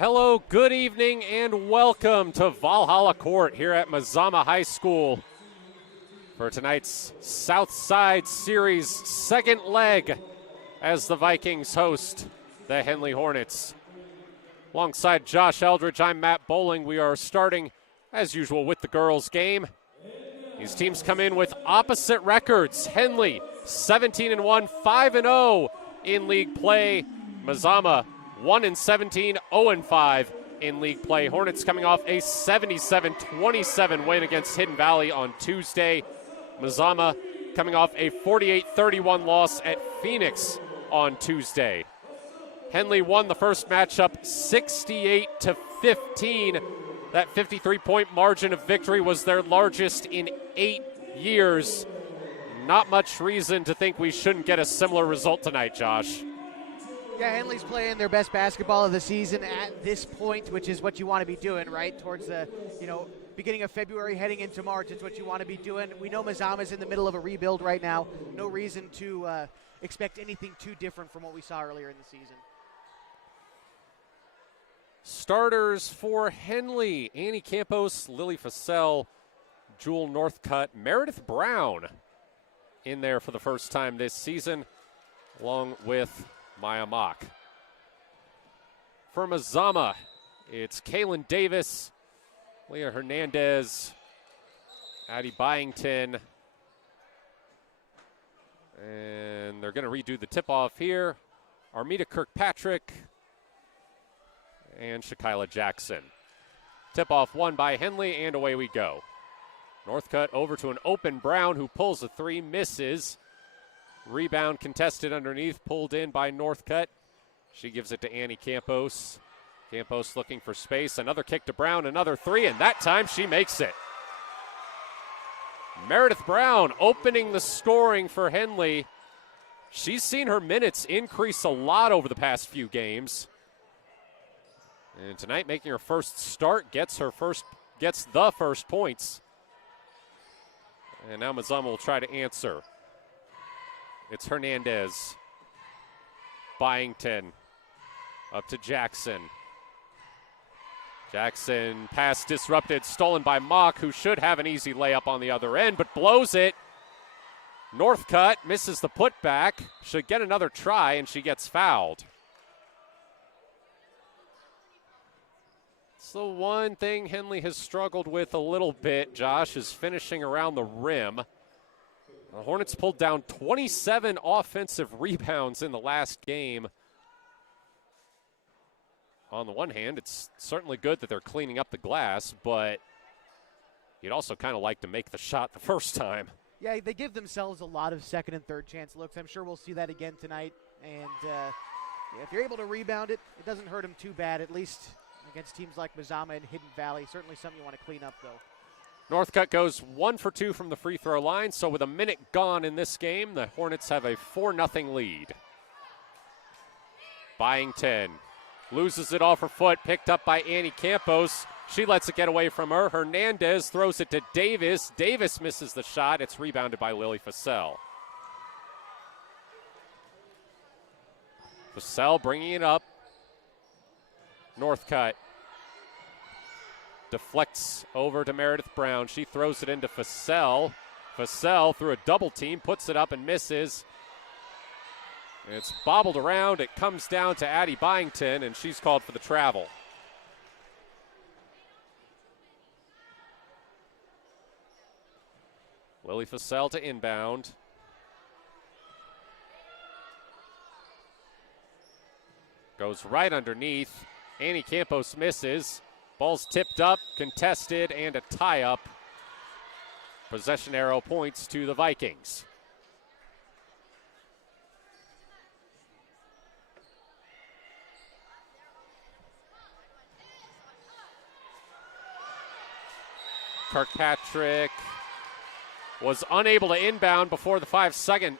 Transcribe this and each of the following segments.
Hello, good evening, and welcome to Valhalla Court here at Mazama High School for tonight's Southside Series second leg as the Vikings host the Henley Hornets. Alongside Josh Eldredge, I'm Matt Bowling. We are starting, as usual, with the girls' game. These teams come in with opposite records. Henley, 17-1, 5-0 in league play. Mazama, 1-17, 0-5 in league play. Hornets coming off a 77-27 win against Hidden Valley on Tuesday. Mazama coming off a 48-31 loss at Phoenix on Tuesday. Henley won the first matchup 68-15. That 53-point margin of victory was their largest in 8 years. Not much reason to think we shouldn't get a similar result tonight, Josh. Yeah, Henley's playing their best basketball of the season at this point, which is what you want to be doing, right? Towards the, beginning of February, heading into March, it's what you want to be doing. We know Mazama's in the middle of a rebuild right now. No reason to expect anything too different from what we saw earlier in the season. Starters for Henley: Annie Campos, Lily Fassell, Jewel Northcutt, Meredith Brown in there for the first time this season, along with Maya Mock. For Mazama, it's Kaylin Davis, Leah Hernandez, Addie Byington, and they're going to redo the tip-off here. Armida Kirkpatrick and Shakila Jackson. Tip-off won by Henley, and away we go. Northcutt over to an open Brown, who pulls a three, misses. Rebound contested underneath, pulled in by Northcutt. She gives it to Annie Campos. Campos looking for space. Another kick to Brown, another three, and that time she makes it. Meredith Brown opening the scoring for Henley. She's seen her minutes increase a lot over the past few games. And tonight, making her first start, gets the first points. And now Mazama will try to answer. It's Hernandez. Byington up to Jackson. Jackson, pass disrupted, stolen by Mock, who should have an easy layup on the other end, but blows it. Northcutt misses the putback, should get another try, and she gets fouled. It's the one thing Henley has struggled with a little bit, Josh, is finishing around the rim. The Hornets pulled down 27 offensive rebounds in the last game. On the one hand, it's certainly good that they're cleaning up the glass, but you'd also kind of like to make the shot the first time. Yeah, they give themselves a lot of second and third chance looks. I'm sure we'll see that again tonight. And if you're able to rebound it, it doesn't hurt them too bad, at least against teams like Mazama and Hidden Valley. Certainly something you want to clean up, though. Northcutt goes 1 for 2 from the free throw line, so with a minute gone in this game, the Hornets have a 4-0 lead. Byington loses it off her foot, picked up by Annie Campos. She lets it get away from her. Hernandez throws it to Davis. Davis misses the shot. It's rebounded by Lily Fassell. Fassell bringing it up. Northcutt deflects over to Meredith Brown. She throws it into Fassell. Fassell, through a double team, puts it up and misses. It's bobbled around. It comes down to Addie Byington, and she's called for the travel. Lily Fassell to inbound. Goes right underneath. Annie Campos misses. Ball's tipped up, contested, and a tie-up. Possession arrow points to the Vikings. Kirkpatrick was unable to inbound before the 5-second.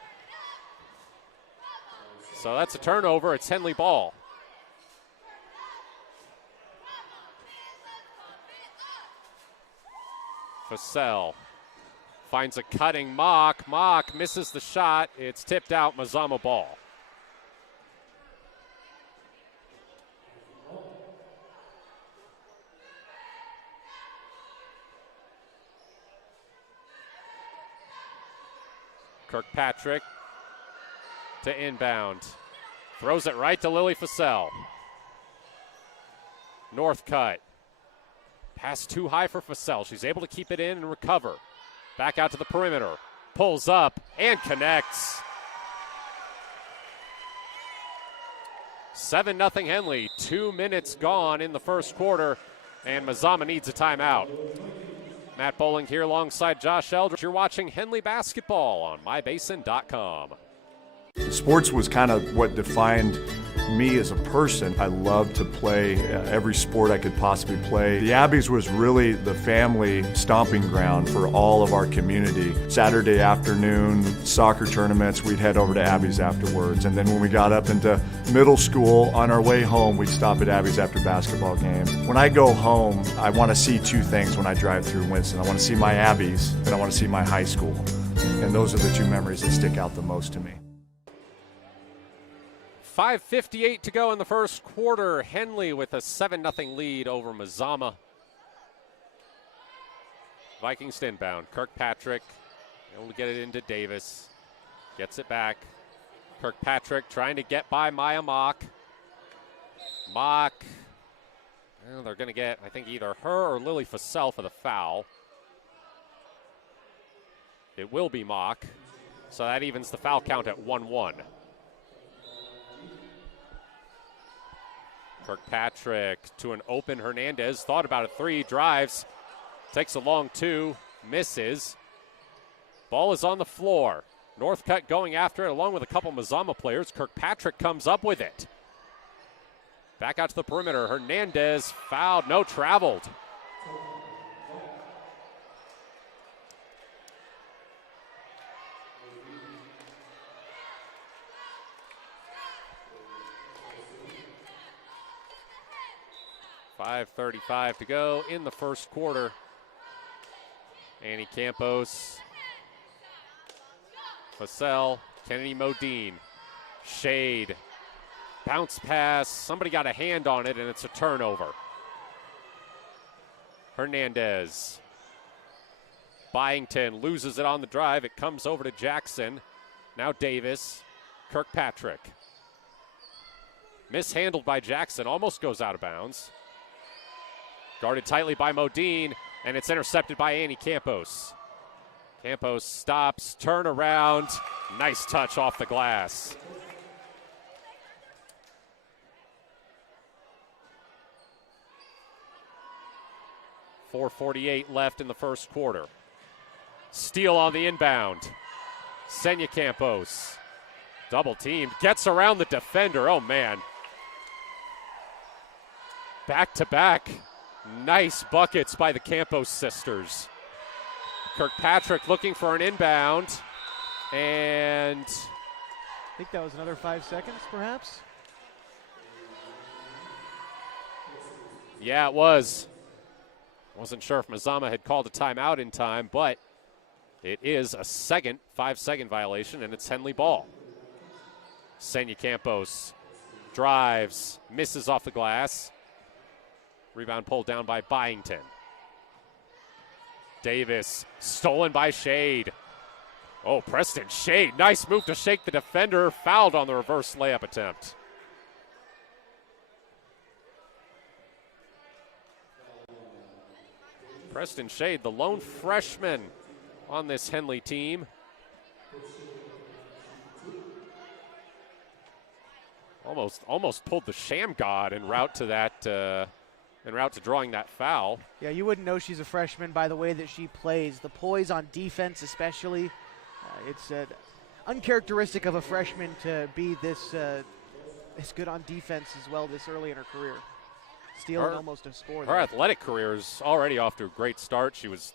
So that's a turnover. It's Henley ball. Fassell finds a cutting Mock. Mock misses the shot. It's tipped out. Mazama ball. Kirkpatrick to inbound. Throws it right to Lily Fussell. Northcutt. Pass too high for Fussell. She's able to keep it in and recover. Back out to the perimeter. Pulls up and connects. 7-0 Henley. 2 minutes gone in the first quarter, and Mazama needs a timeout. Matt Bowling here alongside Josh Eldredge. You're watching Henley basketball on mybasin.com. Sports was kind of what defined me as a person. I loved to play every sport I could possibly play. The Abbeys was really the family stomping ground for all of our community. Saturday afternoon soccer tournaments, we'd head over to Abbeys afterwards. And then when we got up into middle school, on our way home, we'd stop at Abbeys after basketball games. When I go home, I want to see two things when I drive through Winston. I want to see my Abbeys and I want to see my high school. And those are the two memories that stick out the most to me. 5:58 to go in the first quarter. Henley with a 7-0 lead over Mazama. Vikings inbound. Kirkpatrick able to get it into Davis. Gets it back. Kirkpatrick trying to get by Maya Mock. Mock. Well, they're going to get, I think, either her or Lily Fussell for the foul. It will be Mock. So that evens the foul count at 1-1. Kirkpatrick to an open Hernandez. Thought about a three, drives, takes a long two, misses. Ball is on the floor. Northcutt going after it along with a couple Mazama players. Kirkpatrick comes up with it. Back out to the perimeter. Hernandez fouled, no, traveled. .5:35 to go in the first quarter. Annie Campos, Fussell, Kennedy Modine, Shade, bounce pass. Somebody got a hand on it, and it's a turnover. Hernandez. Byington loses it on the drive. It comes over to Jackson. Now Davis. Kirkpatrick. Mishandled by Jackson. Almost goes out of bounds. Guarded tightly by Modine, and it's intercepted by Annie Campos. Campos stops, turn around. Nice touch off the glass. .448 left in the first quarter. Steal on the inbound. Senya Campos. Double teamed, gets around the defender. Oh, man. Back to back. Nice buckets by the Campos sisters. Kirkpatrick looking for an inbound. And I think that was another 5 seconds, perhaps. Yeah, it was. Wasn't sure if Mazama had called a timeout in time, but it is a second 5-second violation, and it's Henley ball. Senya Campos drives, misses off the glass. Rebound pulled down by Byington. Davis, stolen by Shade. Oh, Preston Shade, nice move to shake the defender. Fouled on the reverse layup attempt. Preston Shade, the lone freshman on this Henley team. Almost pulled the sham god en route to that. En route to drawing that foul. Yeah, you wouldn't know she's a freshman by the way that she plays. The poise on defense especially. It's uncharacteristic of a freshman to be this good on defense as well this early in her career. Stealing almost a score. Her athletic career is already off to a great start. She was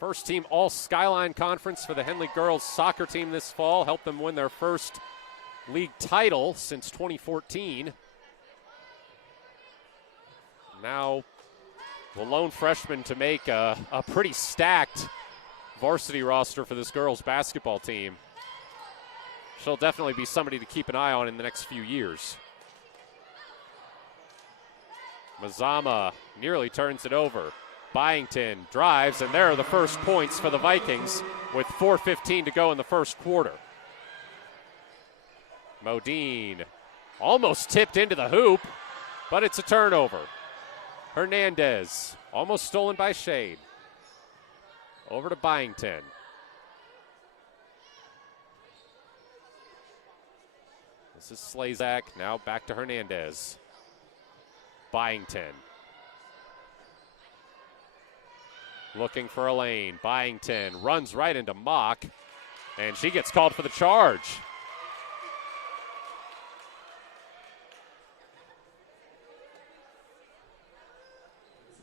first team All-Skyline Conference for the Henley girls soccer team this fall. Helped them win their first league title since 2014. Now, the lone freshman to make a pretty stacked varsity roster for this girls basketball team. She'll definitely be somebody to keep an eye on in the next few years. Mazama nearly turns it over. Byington drives, and there are the first points for the Vikings with 4:15 to go in the first quarter. Modine almost tipped into the hoop, but it's a turnover. Hernandez almost stolen by Shade. Over to Byington. This is Slazak, now back to Hernandez. Byington. Looking for a lane. Byington runs right into Mock, and she gets called for the charge.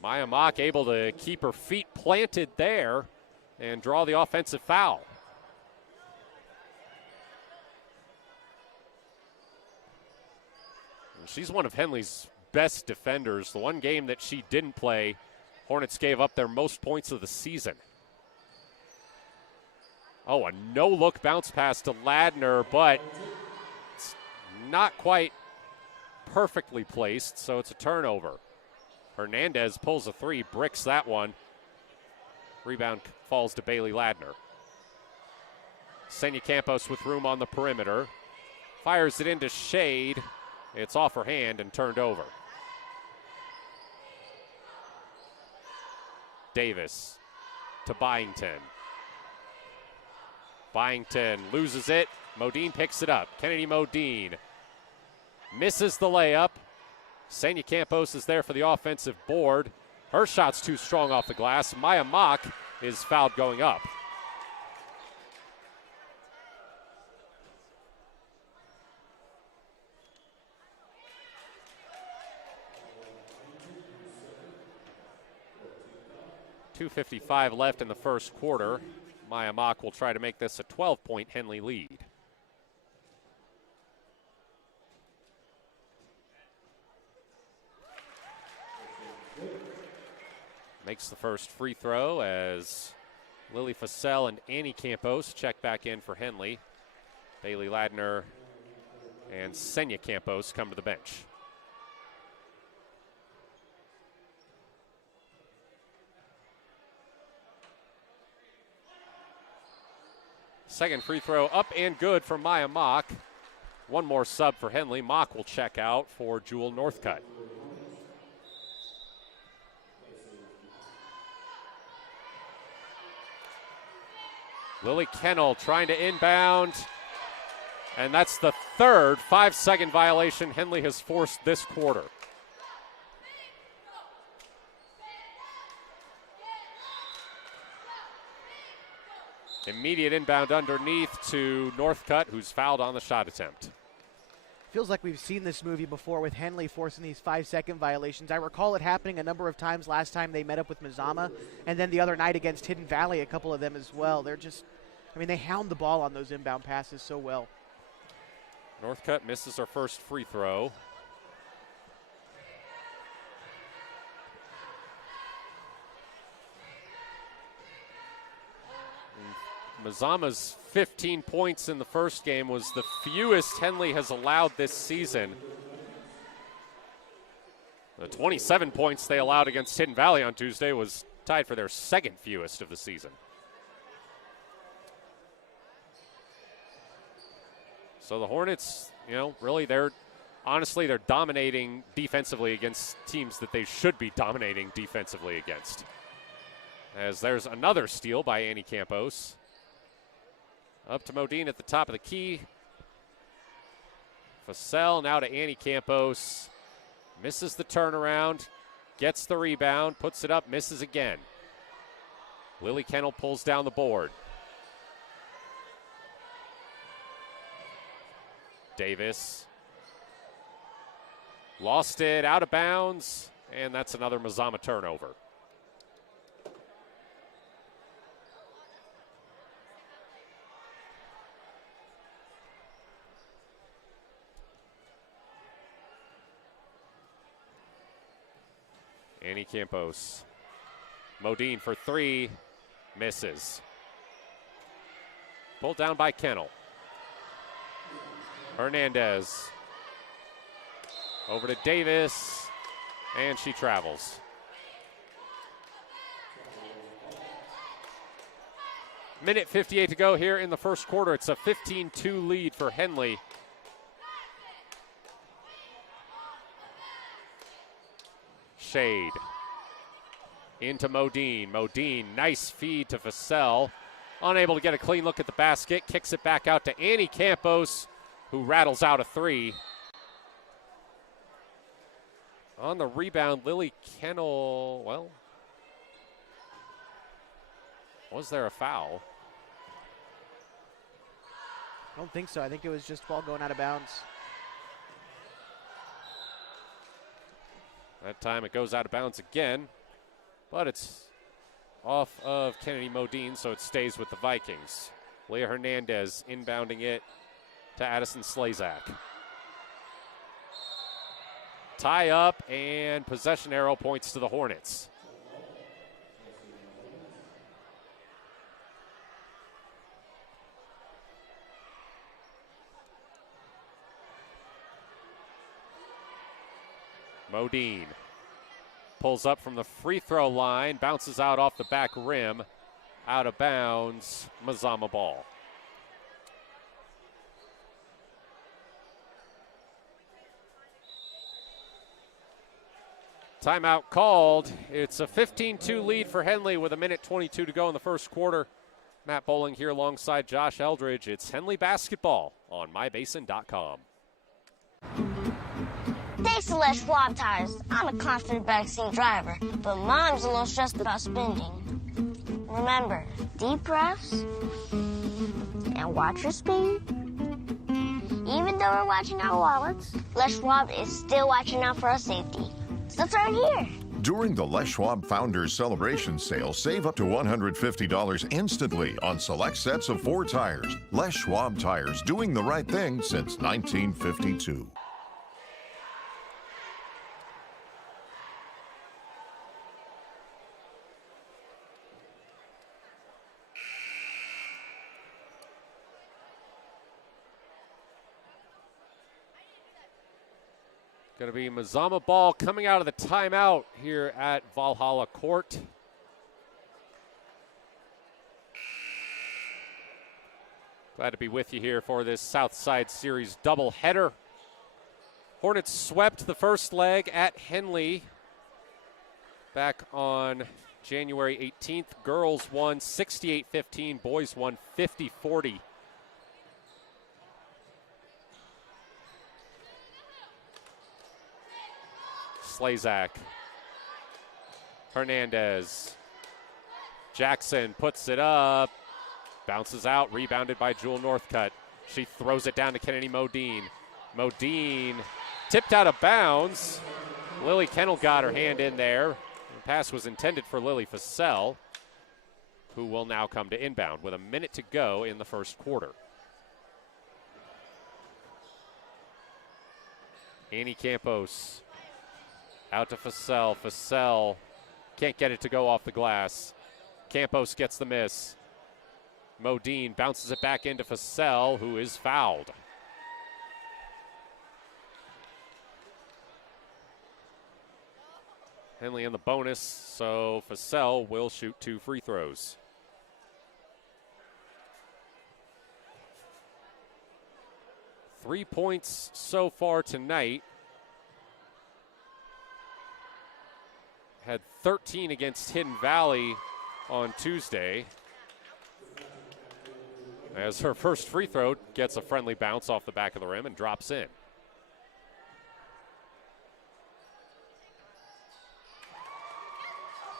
Maya Mock able to keep her feet planted there and draw the offensive foul. She's one of Henley's best defenders. The one game that she didn't play, Hornets gave up their most points of the season. Oh, a no-look bounce pass to Ladner, but it's not quite perfectly placed, so it's a turnover. Hernandez pulls a three, bricks that one. Rebound falls to Bailey Ladner. Senya Campos with room on the perimeter. Fires it into Shade. It's off her hand and turned over. Davis to Byington. Byington loses it. Modine picks it up. Kennedy Modine misses the layup. Senya Campos is there for the offensive board. Her shot's too strong off the glass. Maya Mock is fouled going up. .255 left in the first quarter. Maya Mock will try to make this a 12-point Henley lead. Makes the first free throw as Lily Fassell and Annie Campos check back in for Henley. Bailey Ladner and Senya Campos come to the bench. Second free throw up and good for Maya Mock. One more sub for Henley. Mock will check out for Jewel Northcutt. Lily Kennel trying to inbound. And that's the third 5-second violation Henley has forced this quarter. Immediate inbound underneath to Northcutt, who's fouled on the shot attempt. Feels like we've seen this movie before with Henley forcing these 5-second violations. I recall it happening a number of times last time they met up with Mazama, and then the other night against Hidden Valley, a couple of them as well. They're just, they hound the ball on those inbound passes so well. Northcutt misses her first free throw. Mazama's 15 points in the first game was the fewest Henley has allowed this season. The 27 points they allowed against Hidden Valley on Tuesday was tied for their second fewest of the season. So the Hornets, really they're dominating defensively against teams that they should be dominating defensively against. As there's another steal by Annie Campos. Up to Modine at the top of the key. Fassell now to Annie Campos. Misses the turnaround. Gets the rebound. Puts it up. Misses again. Lily Kennel pulls down the board. Davis. Lost it. Out of bounds. And that's another Mazama turnover. Annie Campos. Modine for three. Misses. Pulled down by Kennel. Hernandez. Over to Davis. And she travels. Minute 58 to go here in the first quarter. It's a 15-2 lead for Henley. Shade into Modine. Modine, nice feed to Vassell. Unable to get a clean look at the basket. Kicks it back out to Annie Campos, who rattles out a three. On the rebound, Lily Kennel, well, was there a foul? I don't think so. I think it was just ball going out of bounds. That time it goes out of bounds again, but it's off of Kennedy Modine, so it stays with the Vikings. Leah Hernandez inbounding it to Addison Slazak. Tie up, and possession arrow points to the Hornets. Modine pulls up from the free throw line, bounces out off the back rim, out of bounds, Mazama ball. Timeout called. It's a 15-2 lead for Henley with a minute 22 to go in the first quarter. Matt Bowling here alongside Josh Eldredge. It's Henley basketball on mybasin.com. Thanks to Les Schwab Tires, I'm a confident backseat driver, but Mom's a little stressed about spending. Remember, deep breaths and watch your speed. Even though we're watching our wallets, Les Schwab is still watching out for our safety. So turn here. During the Les Schwab Founders Celebration Sale, save up to $150 instantly on select sets of 4 tires. Les Schwab Tires, doing the right thing since 1952. Going to be Mazama ball coming out of the timeout here at Valhalla Court. Glad to be with you here for this Southside Series doubleheader. Hornets swept the first leg at Henley back on January 18th. Girls won 68-15, boys won 50-40. Slazak, Hernandez, Jackson puts it up, bounces out, rebounded by Jewel Northcutt. She throws it down to Kennedy Modine. Modine tipped out of bounds. Lily Kennel got her hand in there. The pass was intended for Lily Vassell, who will now come to inbound with a minute to go in the first quarter. Annie Campos out to Vassell. Vassell can't get it to go off the glass. Campos gets the miss. Modine bounces it back into Vassell, who is fouled. Henley in the bonus, so Vassell will shoot 2 free throws. Three points so far tonight. Had 13 against Hidden Valley on Tuesday. As her first free throw gets a friendly bounce off the back of the rim and drops in.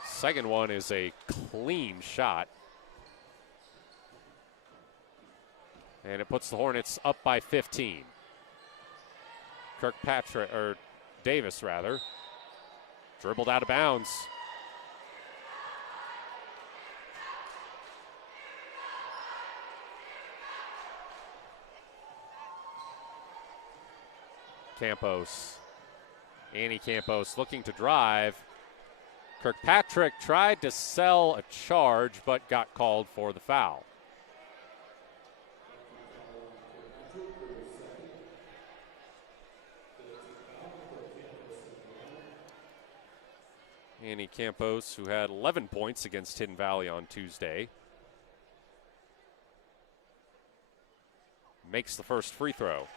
Second one is a clean shot. And it puts the Hornets up by 15. Davis rather. Dribbled out of bounds. Campos. Annie Campos looking to drive. Kirkpatrick tried to sell a charge but got called for the foul. Annie Campos, who had 11 points against Hidden Valley on Tuesday. makes the first free throw.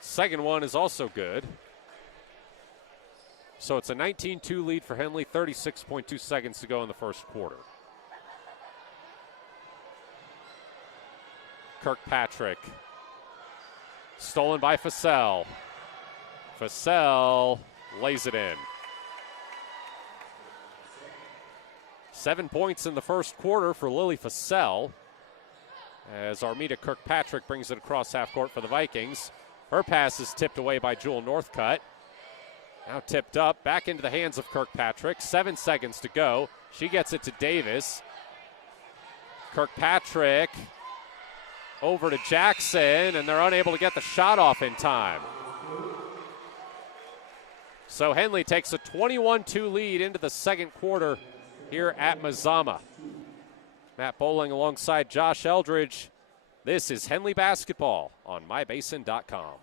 Second one is also good. So it's a 19-2 lead for Henley, 36.2 seconds to go in the first quarter. Kirkpatrick. Stolen by Fussell. Fussell lays it in. 7 points in the first quarter for Lily Fussell as Armida Kirkpatrick brings it across half court for the Vikings. Her pass is tipped away by Jewel Northcutt. Now tipped up, back into the hands of Kirkpatrick. 7 seconds to go. She gets it to Davis. Kirkpatrick over to Jackson, and they're unable to get the shot off in time. So Henley takes a 21-2 lead into the second quarter here at Mazama. Matt Bowling alongside Josh Eldredge. This is Henley Basketball on mybasin.com.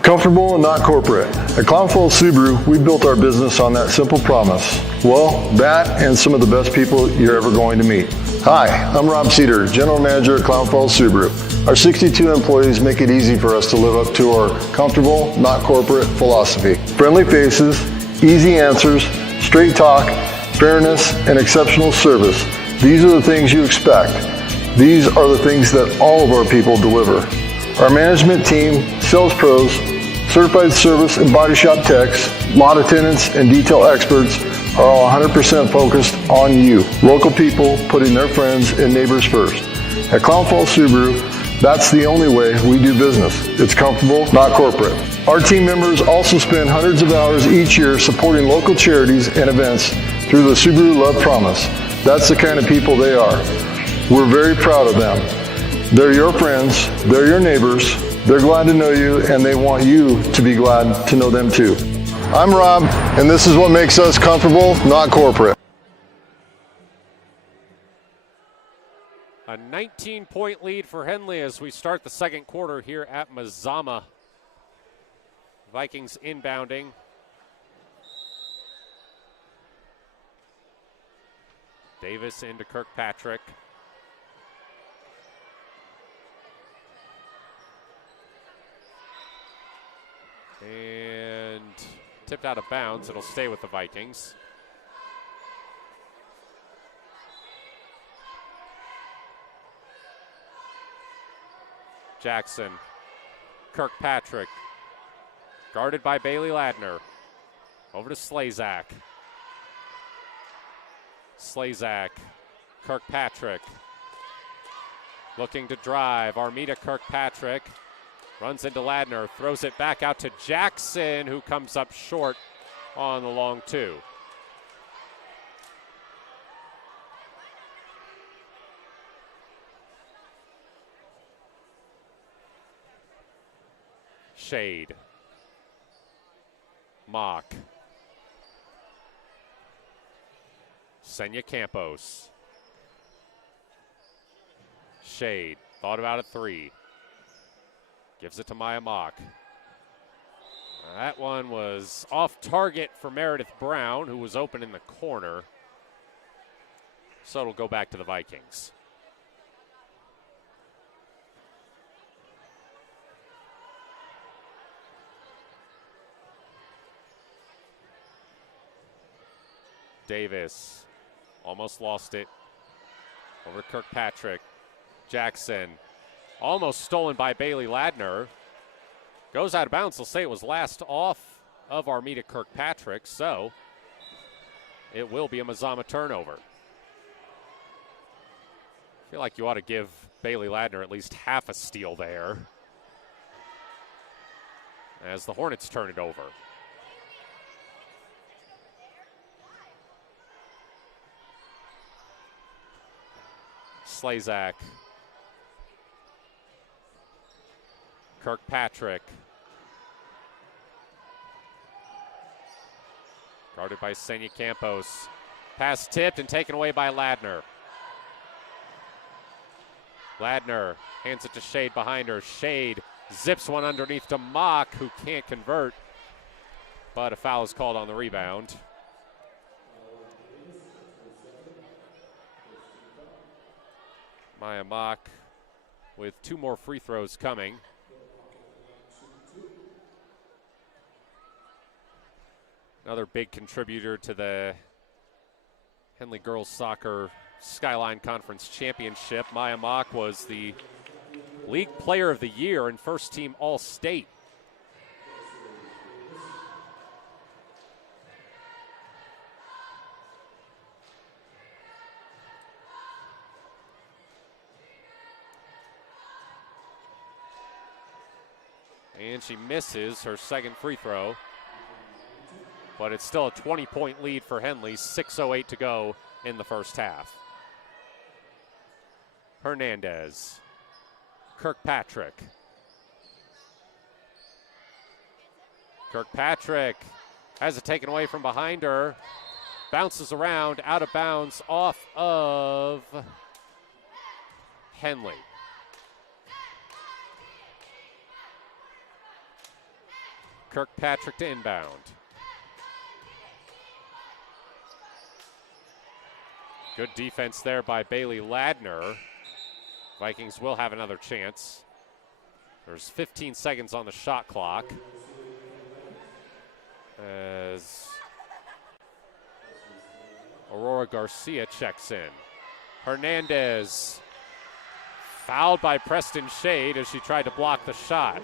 Comfortable and not corporate. At Clown Falls Subaru, we built our business on that simple promise. Well, that and some of the best people you're ever going to meet. Hi, I'm Rob Cedar, General Manager at Clown Falls Subaru. Our 62 employees make it easy for us to live up to our comfortable, not corporate philosophy. Friendly faces, easy answers, straight talk, fairness, and exceptional service. These are the things you expect. These are the things that all of our people deliver. Our management team, sales pros, certified service and body shop techs, lot attendants, and detail experts are all 100% focused on you. Local people putting their friends and neighbors first. At Clown Falls Subaru, that's the only way we do business. It's comfortable, not corporate. Our team members also spend hundreds of hours each year supporting local charities and events through the Subaru Love Promise. That's the kind of people they are. We're very proud of them. They're your friends, they're your neighbors, they're glad to know you, and they want you to be glad to know them too. I'm Rob, and this is what makes us comfortable, not corporate. A 19-point lead for Henley as we start the second quarter here at Mazama. Vikings inbounding. Davis into Kirkpatrick. And tipped out of bounds. It'll stay with the Vikings. Jackson. Kirkpatrick. Guarded by Bailey Ladner. Over to Slazak. Slazak. Kirkpatrick. Looking to drive. Armida Kirkpatrick. Runs into Ladner, throws it back out to Jackson, who comes up short on the long two. Shade. Mock. Senya Campos. Shade. Thought about a three. Gives it to Maya Mock. That one was off target for Meredith Brown, who was open in the corner. So it'll go back to the Vikings. Davis almost lost it. Over to Kirkpatrick. Jackson. Almost stolen by Bailey Ladner. Goes out of bounds. They'll say it was last off of Armida Kirkpatrick, so it will be a Mazama turnover. I feel like you ought to give Bailey Ladner at least half a steal there as the Hornets turn it over. Slazak. Kirkpatrick. Guarded by Senya Campos. Pass tipped and taken away by Ladner. Ladner hands it to Shade behind her. Shade zips one underneath to Mock, who can't convert. but a foul is called on the rebound. Maya Mock with 2 more free throws coming. Another big contributor to the Henley Girls Soccer Skyline Conference Championship. Maya Mock was the League Player of the Year and first team All-State. And she misses her second free throw. But it's still a 20-point lead for Henley, 6:08 to go in the first half. Hernandez. Kirkpatrick. Kirkpatrick has it taken away from behind her. Bounces around, out of bounds, off of Henley. Kirkpatrick to inbound. Good defense there by Bailey Ladner. Vikings will have another chance. There's 15 seconds on the shot clock. As Aurora Garcia checks in. Hernandez fouled by Preston Shade as she tried to block the shot.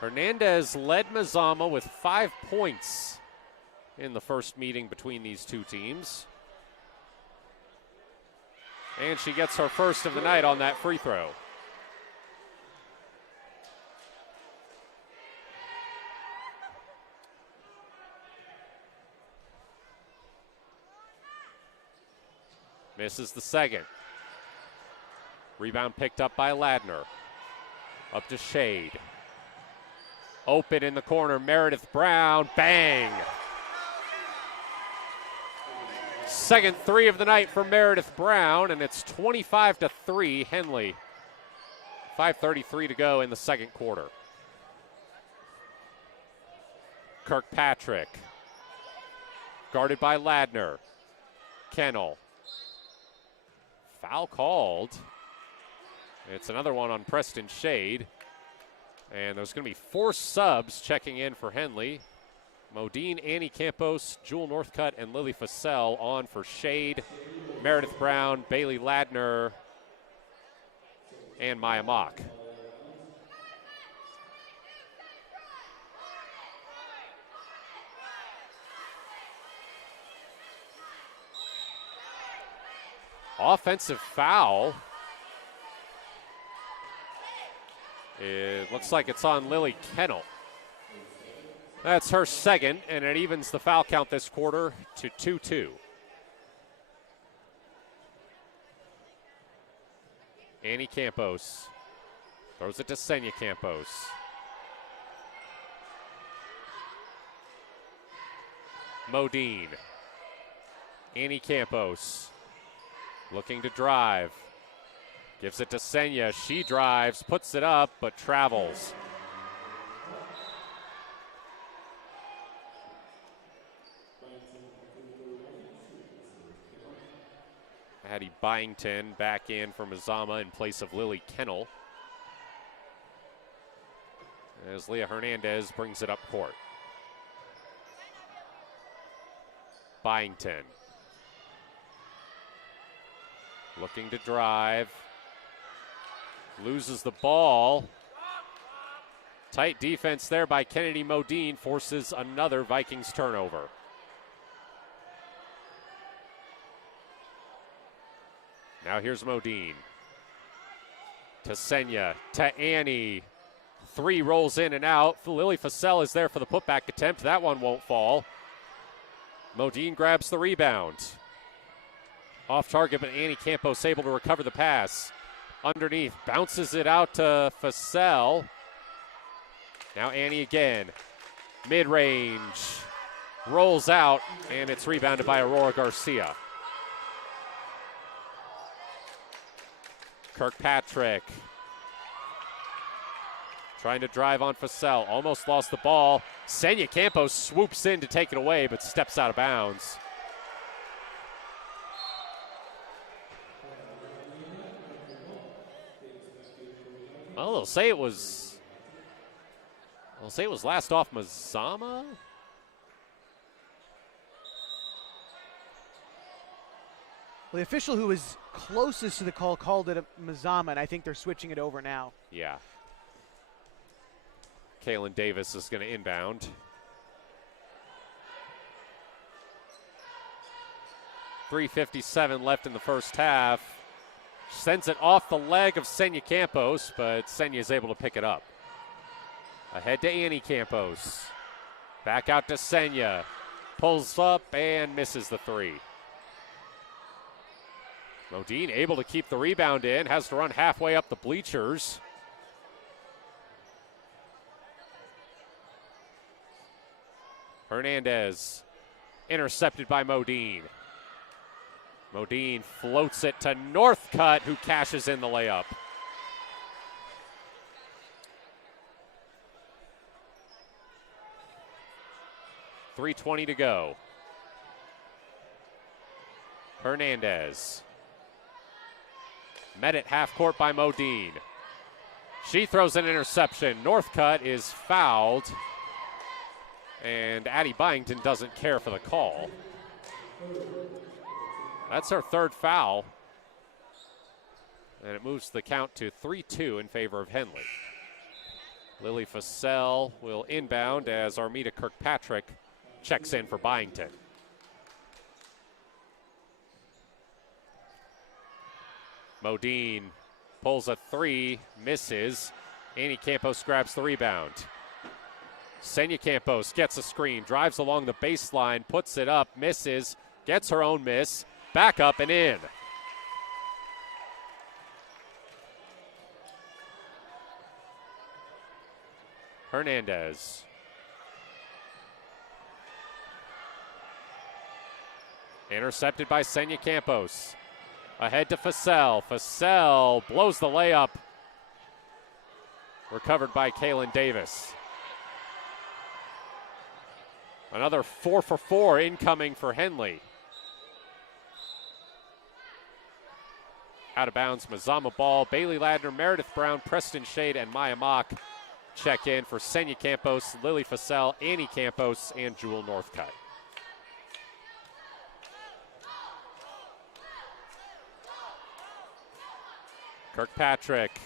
Hernandez led Mazama with 5 points in the first meeting between these two teams. And she gets her first of the night on that free throw. Misses the second. Rebound picked up by Ladner. Up to Shade. Open in the corner, Meredith Brown, bang! Second three of the night for Meredith Brown, and it's 25-3 Henley. 5:33 to go in the second quarter. Kirkpatrick, guarded by Ladner. Kennel. Foul called. It's another one on Preston Shade. And there's going to be 4 subs checking in for Henley. Modine, Annie Campos, Jewel Northcutt, and Lily Fassell on for Shade. Meredith Brown, Bailey Ladner, and Maya Mock. Offensive foul. It looks like it's on Lily Kennel. That's her second, and it evens the foul count this quarter to 2-2. Annie Campos throws it to Senya Campos. Modine. Annie Campos looking to drive. Gives it to Senya. She drives, puts it up, but travels. Addie Byington back in for Mazama in place of Lily Kennel. As Leah Hernandez brings it up court. Byington. Looking to drive. Loses the ball. Tight defense there by Kennedy Modine forces another Vikings turnover. Now here's Modine. To Senya, to Annie. 3 rolls in and out. Lily Fassell is there for the putback attempt. That one won't fall. Modine grabs the rebound. Off target, but Annie Campos able to recover the pass. Underneath, bounces it out to Fassell. Now Annie again. Mid-range. Rolls out, and it's rebounded by Aurora Garcia. Kirkpatrick Trying to drive on Fasel. Almost lost the ball. Senya Campos swoops in to take it away, but steps out of bounds. Well, they'll say it was last off Mazama. Well, the official who was closest to the call called it a Mazama, and I think they're switching it over now. Yeah. Kalen Davis is going to inbound. .357 left in the first half. Sends it off the leg of Senya Campos, but Senya is able to pick it up. Ahead to Annie Campos. Back out to Senya. Pulls up and misses the three. Modine able to keep the rebound in, has to run halfway up the bleachers. Hernandez intercepted by Modine. Modine floats it to Northcutt, who cashes in the layup. .320 to go. Hernandez. Met at half court by Modine. She throws an interception. Northcutt is fouled. And Addie Byington doesn't care for the call. That's her third foul. And it moves the count to 3-2 in favor of Henley. Lily Fasel will inbound as Armida Kirkpatrick checks in for Byington. Modine pulls a three, misses. Annie Campos grabs the rebound. Senya Campos gets a screen, drives along the baseline, puts it up, misses, gets her own miss, back up and in. Hernandez. Intercepted by Senya Campos. Ahead to Fasel. Fasel blows the layup. Recovered by Kalen Davis. Another 4 for 4 incoming for Henley. Out of bounds, Mazama ball. Bailey Ladner, Meredith Brown, Preston Shade, and Maya Mock check in for Senya Campos, Lily Fasel, Annie Campos, and Jewel Northcutt. Kirkpatrick,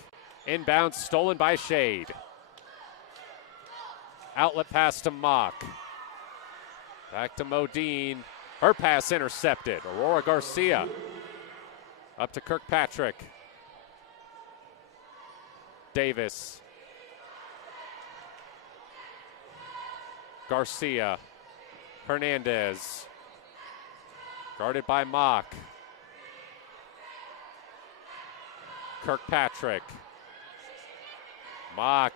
inbound, stolen by Shade. Outlet pass to Mock. Back to Modine. Her pass intercepted. Aurora Garcia. Up to Kirkpatrick. Davis. Garcia. Hernandez. Guarded by Mock. Kirkpatrick. Mock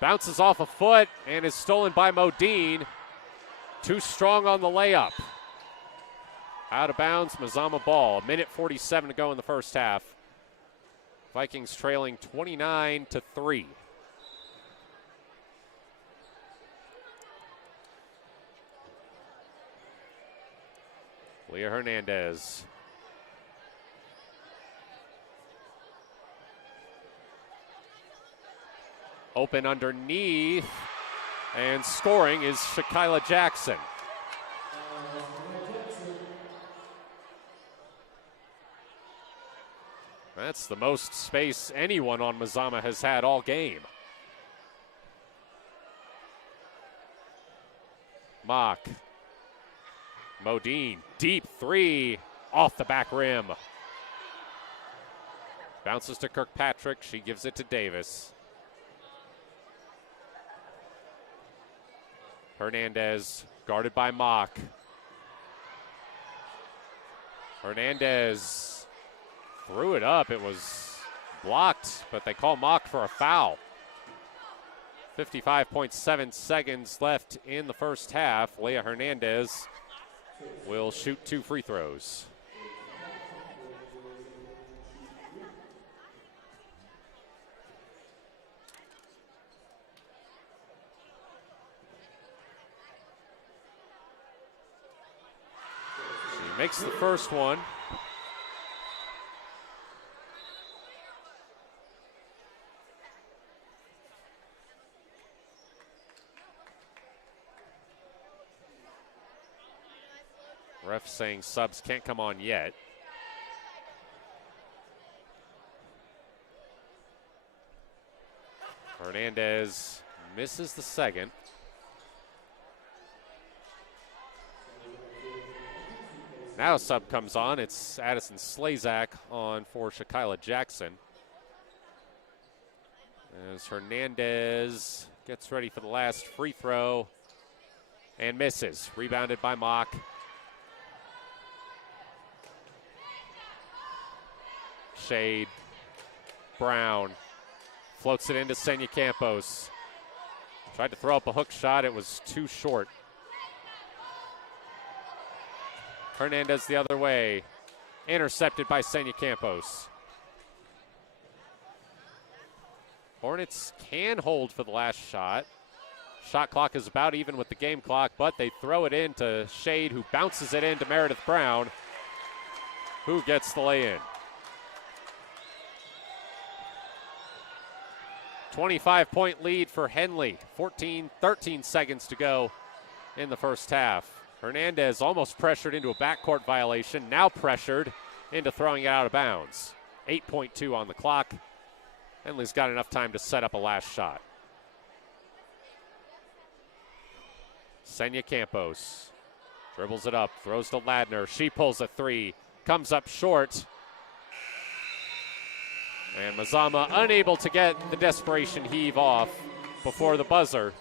bounces off a foot and is stolen by Modine. Too strong on the layup. Out of bounds, Mazama ball. 1:47 to go in the first half. Vikings trailing 29-3. Leah Hernandez. Open underneath, and scoring is Shaquila Jackson. That's the most space anyone on Mazama has had all game. Mock. Modine, deep three, off the back rim. Bounces to Kirkpatrick, she gives it to Davis. Hernandez guarded by Mock. Hernandez threw it up. It was blocked, but they call Mock for a foul. 55.7 seconds left in the first half. Leah Hernandez will shoot 2 free throws. Makes the first one. Ref saying subs can't come on yet. Hernandez misses the second. Now a sub comes on. It's Addison Slazak on for Shakyla Jackson. As Hernandez gets ready for the last free throw and misses. Rebounded by Mock. Shade. Brown floats it into Senya Campos. Tried to throw up a hook shot. It was too short. Hernandez the other way. Intercepted by Senya Campos. Hornets can hold for the last shot. Shot clock is about even with the game clock, but they throw it into Shade, who bounces it into Meredith Brown, who gets the lay-in. 25-point lead for Henley. 13 seconds to go in the first half. Hernandez almost pressured into a backcourt violation, now pressured into throwing it out of bounds. 8.2 on the clock. Henley's got enough time to set up a last shot. Senya Campos dribbles it up, throws to Ladner. She pulls a three, comes up short. And Mazama unable to get the desperation heave off before the buzzer.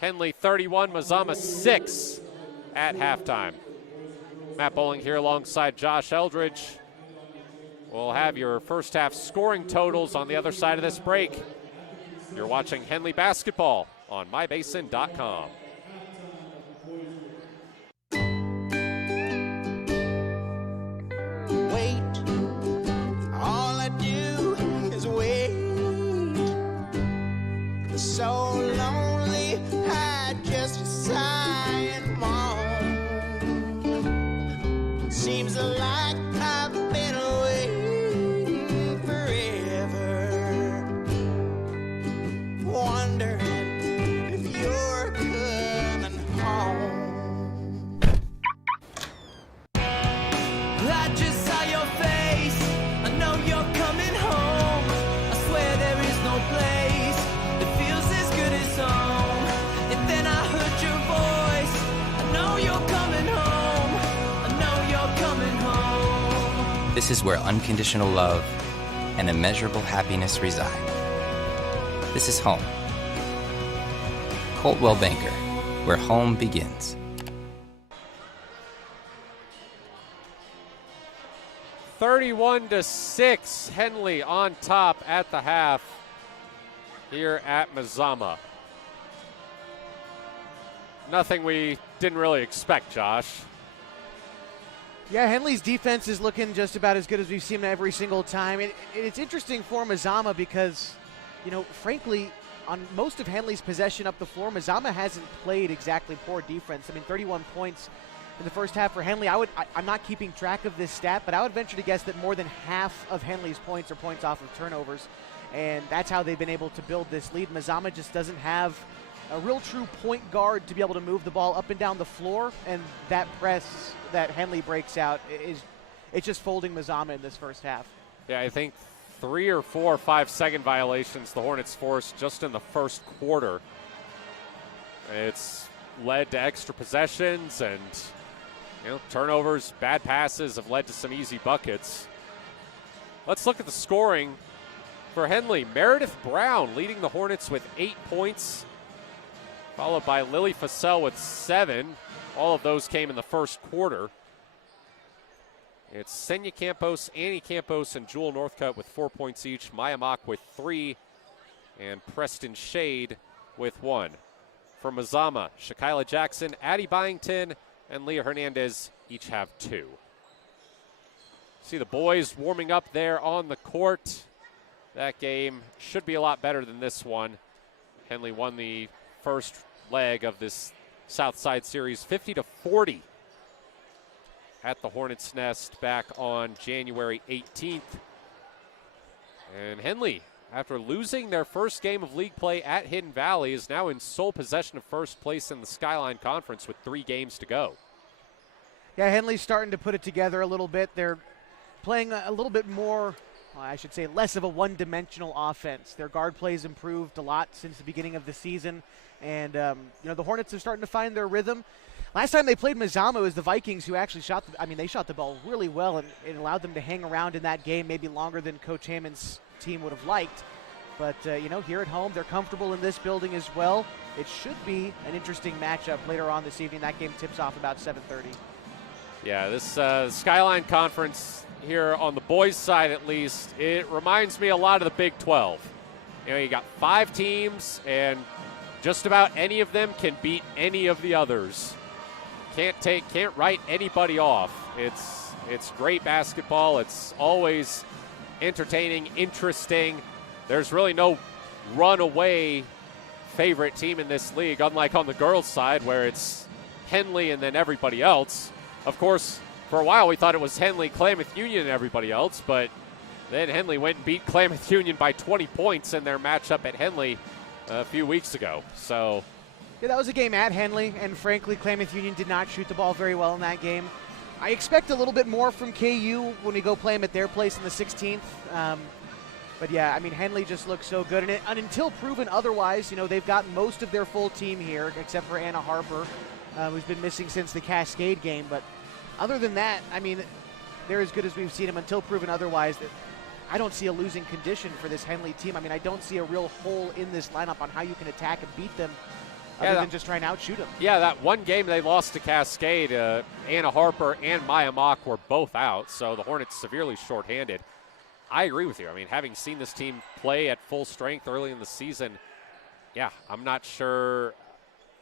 Henley 31, Mazama 6 at halftime. Matt Bowling here alongside Josh Eldredge. We'll have your first half scoring totals on the other side of this break. You're watching Henley basketball on mybasin.com. So lonely, I just sigh and moan. Seems like I've been waiting forever, wondering if you're coming home. I just saw your face, I know you're coming home. I swear there is no place home. And then I heard your voice. I know you're coming home. I know you're coming home. This is where unconditional love and immeasurable happiness reside. This is home. Coldwell Banker, where home begins. (31-6), Henley on top at the half here at Mazama. Nothing we didn't really expect, Josh. Yeah, Henley's defense is looking just about as good as we've seen every single time. It's interesting for Mazama because, you know, frankly, on most of Henley's possession up the floor, Mazama hasn't played exactly poor defense. I mean, 31 points in the first half for Henley. I'm not keeping track of this stat, but I would venture to guess that more than half of Henley's points are points off of turnovers, and that's how they've been able to build this lead. Mazama just doesn't have a real true point guard to be able to move the ball up and down the floor, and that press that Henley breaks out it's just folding Mazama in this first half. Yeah, I think 3 or 4 5-second violations the Hornets forced just in the first quarter. It's led to extra possessions, and turnovers, bad passes have led to some easy buckets. Let's look at the scoring for Henley. Meredith Brown leading the Hornets with 8 points, followed by Lily Fassell with 7. All of those came in the first quarter. It's Senya Campos, Annie Campos, and Jewel Northcutt with 4 points each. Maya Mock with 3, and Preston Shade with 1. For Mazama, Shakyla Jackson, Addie Byington, and Leah Hernandez each have 2. See the boys warming up there on the court. That game should be a lot better than this one. Henley won the first leg of this Southside series 50-40. at the Hornets' Nest back on January 18th. And Henley, after losing their first game of league play at Hidden Valley, is now in sole possession of first place in the Skyline Conference with 3 games to go. Yeah, Henley's starting to put it together a little bit. They're playing a little bit more, I should say, less of a one-dimensional offense. Their guard play's improved a lot since the beginning of the season. And, the Hornets are starting to find their rhythm. Last time they played Mazama, it was the Vikings who actually they shot the ball really well, and it allowed them to hang around in that game maybe longer than Coach Hammond's team would have liked. But, here at home, they're comfortable in this building as well. It should be an interesting matchup later on this evening. That game tips off about 7:30. Yeah, this Skyline Conference here on the boys' side at least, it reminds me a lot of the Big 12. You got 5 teams, and just about any of them can beat any of the others. Can't write anybody off. It's great basketball. It's always entertaining, interesting. There's really no runaway favorite team in this league, unlike on the girls' side where it's Henley and then everybody else. Of course, for a while we thought it was Henley, Klamath Union, and everybody else, but then Henley went and beat Klamath Union by 20 points in their matchup at Henley a few weeks ago. So, yeah, that was a game at Henley, and frankly, Klamath Union did not shoot the ball very well in that game. I expect a little bit more from KU when we go play them at their place in the 16th. But yeah, Henley just looks so good. And until proven otherwise, they've got most of their full team here, except for Anna Harper, who's been missing since the Cascade game. But other than that, they're as good as we've seen them until proven otherwise. I don't see a losing condition for this Henley team. I don't see a real hole in this lineup on how you can attack and beat them other than just try and outshoot them. Yeah, that one game they lost to Cascade, Anna Harper and Maya Mock were both out, so the Hornets severely shorthanded. I agree with you. Having seen this team play at full strength early in the season, yeah, I'm not sure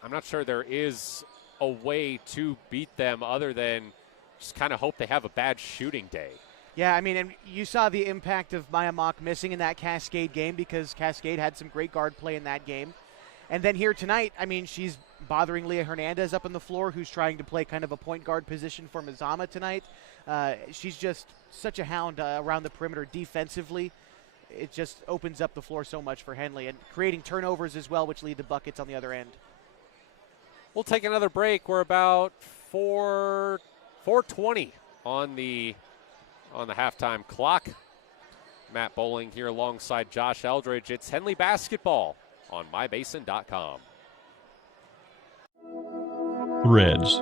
there is a way to beat them other than just kind of hope they have a bad shooting day. Yeah, and you saw the impact of Maya Mock missing in that Cascade game because Cascade had some great guard play in that game. And then here tonight, she's bothering Leah Hernandez up on the floor, who's trying to play kind of a point guard position for Mazama tonight. She's just such a hound around the perimeter defensively. It just opens up the floor so much for Henley and creating turnovers as well, which lead to buckets on the other end. We'll take another break. We're about 4:20 on the halftime clock. Matt Bowling here alongside Josh Eldredge. It's Henley basketball on mybasin.com. Threads.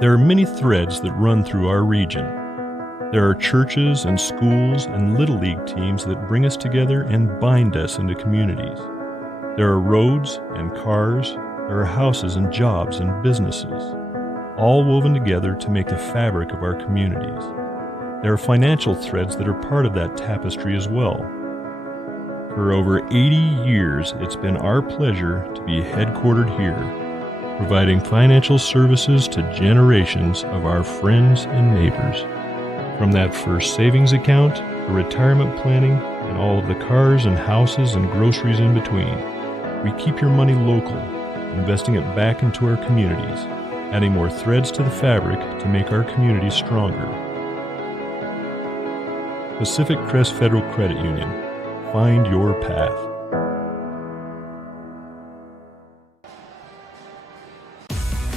There are many threads that run through our region. There are churches and schools and Little League teams that bring us together and bind us into communities. There are roads and cars. There are houses and jobs and businesses, all woven together to make the fabric of our communities. There are financial threads that are part of that tapestry as well. For over 80 years, it's been our pleasure to be headquartered here, providing financial services to generations of our friends and neighbors. From that first savings account, to retirement planning, and all of the cars and houses and groceries in between, we keep your money local, investing it back into our communities, adding more threads to the fabric to make our communities stronger. Pacific Crest Federal Credit Union. Find your path.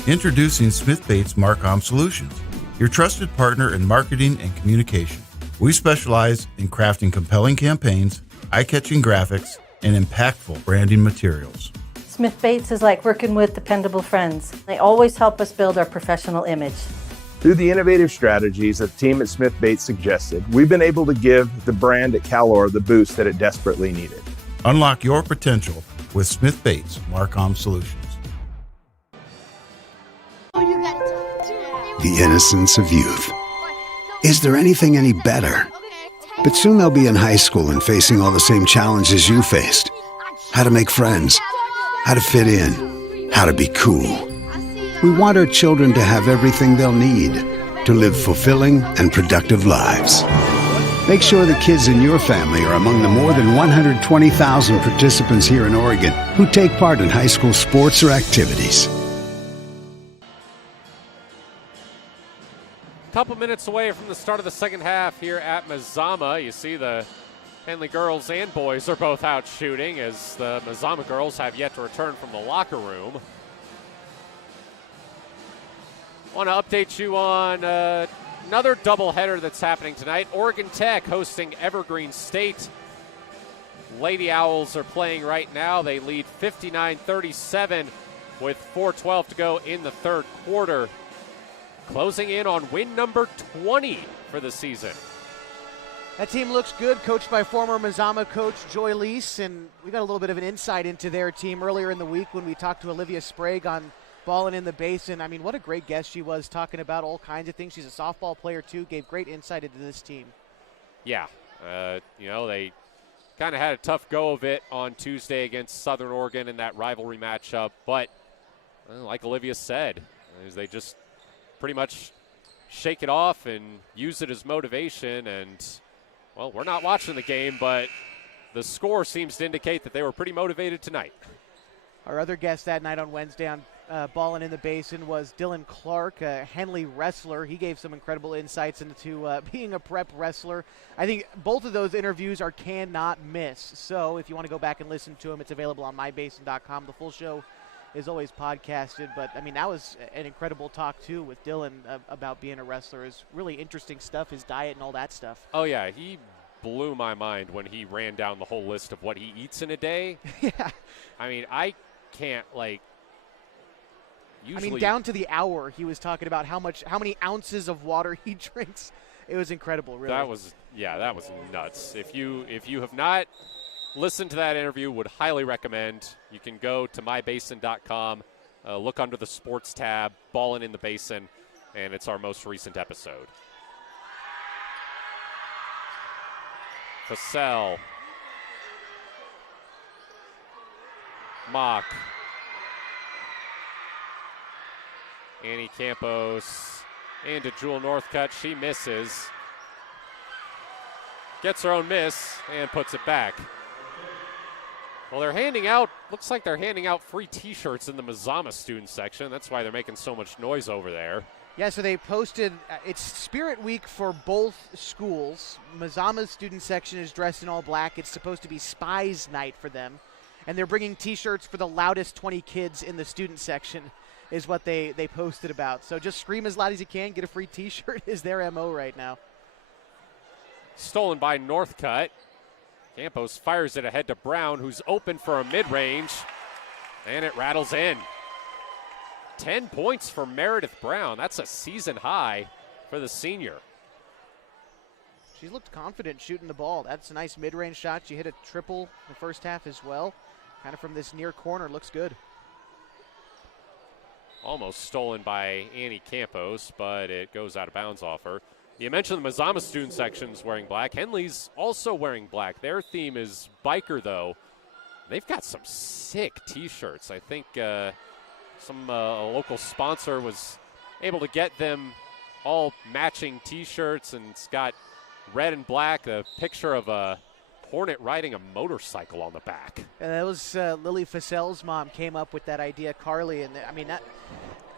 Introducing Smith Bates Marcom Solutions, your trusted partner in marketing and communication. We specialize in crafting compelling campaigns, eye-catching graphics, and impactful branding materials. Smith Bates is like working with dependable friends. They always help us build our professional image. Through the innovative strategies that the team at Smith Bates suggested, we've been able to give the brand at Calor the boost that it desperately needed. Unlock your potential with Smith Bates Marcom Solutions. The innocence of youth. Is there anything any better? But soon they'll be in high school and facing all the same challenges you faced. How to make friends, how to fit in, how to be cool. We want our children to have everything they'll need to live fulfilling and productive lives. Make sure the kids in your family are among the more than 120,000 participants here in Oregon who take part in high school sports or activities. couple minutes away from the start of the second half here at Mazama. You see the Henley girls and boys are both out shooting as the Mazama girls have yet to return from the locker room. Want to update you on another doubleheader that's happening tonight. Oregon Tech hosting Evergreen State. Lady Owls are playing right now. They lead 59-37 with 4:12 to go in the third quarter. Closing in on win number 20 for the season. That team looks good, coached by former Mazama coach Joy Lease, and we got a little bit of an insight into their team earlier in the week when we talked to Olivia Sprague on Ballin' in the Basin. I mean, what a great guest she was, talking about all kinds of things. She's a softball player, too, gave great insight into this team. Yeah, they kind of had a tough go of it on Tuesday against Southern Oregon in that rivalry matchup, but like Olivia said, they just pretty much shake it off and use it as motivation. And, well, we're not watching the game, but the score seems to indicate that they were pretty motivated tonight. Our other guest that night on Wednesday on Ballin' in the Basin was Dylan Clark, a Henley wrestler. He gave some incredible insights into being a prep wrestler. I think both of those interviews are cannot miss. So if you want to go back and listen to them, it's available on mybasin.com. The full show is always podcasted. But, I mean, that was an incredible talk, too, with Dylan about being a wrestler. It's really interesting stuff, his diet and all that stuff. Oh, yeah. He blew my mind when he ran down the whole list of what he eats in a day. Yeah. I mean, I can't, usually, down to the hour, he was talking about how many ounces of water he drinks. It was incredible, really. That was nuts. If you have not listened to that interview, would highly recommend. You can go to mybasin.com, look under the sports tab, Ballin' in the Basin, and it's our most recent episode. Cassell. Mock. Annie Campos into Jewel Northcutt. She misses. Gets her own miss and puts it back. Well, looks like they're handing out free T-shirts in the Mazama student section. That's why they're making so much noise over there. Yeah, so they posted, it's Spirit Week for both schools. Mazama's student section is dressed in all black. It's supposed to be Spies Night for them. And they're bringing T-shirts for the loudest 20 kids in the student section is what they posted about. So just scream as loud as you can, get a free T-shirt is their MO right now. Stolen by Northcutt. Campos fires it ahead to Brown, who's open for a mid-range, and it rattles in. 10 points for Meredith Brown. That's a season high for the senior. She looked confident shooting the ball. That's a nice mid-range shot. She hit a triple in the first half as well. Kind of from this near corner, looks good. Almost stolen by Annie Campos, but it goes out of bounds off her. You mentioned the Mazama student section's wearing black. Henley's also wearing black. Their theme is biker, though. They've got some sick T-shirts. I think some local sponsor was able to get them all matching T-shirts, and it's got red and black, a picture of a hornet riding a motorcycle on the back. And that was Lily Fasell's mom came up with that idea, Carly, and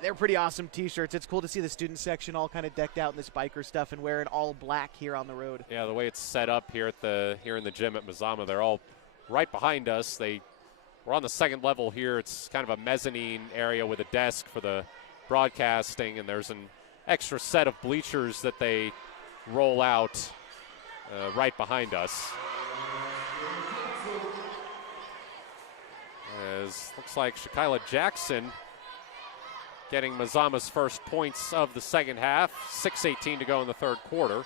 they're pretty awesome T-shirts. It's cool to see the student section all kind of decked out in this biker stuff and wearing all black here on the road. Yeah, the way it's set up here in the gym at Mazama, they're all right behind us. We're on the second level here. It's kind of a mezzanine area with a desk for the broadcasting, and there's an extra set of bleachers that they roll out right behind us. Looks like Shakyla Jackson getting Mazama's first points of the second half. 6:18 to go in the third quarter.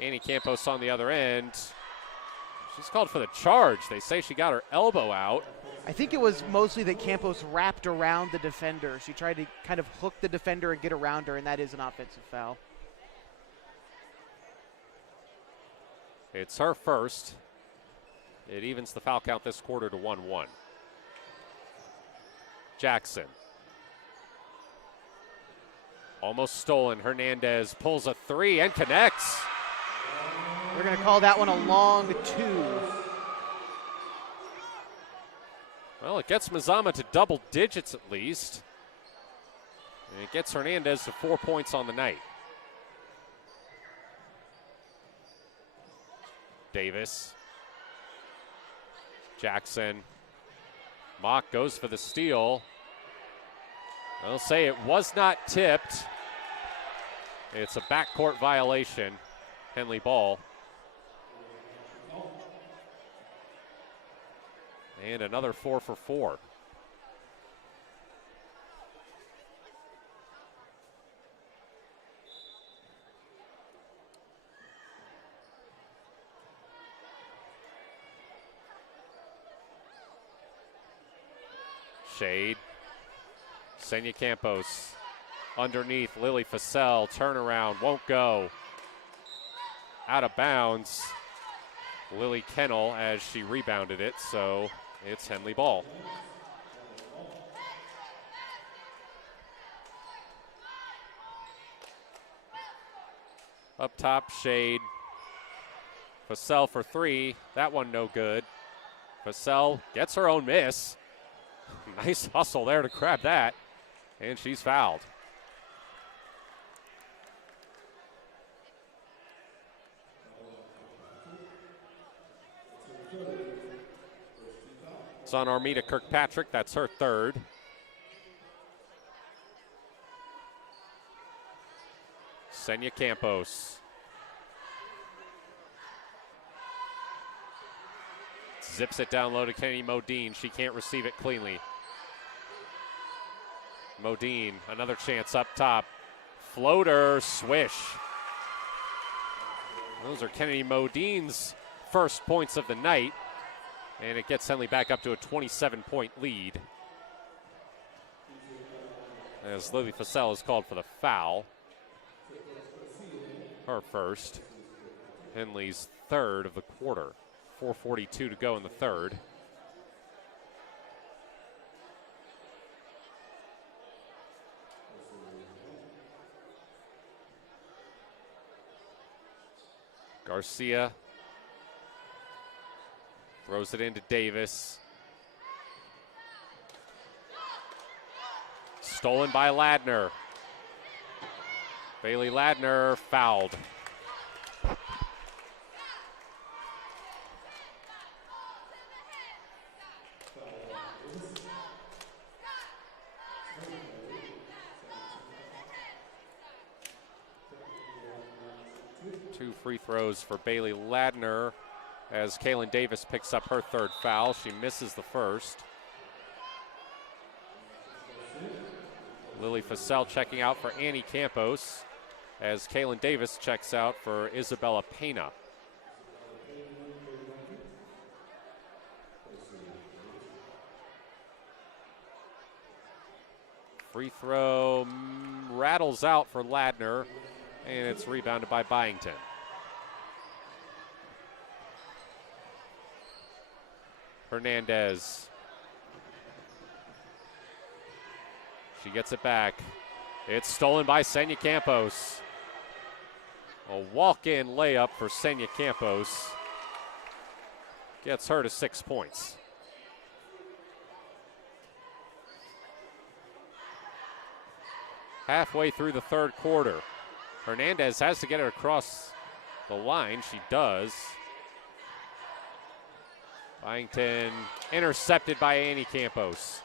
Annie Campos on the other end. She's called for the charge. They say she got her elbow out. I think it was mostly that Campos wrapped around the defender. She tried to kind of hook the defender and get around her, and that is an offensive foul. It's her first. It evens the foul count this quarter to 1-1. Jackson. Almost stolen. Hernandez pulls a three and connects. We're going to call that one a long two. Well, it gets Mazama to double digits at least. And it gets Hernandez to 4 points on the night. Davis. Jackson. Mock goes for the steal. I'll say it was not tipped. It's a backcourt violation. Henley ball. And another 4 for 4. Shade. Senya Campos underneath. Lily Fassell. Turnaround. Won't go. Out of bounds. Lily Kennel as she rebounded it, so it's Henley ball. Up top, Shade. Fassell for 3. That one no good. Fassell gets her own miss. Nice hustle there to grab that. And she's fouled. It's on Armida Kirkpatrick. That's her 3rd. Senya Campos. Zips it down low to Kennedy Modine. She can't receive it cleanly. Modine, another chance up top. Floater, swish. Those are Kennedy Modine's first points of the night. And it gets Henley back up to a 27-point lead. As Lily Fassell is called for the foul. Her first. Henley's 3rd of the quarter. 4:42 to go in the 3rd. Garcia throws it into Davis. Stolen by Ladner. Bailey Ladner fouled. Two free throws for Bailey Ladner as Kaylin Davis picks up her 3rd foul. She misses the first. Lily Fassell checking out for Annie Campos as Kaylin Davis checks out for Isabella Pena. Free throw rattles out for Ladner, and it's rebounded by Byington. Hernandez. She gets it back. It's stolen by Senya Campos. A walk-in layup for Senya Campos. Gets her to 6 points. Halfway through the 3rd quarter. Hernandez has to get it across the line. She does. Byington intercepted by Annie Campos.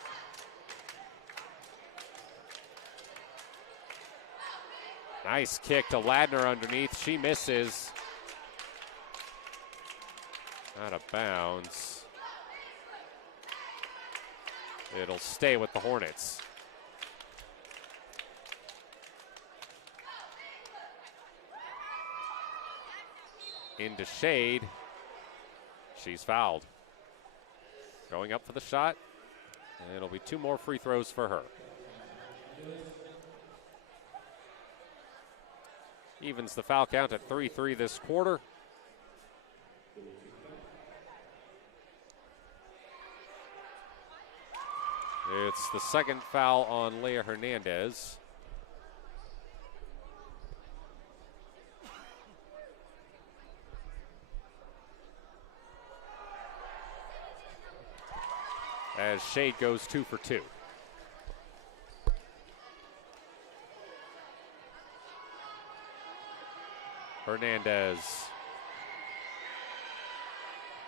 Nice kick to Ladner underneath. She misses. Out of bounds. It'll stay with the Hornets. Into Shade. She's fouled. Going up for the shot. And it'll be 2 more free throws for her. Evens the foul count at 3-3 this quarter. It's the 2nd foul on Leah Hernandez. As Shade goes 2 for 2. Hernandez.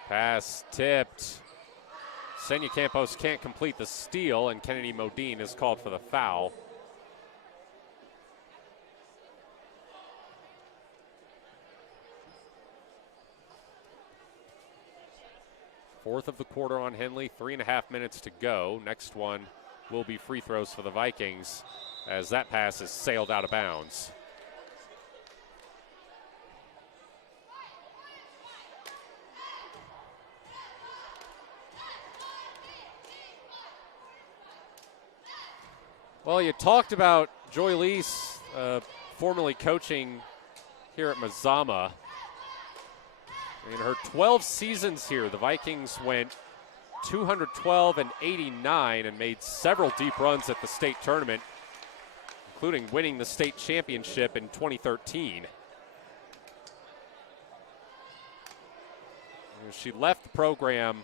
Pass tipped. Senya Campos can't complete the steal, and Kennedy Modine is called for the foul. Fourth of the quarter on Henley, 3.5 minutes to go. Next one will be free throws for the Vikings as that pass is sailed out of bounds. Well, you talked about Joy Lease, formerly coaching here at Mazama. In her 12 seasons here, the Vikings went 212-89 and made several deep runs at the state tournament, including winning the state championship in 2013. She left the program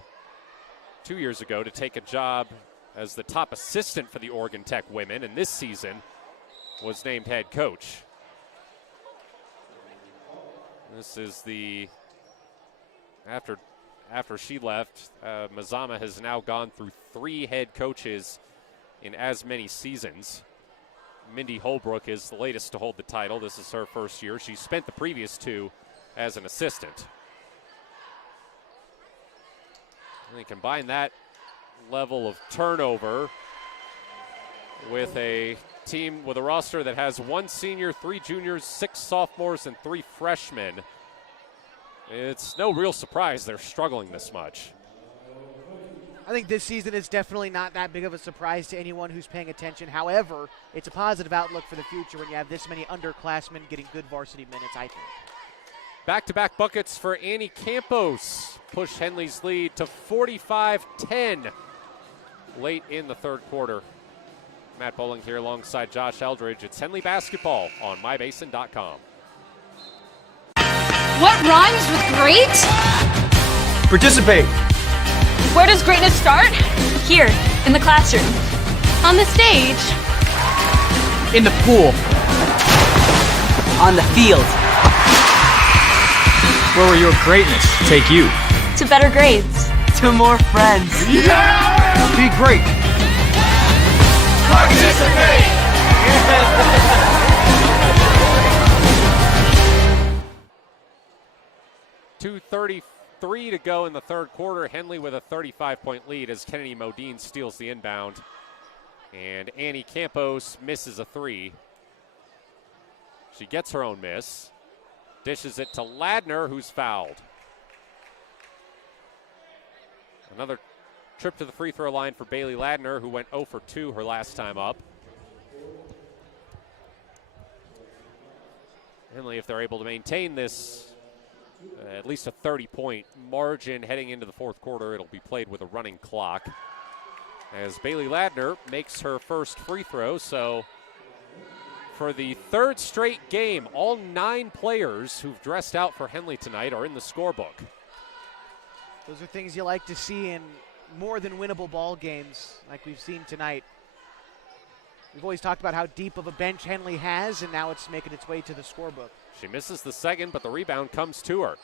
2 years ago to take a job as the top assistant for the Oregon Tech women, and this season was named head coach. This is the, after she left, Mazama has now gone through 3 head coaches in as many seasons. Mindy Holbrook is the latest to hold the title. This is her first year. She spent the previous 2 as an assistant. And they combine that level of turnover with a team with a roster that has 1 senior, 3 juniors, 6 sophomores, and 3 freshmen. It's no real surprise they're struggling this much. I think this season is definitely not that big of a surprise to anyone who's paying attention. However, it's a positive outlook for the future when you have this many underclassmen getting good varsity minutes, I think. Back-to-back buckets for Annie Campos push Henley's lead to 45-10 late in the third quarter. Matt Bowling here alongside Josh Eldredge. It's Henley basketball on mybasin.com. What rhymes with great? Participate. Where does greatness start? Here, in the classroom. On the stage. In the pool. On the field. Where will your greatness take you? To better grades. To more friends. Yeah! Be great. Participate! 2:33 to go in the third quarter. Henley with a 35-point lead as Kennedy Modine steals the inbound. And Annie Campos misses a 3. She gets her own miss. Dishes it to Ladner, who's fouled. Another trip to the free throw line for Bailey Ladner, who went 0 for 2 her last time up. Henley, if they're able to maintain this, at least a 30-point margin heading into the fourth quarter, it'll be played with a running clock. As Bailey Ladner makes her first free throw, so for the third straight game, all 9 players who've dressed out for Henley tonight are in the scorebook. Those are things you like to see in more than winnable ball games like we've seen tonight. We've always talked about how deep of a bench Henley has, and now it's making its way to the scorebook. She misses the second, but the rebound comes to her.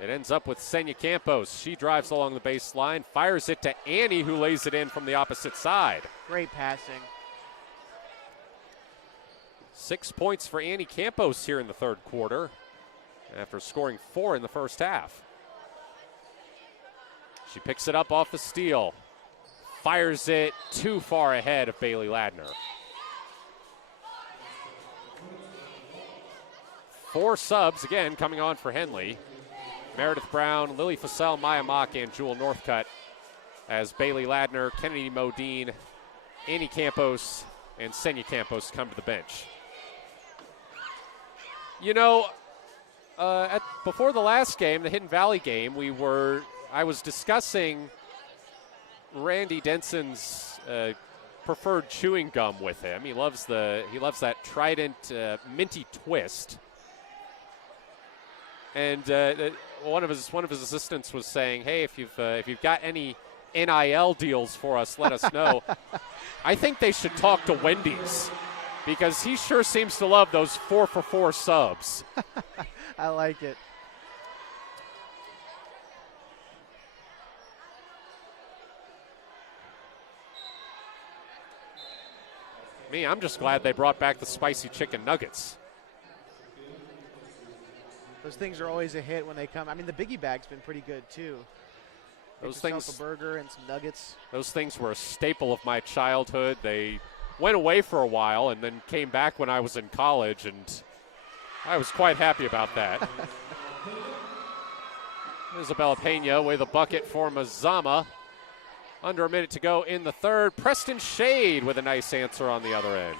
It ends up with Senya Campos. She drives along the baseline, fires it to Annie, who lays it in from the opposite side. Great passing. 6 points for Annie Campos here in the third quarter after scoring 4 in the first half. She picks it up off the steal. Fires it too far ahead of Bailey Ladner. 4 subs again coming on for Henley. Meredith Brown, Lily Fussell, Maya Mock, and Jewel Northcutt as Bailey Ladner, Kennedy Modine, Annie Campos, and Senya Campos come to the bench. You know, before the last game, the Hidden Valley game, I was discussing Randy Denson's preferred chewing gum with him. He loves that Trident minty twist. And one of his assistants was saying, "Hey, if you've got any NIL deals for us, let us know." I think they should talk to Wendy's because he sure seems to love those 4-for-4 subs. I like it. I'm just glad they brought back the spicy chicken nuggets. Those things are always a hit when they come. I mean, the Biggie Bag's been pretty good, too. Those Make yourself things, a burger and some nuggets. Those things were a staple of my childhood. They went away for a while and then came back when I was in college, and I was quite happy about that. Isabella Pena with a bucket for Mazama. Under a minute to go in the third. Preston Shade with a nice answer on the other end.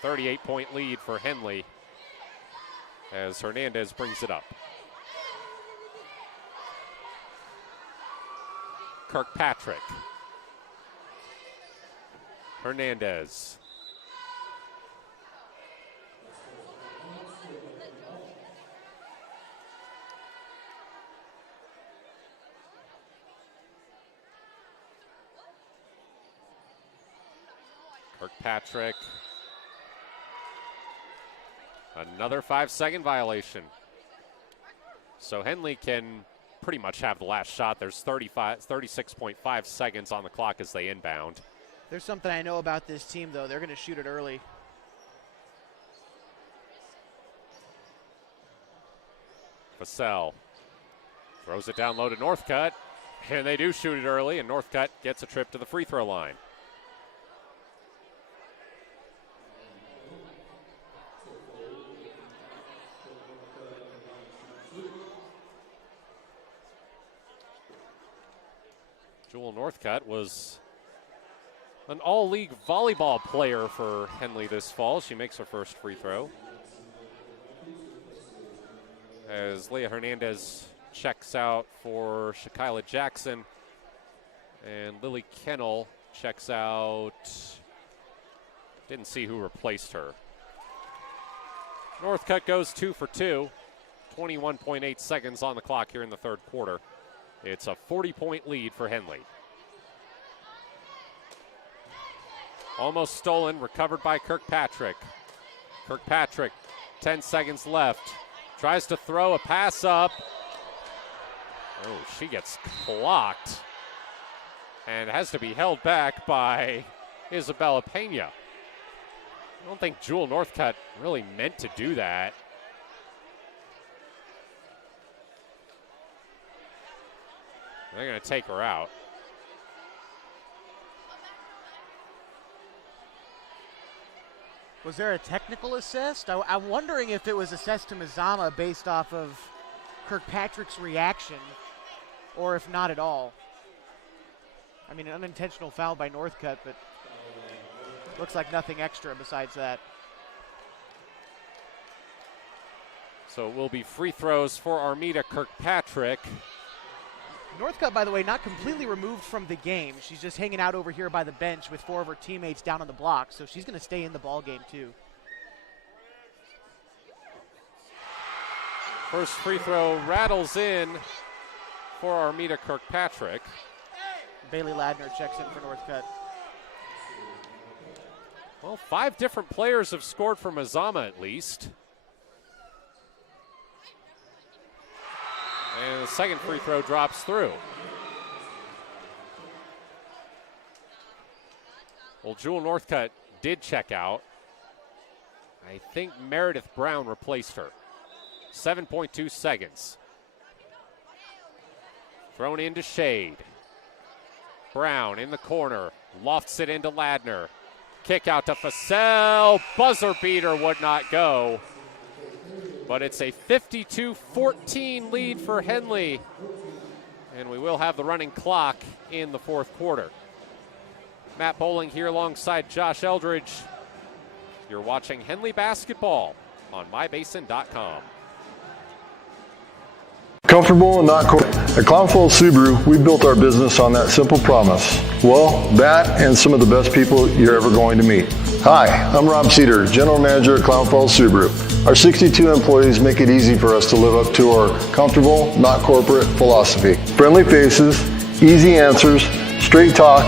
38-point lead for Henley as Hernandez brings it up. Kirkpatrick. Hernandez. Kirkpatrick. Another 5-second violation. So Henley can pretty much have the last shot. There's 36.5 seconds on the clock as they inbound. There's something I know about this team, though. They're going to shoot it early. Vassell throws it down low to Northcutt, and they do shoot it early, and Northcutt gets a trip to the free throw line. Jewel Northcutt was an all-league volleyball player for Henley this fall. She makes her first free throw. As Leah Hernandez checks out for Shakyla Jackson. And Lily Kennel checks out. Didn't see who replaced her. Northcutt goes 2 for 2. 21.8 seconds on the clock here in the third quarter. It's a 40-point lead for Henley. Almost stolen, recovered by Kirkpatrick. Kirkpatrick, 10 seconds left. Tries to throw a pass up. Oh, she gets clocked. And has to be held back by Isabella Pena. I don't think Jewel Northcutt really meant to do that. They're going to take her out. Was there a technical assist? I'm wondering if it was assessed to Mazama based off of Kirkpatrick's reaction, or if not at all. I mean, an unintentional foul by Northcutt, but looks like nothing extra besides that. So it will be free throws for Armida Kirkpatrick. Northcutt, by the way, not completely removed from the game. She's just hanging out over here by the bench with 4 of her teammates down on the block, so she's going to stay in the ball game too. First free throw rattles in for Armida Kirkpatrick. Bailey Ladner checks in for Northcutt. Well, 5 different players have scored for Mazama at least. And the second free throw drops through. Well, Jewel Northcutt did check out. I think Meredith Brown replaced her. 7.2 seconds. Thrown into Shade. Brown in the corner. Lofts it into Ladner. Kick out to Vassell. Buzzer beater would not go. But it's a 52-14 lead for Henley. And we will have the running clock in the fourth quarter. Matt Bowling here alongside Josh Eldredge. You're watching Henley basketball on mybasin.com. Comfortable and not corporate. At Clownfall Subaru, we built our business on that simple promise. Well, that and some of the best people you're ever going to meet. Hi, I'm Rob Cedar, General Manager at Clownfall Subaru. Our 62 employees make it easy for us to live up to our comfortable, not corporate philosophy. Friendly faces, easy answers, straight talk,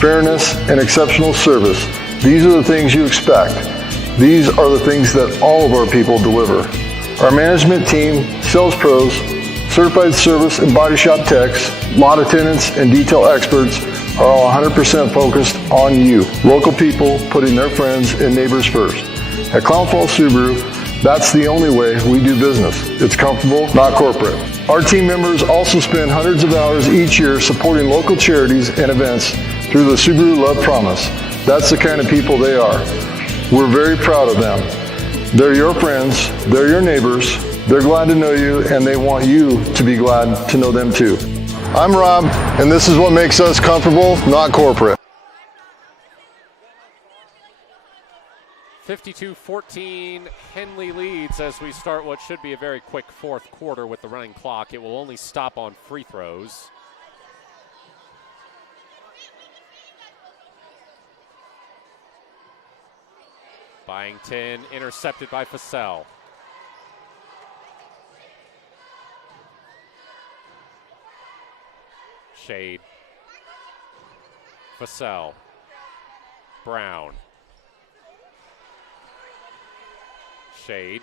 fairness, and exceptional service. These are the things you expect. These are the things that all of our people deliver. Our management team, sales pros, certified service and body shop techs, lot attendants, and detail experts are all 100% focused on you. Local people putting their friends and neighbors first. At Clown Falls Subaru, that's the only way we do business. It's comfortable, not corporate. Our team members also spend hundreds of hours each year supporting local charities and events through the Subaru Love Promise. That's the kind of people they are. We're very proud of them. They're your friends, they're your neighbors, they're glad to know you, and they want you to be glad to know them too. I'm Rob, and this is what makes us comfortable, not corporate. 52-14, Henley leads as we start what should be a very quick fourth quarter with the running clock. It will only stop on free throws. Byington intercepted by Fussell. Shade. Fussell. Brown. Shade.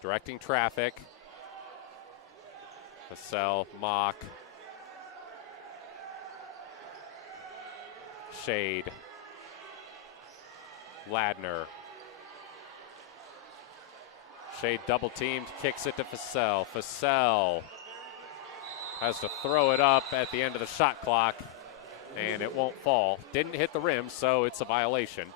Directing traffic. Fussell, Mock. Shade. Ladner. Shade double teamed, kicks it to Fussell. Fussell has to throw it up at the end of the shot clock, and it won't fall. Didn't hit the rim, so it's a violation.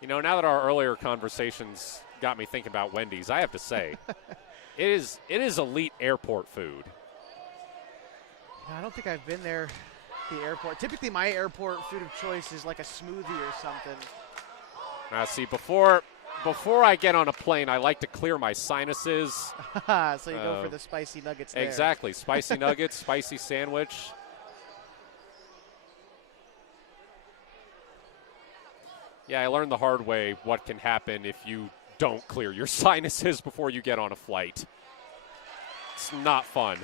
You know, now that our earlier conversations got me thinking about Wendy's, I have to say, it is elite airport food. I don't think I've been there, the airport. Typically, my airport food of choice is like a smoothie or something. Now, see, before I get on a plane, I like to clear my sinuses. So you go for the spicy nuggets there. Exactly. Spicy nuggets, spicy sandwich. Yeah, I learned the hard way what can happen if you don't clear your sinuses before you get on a flight. It's not fun.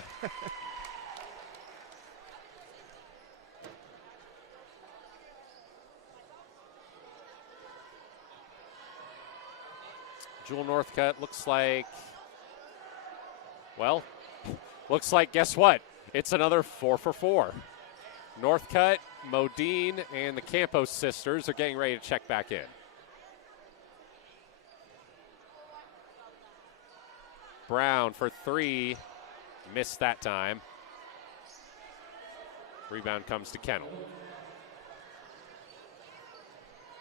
Jewel Northcutt looks like, guess what? It's another 4 for 4. Northcutt, Modine, and the Campos sisters are getting ready to check back in. Brown for 3, missed that time. Rebound comes to Kennel.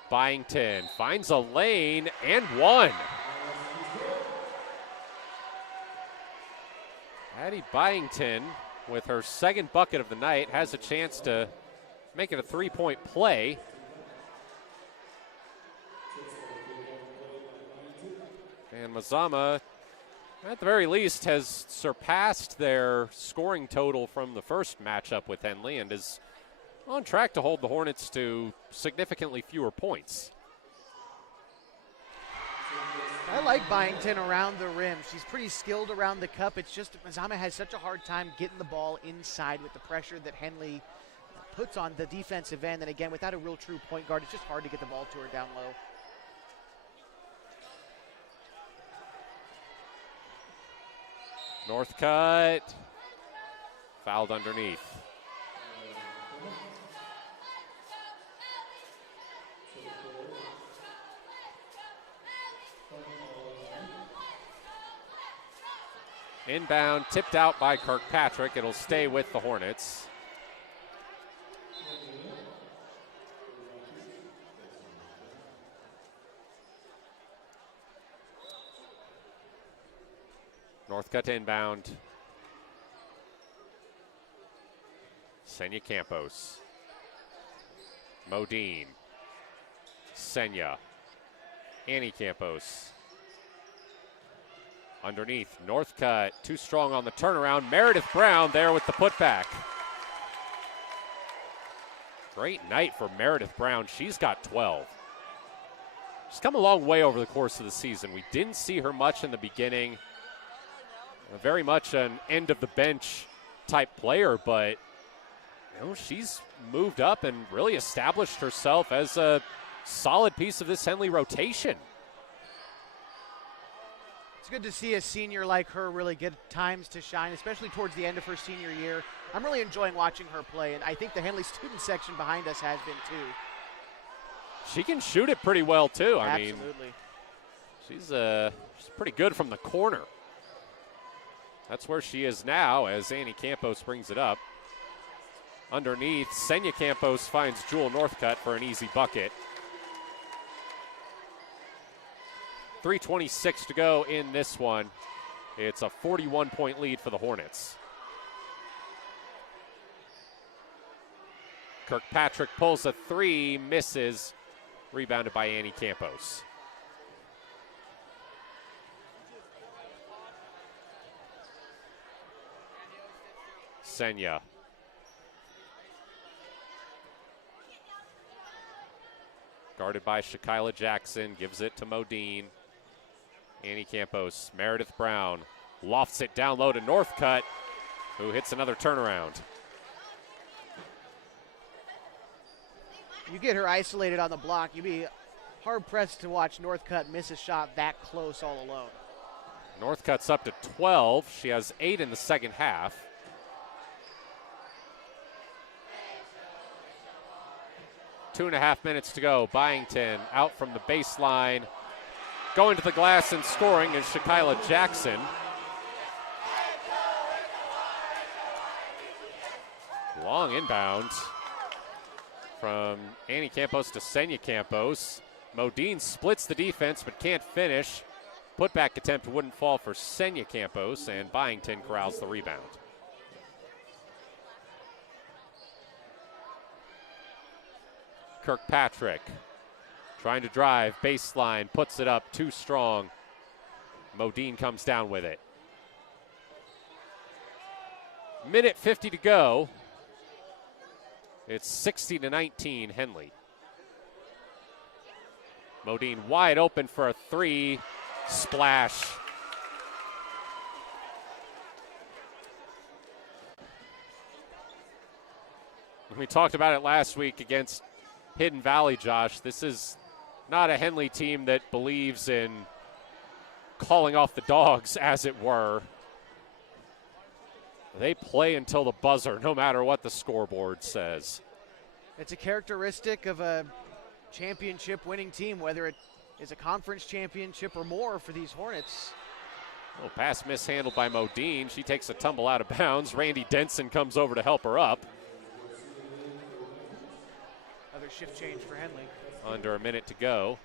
Byington finds a lane and one. Addie Byington, with her second bucket of the night, has a chance to make it a three-point play. And Mazama, at the very least, has surpassed their scoring total from the first matchup with Henley and is on track to hold the Hornets to significantly fewer points. I like Byington around the rim. She's pretty skilled around the cup. It's just Mazama has such a hard time getting the ball inside with the pressure that Henley puts on the defensive end. And again, without a real true point guard, it's just hard to get the ball to her down low. Northcutt fouled underneath. Inbound, tipped out by Kirkpatrick. It'll stay with the Hornets. Northcutt inbound. Senya Campos. Modine. Senya. Annie Campos. Underneath, Northcutt, too strong on the turnaround. Meredith Brown there with the putback. Great night for Meredith Brown. She's got 12. She's come a long way over the course of the season. We didn't see her much in the beginning. Very much an end-of-the-bench type player, but she's moved up and really established herself as a solid piece of this Henley rotation. It's good to see a senior like her really get times to shine, especially towards the end of her senior year. I'm really enjoying watching her play, and I think the Henley student section behind us has been too. She can shoot it pretty well too. Absolutely. She's pretty good from the corner. That's where she is now as Annie Campos brings it up. Underneath, Senya Campos finds Jewel Northcutt for an easy bucket. 3:26 to go in this one. It's a 41-point lead for the Hornets. Kirkpatrick pulls a three, misses. Rebounded by Annie Campos. Senya. Guarded by Shakyla Jackson, gives it to Modine. Annie Campos, Meredith Brown lofts it down low to Northcutt, who hits another turnaround. You get her isolated on the block, you'd be hard-pressed to watch Northcutt miss a shot that close all alone. Northcutt's up to 12. She has 8 in the second half. Two and a half minutes to go. Byington out from the baseline. Going to the glass and scoring is Shakyla Jackson. Long inbound from Annie Campos to Senya Campos. Modine splits the defense but can't finish. Putback attempt wouldn't fall for Senya Campos, and Byington corrals the rebound. Kirkpatrick trying to drive, baseline, puts it up, too strong. Modine comes down with it. Minute 50 to go. It's 60-19 Henley. Modine wide open for a three. Splash. We talked about it last week against Hidden Valley, Josh. This is not a Henley team that believes in calling off the dogs, as it were. They play until the buzzer, no matter what the scoreboard says. It's a characteristic of a championship winning team, whether it is a conference championship or more for these Hornets. Oh, pass mishandled by Modine. She takes a tumble out of bounds. Randy Denson comes over to help her up. Another shift change for Henley. Under a minute to go.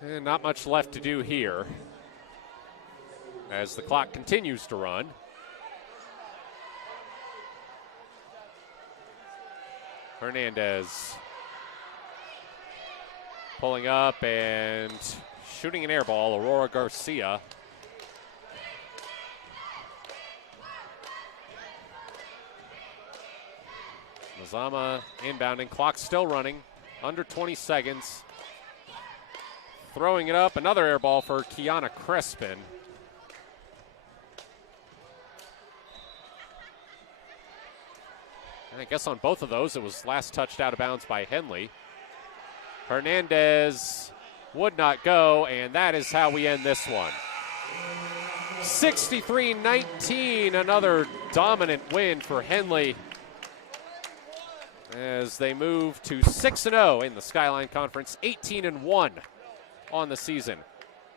And not much left to do here as the clock continues to run. Hernandez pulling up and shooting an air ball. Aurora Garcia. Mazama inbounding. Clock still running. Under 20 seconds. Throwing it up. Another air ball for Kiana Crespin. And I guess on both of those, it was last touched out of bounds by Henley. Hernandez would not go, and that is how we end this one. 63-19, another dominant win for Henley as they move to 6-0 in the Skyline Conference, 18-1 on the season.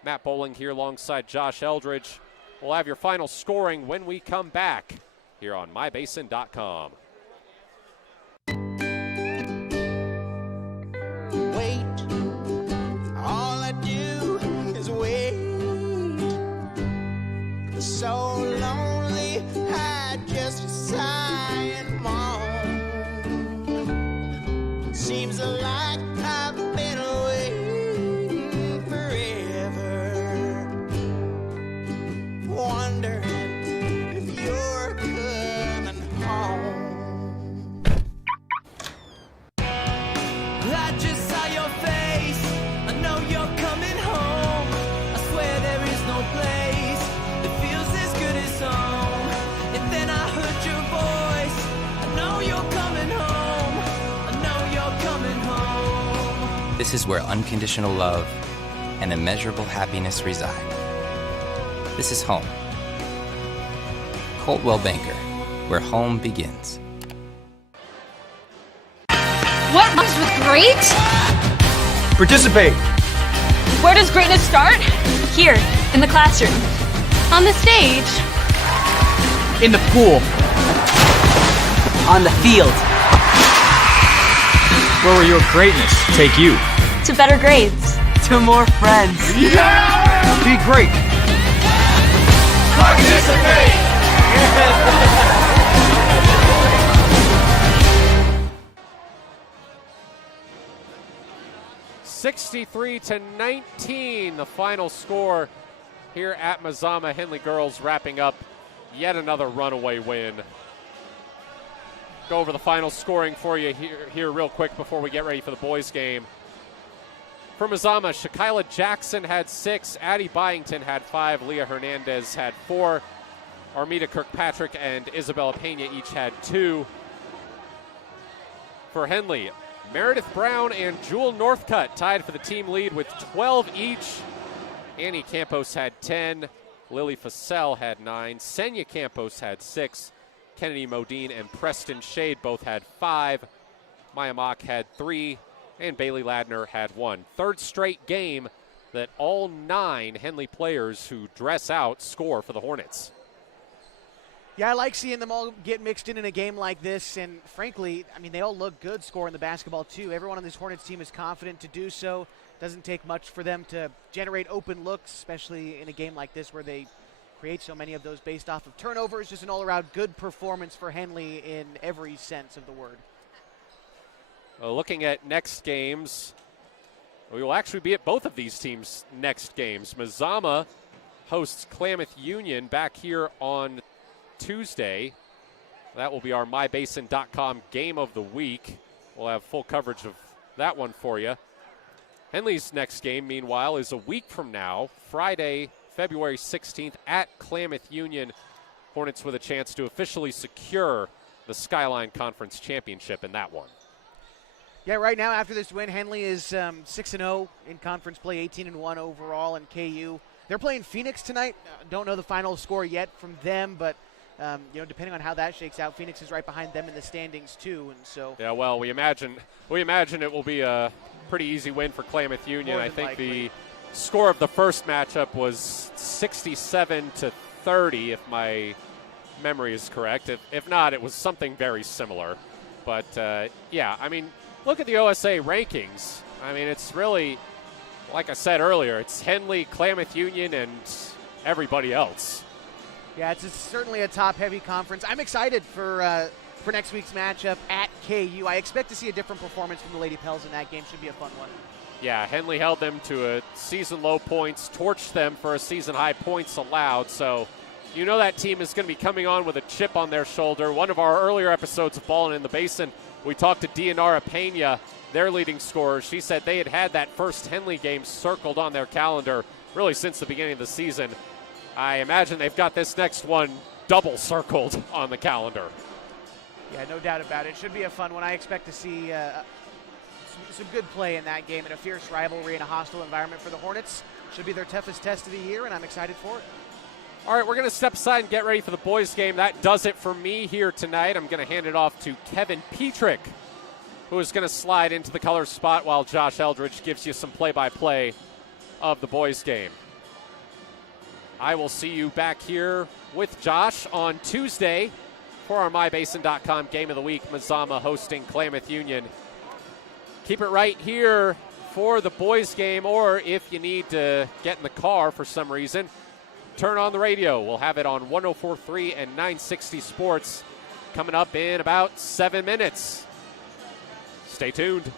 Matt Bowling here alongside Josh Eldredge. We'll have your final scoring when we come back here on mybasin.com. So lonely, I just sigh and moan. Seems like I've been waiting forever, wondering if you're coming home. This is where unconditional love and immeasurable happiness reside. This is home. Coldwell Banker, where home begins. What rhymes with great? Participate. Where does greatness start? Here, in the classroom. On the stage. In the pool. On the field. Where will your greatness take you? To better grades. To more friends. Yeah! Be great. Participate! 63-19, the final score here at Mazama. Henley girls wrapping up yet another runaway win. Go over the final scoring for you here real quick before we get ready for the boys' game. For Mazama, Shakyla Jackson had 6, Addie Byington had 5, Leah Hernandez had 4, Armida Kirkpatrick and Isabella Pena each had 2. For Henley, Meredith Brown and Jewel Northcutt tied for the team lead with 12 each. Annie Campos had 10, Lily Fassell had 9, Senya Campos had 6, Kennedy Modine and Preston Shade both had 5, Maya Mock had 3, and Bailey Ladner had 1. Third straight game that all 9 Henley players who dress out score for the Hornets. Yeah, I like seeing them all get mixed in a game like this, and frankly, I mean, they all look good scoring the basketball too. Everyone on this Hornets team is confident to do so. Doesn't take much for them to generate open looks, especially in a game like this where they create so many of those based off of turnovers. Just an all-around good performance for Henley in every sense of the word. Looking at next games, we will actually be at both of these teams' next games. Mazama hosts Klamath Union back here on Tuesday. That will be our mybasin.com game of the week. We'll have full coverage of that one for you. Henley's next game, meanwhile, is a week from now, Friday, February 16th at Klamath Union. Hornets with a chance to officially secure the Skyline Conference Championship in that one. Yeah, right now after this win, Henley is 6-0 in conference play, 18-1 overall in KU. They're playing Phoenix tonight. Don't know the final score yet from them, but depending on how that shakes out, Phoenix is right behind them in the standings too, and so. Yeah, well, we imagine it will be a pretty easy win for Klamath Union. I think likely. the score of the first matchup was 67-30, if my memory is correct. If not, it was something very similar. But yeah, I mean, look at the OSA rankings. I mean, it's really, like I said earlier, it's Henley, Klamath Union, and everybody else. Yeah, it's certainly a top-heavy conference. I'm excited for next week's matchup at KU. I expect to see a different performance from the Lady Pels in that game. Should be a fun one. Yeah, Henley held them to a season-low points, torched them for a season-high points allowed. So you know that team is going to be coming on with a chip on their shoulder. One of our earlier episodes of Ballin' in the Basin, we talked to Dianara Pena, their leading scorer. She said they had that first Henley game circled on their calendar really since the beginning of the season. I imagine they've got this next one double circled on the calendar. Yeah, no doubt about it. Should be a fun one. I expect to see some good play in that game in a fierce rivalry in a hostile environment for the Hornets. Should be their toughest test of the year, and I'm excited for it. All right, we're going to step aside and get ready for the boys' game. That does it for me here tonight. I'm going to hand it off to Kevin Petrick, who is going to slide into the color spot while Josh Eldredge gives you some play-by-play of the boys' game. I will see you back here with Josh on Tuesday for our MyBasin.com Game of the Week. Mazama hosting Klamath Union. Keep it right here for the boys' game, or if you need to get in the car for some reason, turn on the radio. We'll have it on 104.3 and 960 Sports coming up in about 7 minutes. Stay tuned.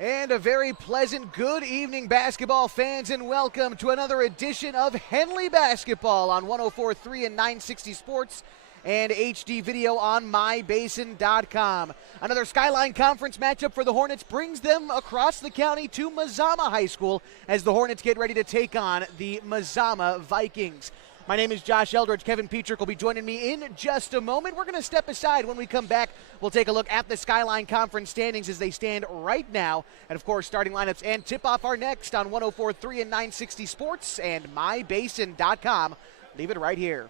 And a very pleasant good evening, basketball fans, and welcome to another edition of Henley Basketball on 104.3 and 960 Sports and HD video on mybasin.com. Another Skyline Conference matchup for the Hornets brings them across the county to Mazama High School as the Hornets get ready to take on the Mazama Vikings. My name is Josh Eldredge. Kevin Petrick will be joining me in just a moment. We're going to step aside. When we come back, we'll take a look at the Skyline Conference standings as they stand right now. And, of course, starting lineups and tip-off are next on 104.3 and 960 Sports and mybasin.com. Leave it right here.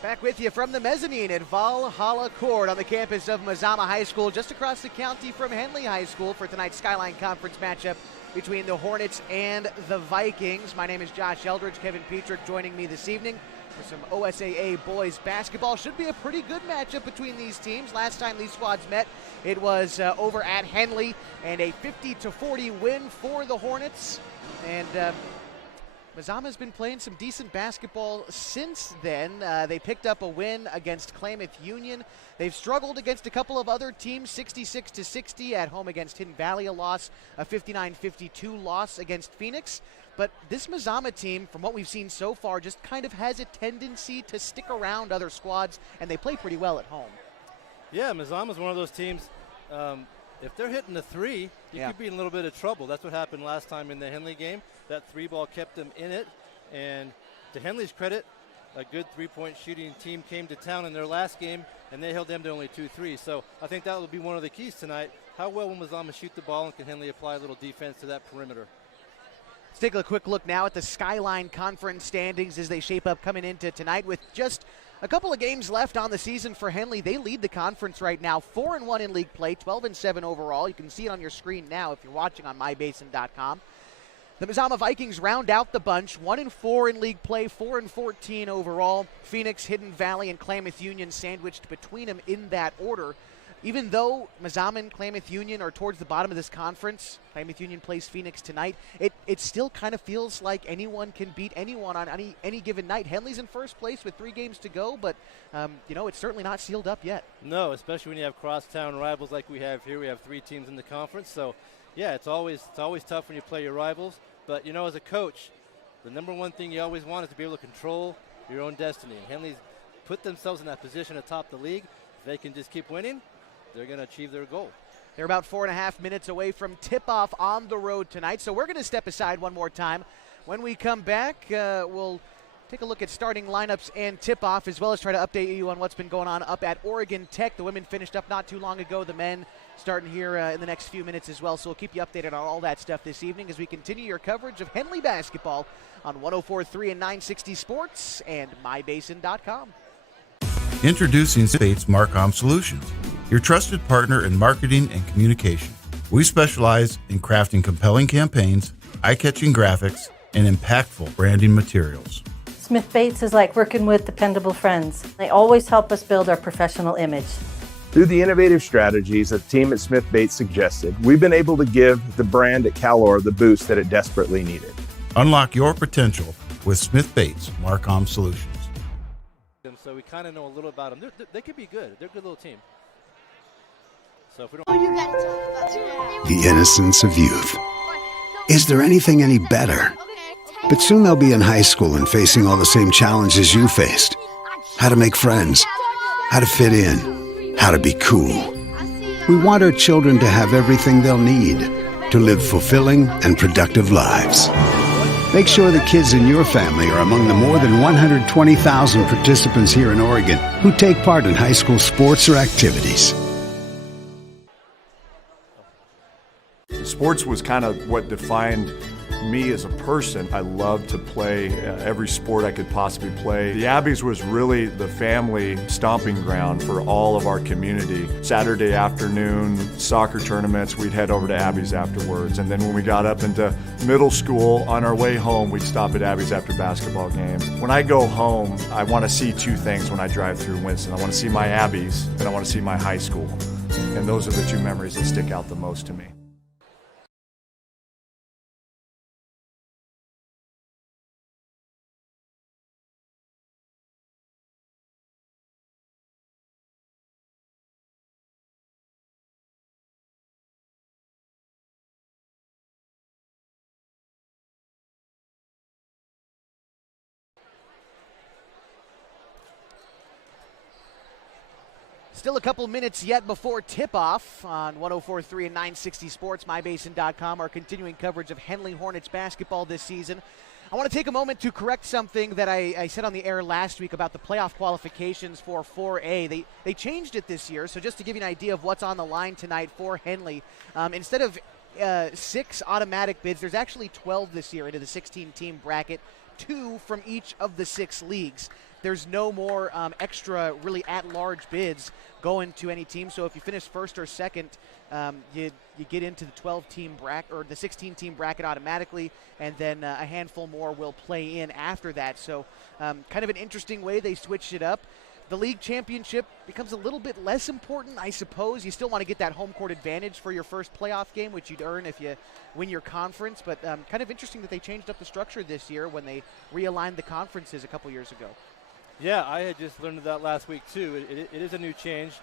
Back with you from the mezzanine at Valhalla Court on the campus of Mazama High School, just across the county from Henley High School for tonight's Skyline Conference matchup between the Hornets and the Vikings. My name is Josh Eldredge. Kevin Petrick joining me this evening for some OSAA boys basketball. Should be a pretty good matchup between these teams. Last time these squads met, it was over at Henley, and a 50-40 win for the Hornets. And Mazama's been playing some decent basketball since then. They picked up a win against Klamath Union. They've struggled against a couple of other teams, 66-60 at home against Hidden Valley, a loss, a 59-52 loss against Phoenix. But this Mazama team, from what we've seen so far, just kind of has a tendency to stick around other squads, and they play pretty well at home. Yeah, Mazama's one of those teams. If they're hitting the three, you could be in a little bit of trouble. That's what happened last time in the Henley game. That three ball kept them in it. And to Henley's credit, a good three-point shooting team came to town in their last game, and they held them to only 2 threes. So I think that will be one of the keys tonight. How well will Mazama shoot the ball, and can Henley apply a little defense to that perimeter? Let's take a quick look now at the Skyline Conference standings as they shape up coming into tonight with just a couple of games left on the season for Henley. They lead the conference right now, 4-1 in league play, 12-7 overall. You can see it on your screen now if you're watching on mybasin.com. The Mazama Vikings round out the bunch, 1-4 in league play, 4-14 overall. Phoenix, Hidden Valley, and Klamath Union sandwiched between them in that order. Even though Mazama and Klamath Union are towards the bottom of this conference, Klamath Union plays Phoenix tonight, it still kind of feels like anyone can beat anyone on any given night. Henley's in first place with 3 games to go, but, it's certainly not sealed up yet. No, especially when you have crosstown rivals like we have here. We have 3 teams in the conference, so, yeah, it's always tough when you play your rivals. But, as a coach, the number one thing you always want is to be able to control your own destiny. And Henley's put themselves in that position atop the league. If they can just keep winning, they're going to achieve their goal. They're about 4.5 minutes away from tip-off on the road tonight, so we're going to step aside one more time. When we come back, we'll take a look at starting lineups and tip-off, as well as try to update you on what's been going on up at Oregon Tech. The women finished up not too long ago. The men starting here in the next few minutes as well, so we'll keep you updated on all that stuff this evening as we continue your coverage of Henley basketball on 104.3 and 960 Sports and mybasin.com. Introducing Bates Marcom Solutions, your trusted partner in marketing and communication. We specialize in crafting compelling campaigns, eye-catching graphics, and impactful branding materials. Smith Bates is like working with dependable friends. They always help us build our professional image. Through the innovative strategies that the team at Smith Bates suggested, we've been able to give the brand at Calor the boost that it desperately needed. Unlock your potential with Smith Bates Marcom Solutions. So we kind of know a little about them. They could be good. They're a good little team. So if we don't... The innocence of youth. Is there anything any better? But soon they'll be in high school and facing all the same challenges you faced. How to make friends, how to fit in, how to be cool. We want our children to have everything they'll need. to live fulfilling and productive lives. Make sure the kids in your family are among the more than 120,000 participants here in Oregon who take part in high school sports or activities. Sports was kind of what defined me as a person. I loved to play every sport I could possibly play. The Abbeys was really the family stomping ground for all of our community. Saturday afternoon soccer tournaments, we'd head over to Abbeys afterwards. And then when we got up into middle school, on our way home, we'd stop at Abbeys after basketball games. When I go home, I want to see two things when I drive through Winston. I want to see my Abbeys and I want to see my high school. And those are the two memories that stick out the most to me. Still a couple minutes yet before tip-off on 104.3 and 960 Sports, mybasin.com, our continuing coverage of Henley Hornets basketball this season. I want to take a moment to correct something that I said on the air last week about the playoff qualifications for 4A. They changed it this year, so just to give you an idea of what's on the line tonight for Henley, instead of 6 automatic bids, there's actually 12 this year into the 16-team bracket, 2 from each of the 6 leagues. There's no more extra really at-large bids going to any team. So if you finish first or second, you get into the 12-team bracket or the 16-team bracket automatically, and then a handful more will play in after that. So kind of an interesting way they switched it up. The league championship becomes a little bit less important, I suppose. You still want to get that home court advantage for your first playoff game, which you'd earn if you win your conference. But kind of interesting that they changed up the structure this year when they realigned the conferences a couple years ago. Yeah, I had just learned of that last week, too. It is a new change.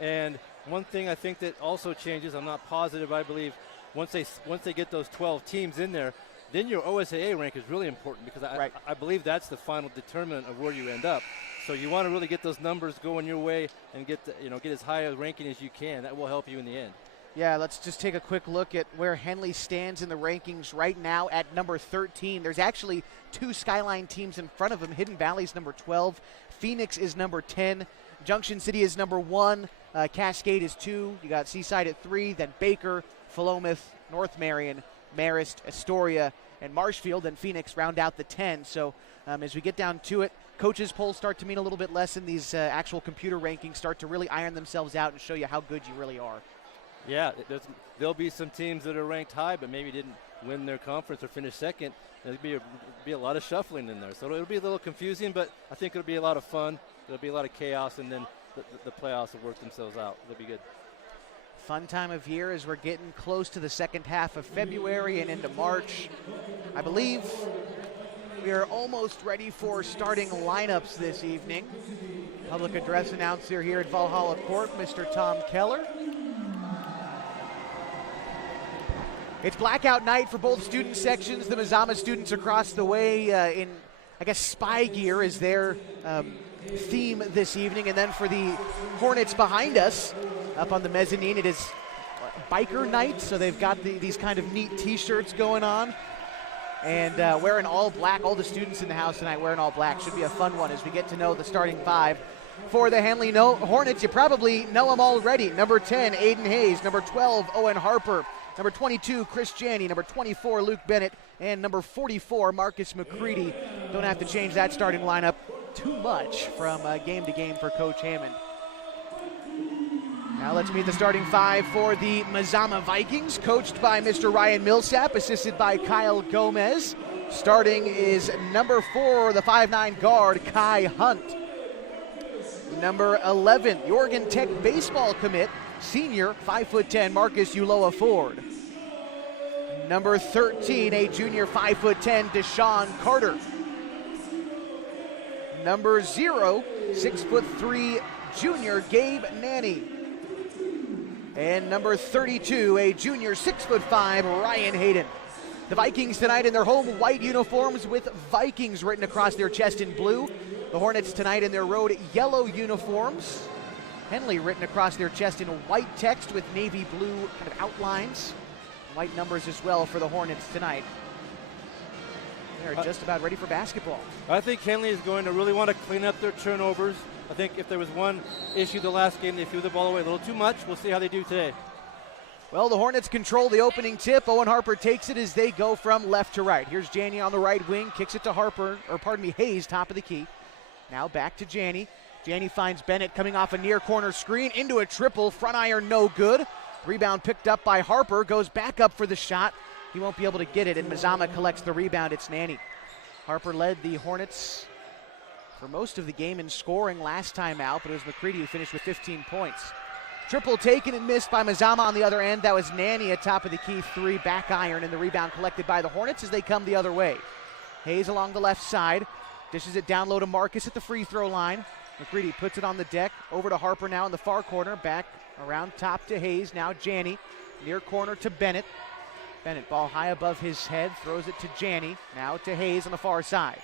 And one thing I think that also changes, I'm not positive, I believe, once they get those 12 teams in there, then your OSAA rank is really important because I believe that's the final determinant of where you end up. So you want to really get those numbers going your way and get as high a ranking as you can. That will help you in the end. Yeah, let's just take a quick look at where Henley stands in the rankings right now at number 13. There's actually 2 Skyline teams in front of them. Hidden Valley's number 12. Phoenix is number 10. Junction City is number 1. Cascade is 2. You got Seaside at 3. Then Baker, Philomath, North Marion, Marist, Astoria, and Marshfield. And Phoenix round out the 10. So as we get down to it, coaches' polls start to mean a little bit less, and these actual computer rankings start to really iron themselves out and show you how good you really are. Yeah, there'll be some teams that are ranked high but maybe didn't win their conference or finish second. There'll be a lot of shuffling in there. So it'll be a little confusing, but I think it'll be a lot of fun. There'll be a lot of chaos, and then the playoffs will work themselves out. It'll be good. Fun time of year as we're getting close to the second half of February and into March. I believe we are almost ready for starting lineups this evening. Public address announcer here at Valhalla Court, Mr. Tom Keller. It's blackout night for both student sections. The Mazama students across the way in, I guess, spy gear is their theme this evening. And then for the Hornets behind us, up on the mezzanine, it is biker night. So they've got these kind of neat T-shirts going on. And wearing all black. All the students in the house tonight wearing all black. Should be a fun one as we get to know the starting 5. For the Henley Hornets, you probably know them already. Number 10, Aiden Hayes. Number 12, Owen Harper. Number 22, Chris Janney. Number 24, Luke Bennett. And number 44, Marcus McCready. Don't have to change that starting lineup too much from game to game for Coach Hammond. Now let's meet the starting 5 for the Mazama Vikings, coached by Mr. Ryan Millsap, assisted by Kyle Gomez. Starting is number 4, the 5'9" guard, Kai Hunt. Number 11, the Oregon Tech baseball commit, senior, 5'10", Marcus Uloa Ford. Number 13, a junior, 5'10", Deshaun Carter. Number 0, 6'3", junior, Gabe Nanny. And number 32, a junior, 6'5", Ryan Hayden. The Vikings tonight in their home white uniforms with Vikings written across their chest in blue. The Hornets tonight in their road yellow uniforms. Henley written across their chest in white text with navy blue kind of outlines. White numbers as well for the Hornets tonight. They're just about ready for basketball. I think Henley is going to really want to clean up their turnovers. I think if there was one issue the last game, they threw the ball away a little too much. We'll see how they do today. Well, the Hornets control the opening tip. Owen Harper takes it as they go from left to right. Here's Janney on the right wing, kicks it to Hayes, top of the key. Now back to Janney. Janney finds Bennett coming off a near corner screen into a triple, front iron no good. Rebound picked up by Harper, goes back up for the shot. He won't be able to get it, and Mazama collects the rebound. It's Nanny. Harper led the Hornets for most of the game in scoring last time out, but it was McCready who finished with 15 points. Triple taken and missed by Mazama on the other end. That was Nanny at top of the key, 3 back iron, and the rebound collected by the Hornets as they come the other way. Hayes along the left side, dishes it down low to Marcus at the free throw line. McCready puts it on the deck, over to Harper now in the far corner, back around top to Hayes, now Janney, near corner to Bennett. Bennett, ball high above his head, throws it to Janney, now to Hayes on the far side.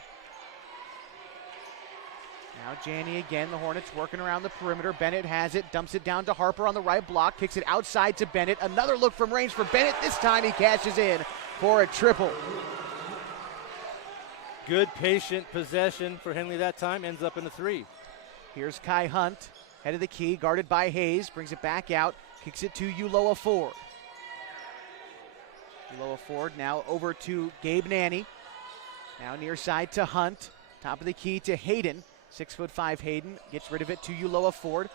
Now Janney again, the Hornets working around the perimeter. Bennett has it, dumps it down to Harper on the right block, kicks it outside to Bennett. Another look from range for Bennett. This time he cashes in for a triple. Good patient possession for Henley that time, ends up in a 3. Here's Kai Hunt, head of the key, guarded by Hayes, brings it back out, kicks it to Uloa Ford. Uloa Ford now over to Gabe Nanny. Now near side to Hunt, top of the key to Hayden. 6'5" Hayden gets rid of it to Uloa Ford.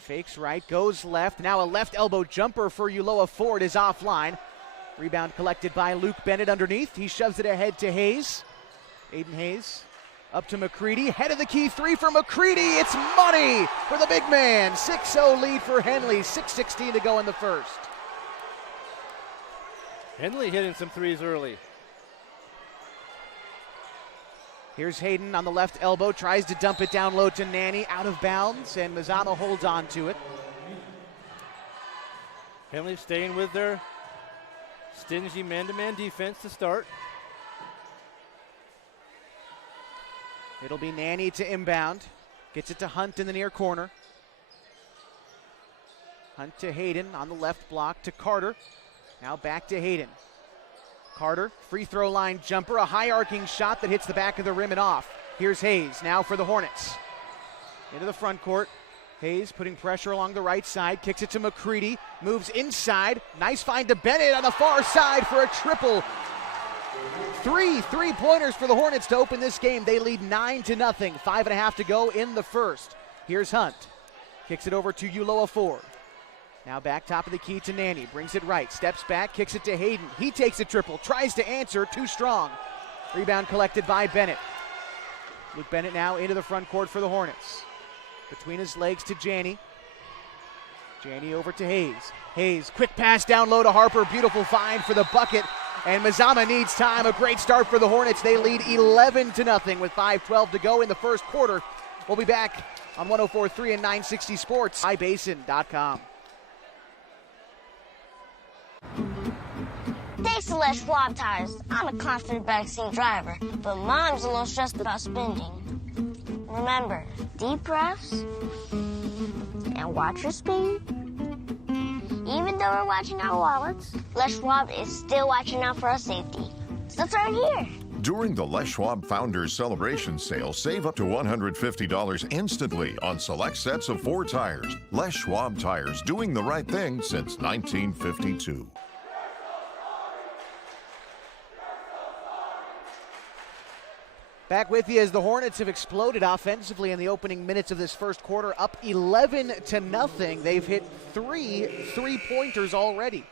Fakes right, goes left. Now a left elbow jumper for Uloa Ford is offline. Rebound collected by Luke Bennett underneath. He shoves it ahead to Hayes. Aiden Hayes up to McCready. Head of the key 3 for McCready. It's money for the big man. 6-0 lead for Henley. 6:16 to go in the first. Henley hitting some threes early. Here's Hayden on the left elbow, tries to dump it down low to Nanny, out of bounds, and Mazama holds on to it. Henley staying with their stingy man-to-man defense to start. It'll be Nanny to inbound. Gets it to Hunt in the near corner. Hunt to Hayden on the left block to Carter. Now back to Hayden. Carter, free throw line jumper, a high arcing shot that hits the back of the rim and off. Here's Hayes now for the Hornets. Into the front court. Hayes putting pressure along the right side, kicks it to McCready, moves inside. Nice find to Bennett on the far side for a triple. 3 3-pointers for the Hornets to open this game. They lead 9-0. 5.5 to go in the first. Here's Hunt. Kicks it over to Uloa Ford. Now back top of the key to Nanny. Brings it right. Steps back. Kicks it to Hayden. He takes a triple. Tries to answer. Too strong. Rebound collected by Bennett. Luke Bennett now into the front court for the Hornets. Between his legs to Janney. Janney over to Hayes. Hayes, quick pass down low to Harper. Beautiful find for the bucket. And Mazama needs time. A great start for the Hornets. They lead 11-0 with 5:12 to go in the first quarter. We'll be back on 104.3 and 960 Sports. iBasin.com. Thanks to Les Schwab Tires, I'm a confident backseat driver, but Mom's a little stressed about spending. Remember, deep breaths and watch your speed. Even though we're watching our wallets, Les Schwab is still watching out for our safety. So turn here. During the Les Schwab Founders Celebration Sale, save up to $150 instantly on select sets of 4 tires. Les Schwab Tires, doing the right thing since 1952. Back with you as the Hornets have exploded offensively in the opening minutes of this first quarter, up 11-0. They've hit 3 3-pointers already.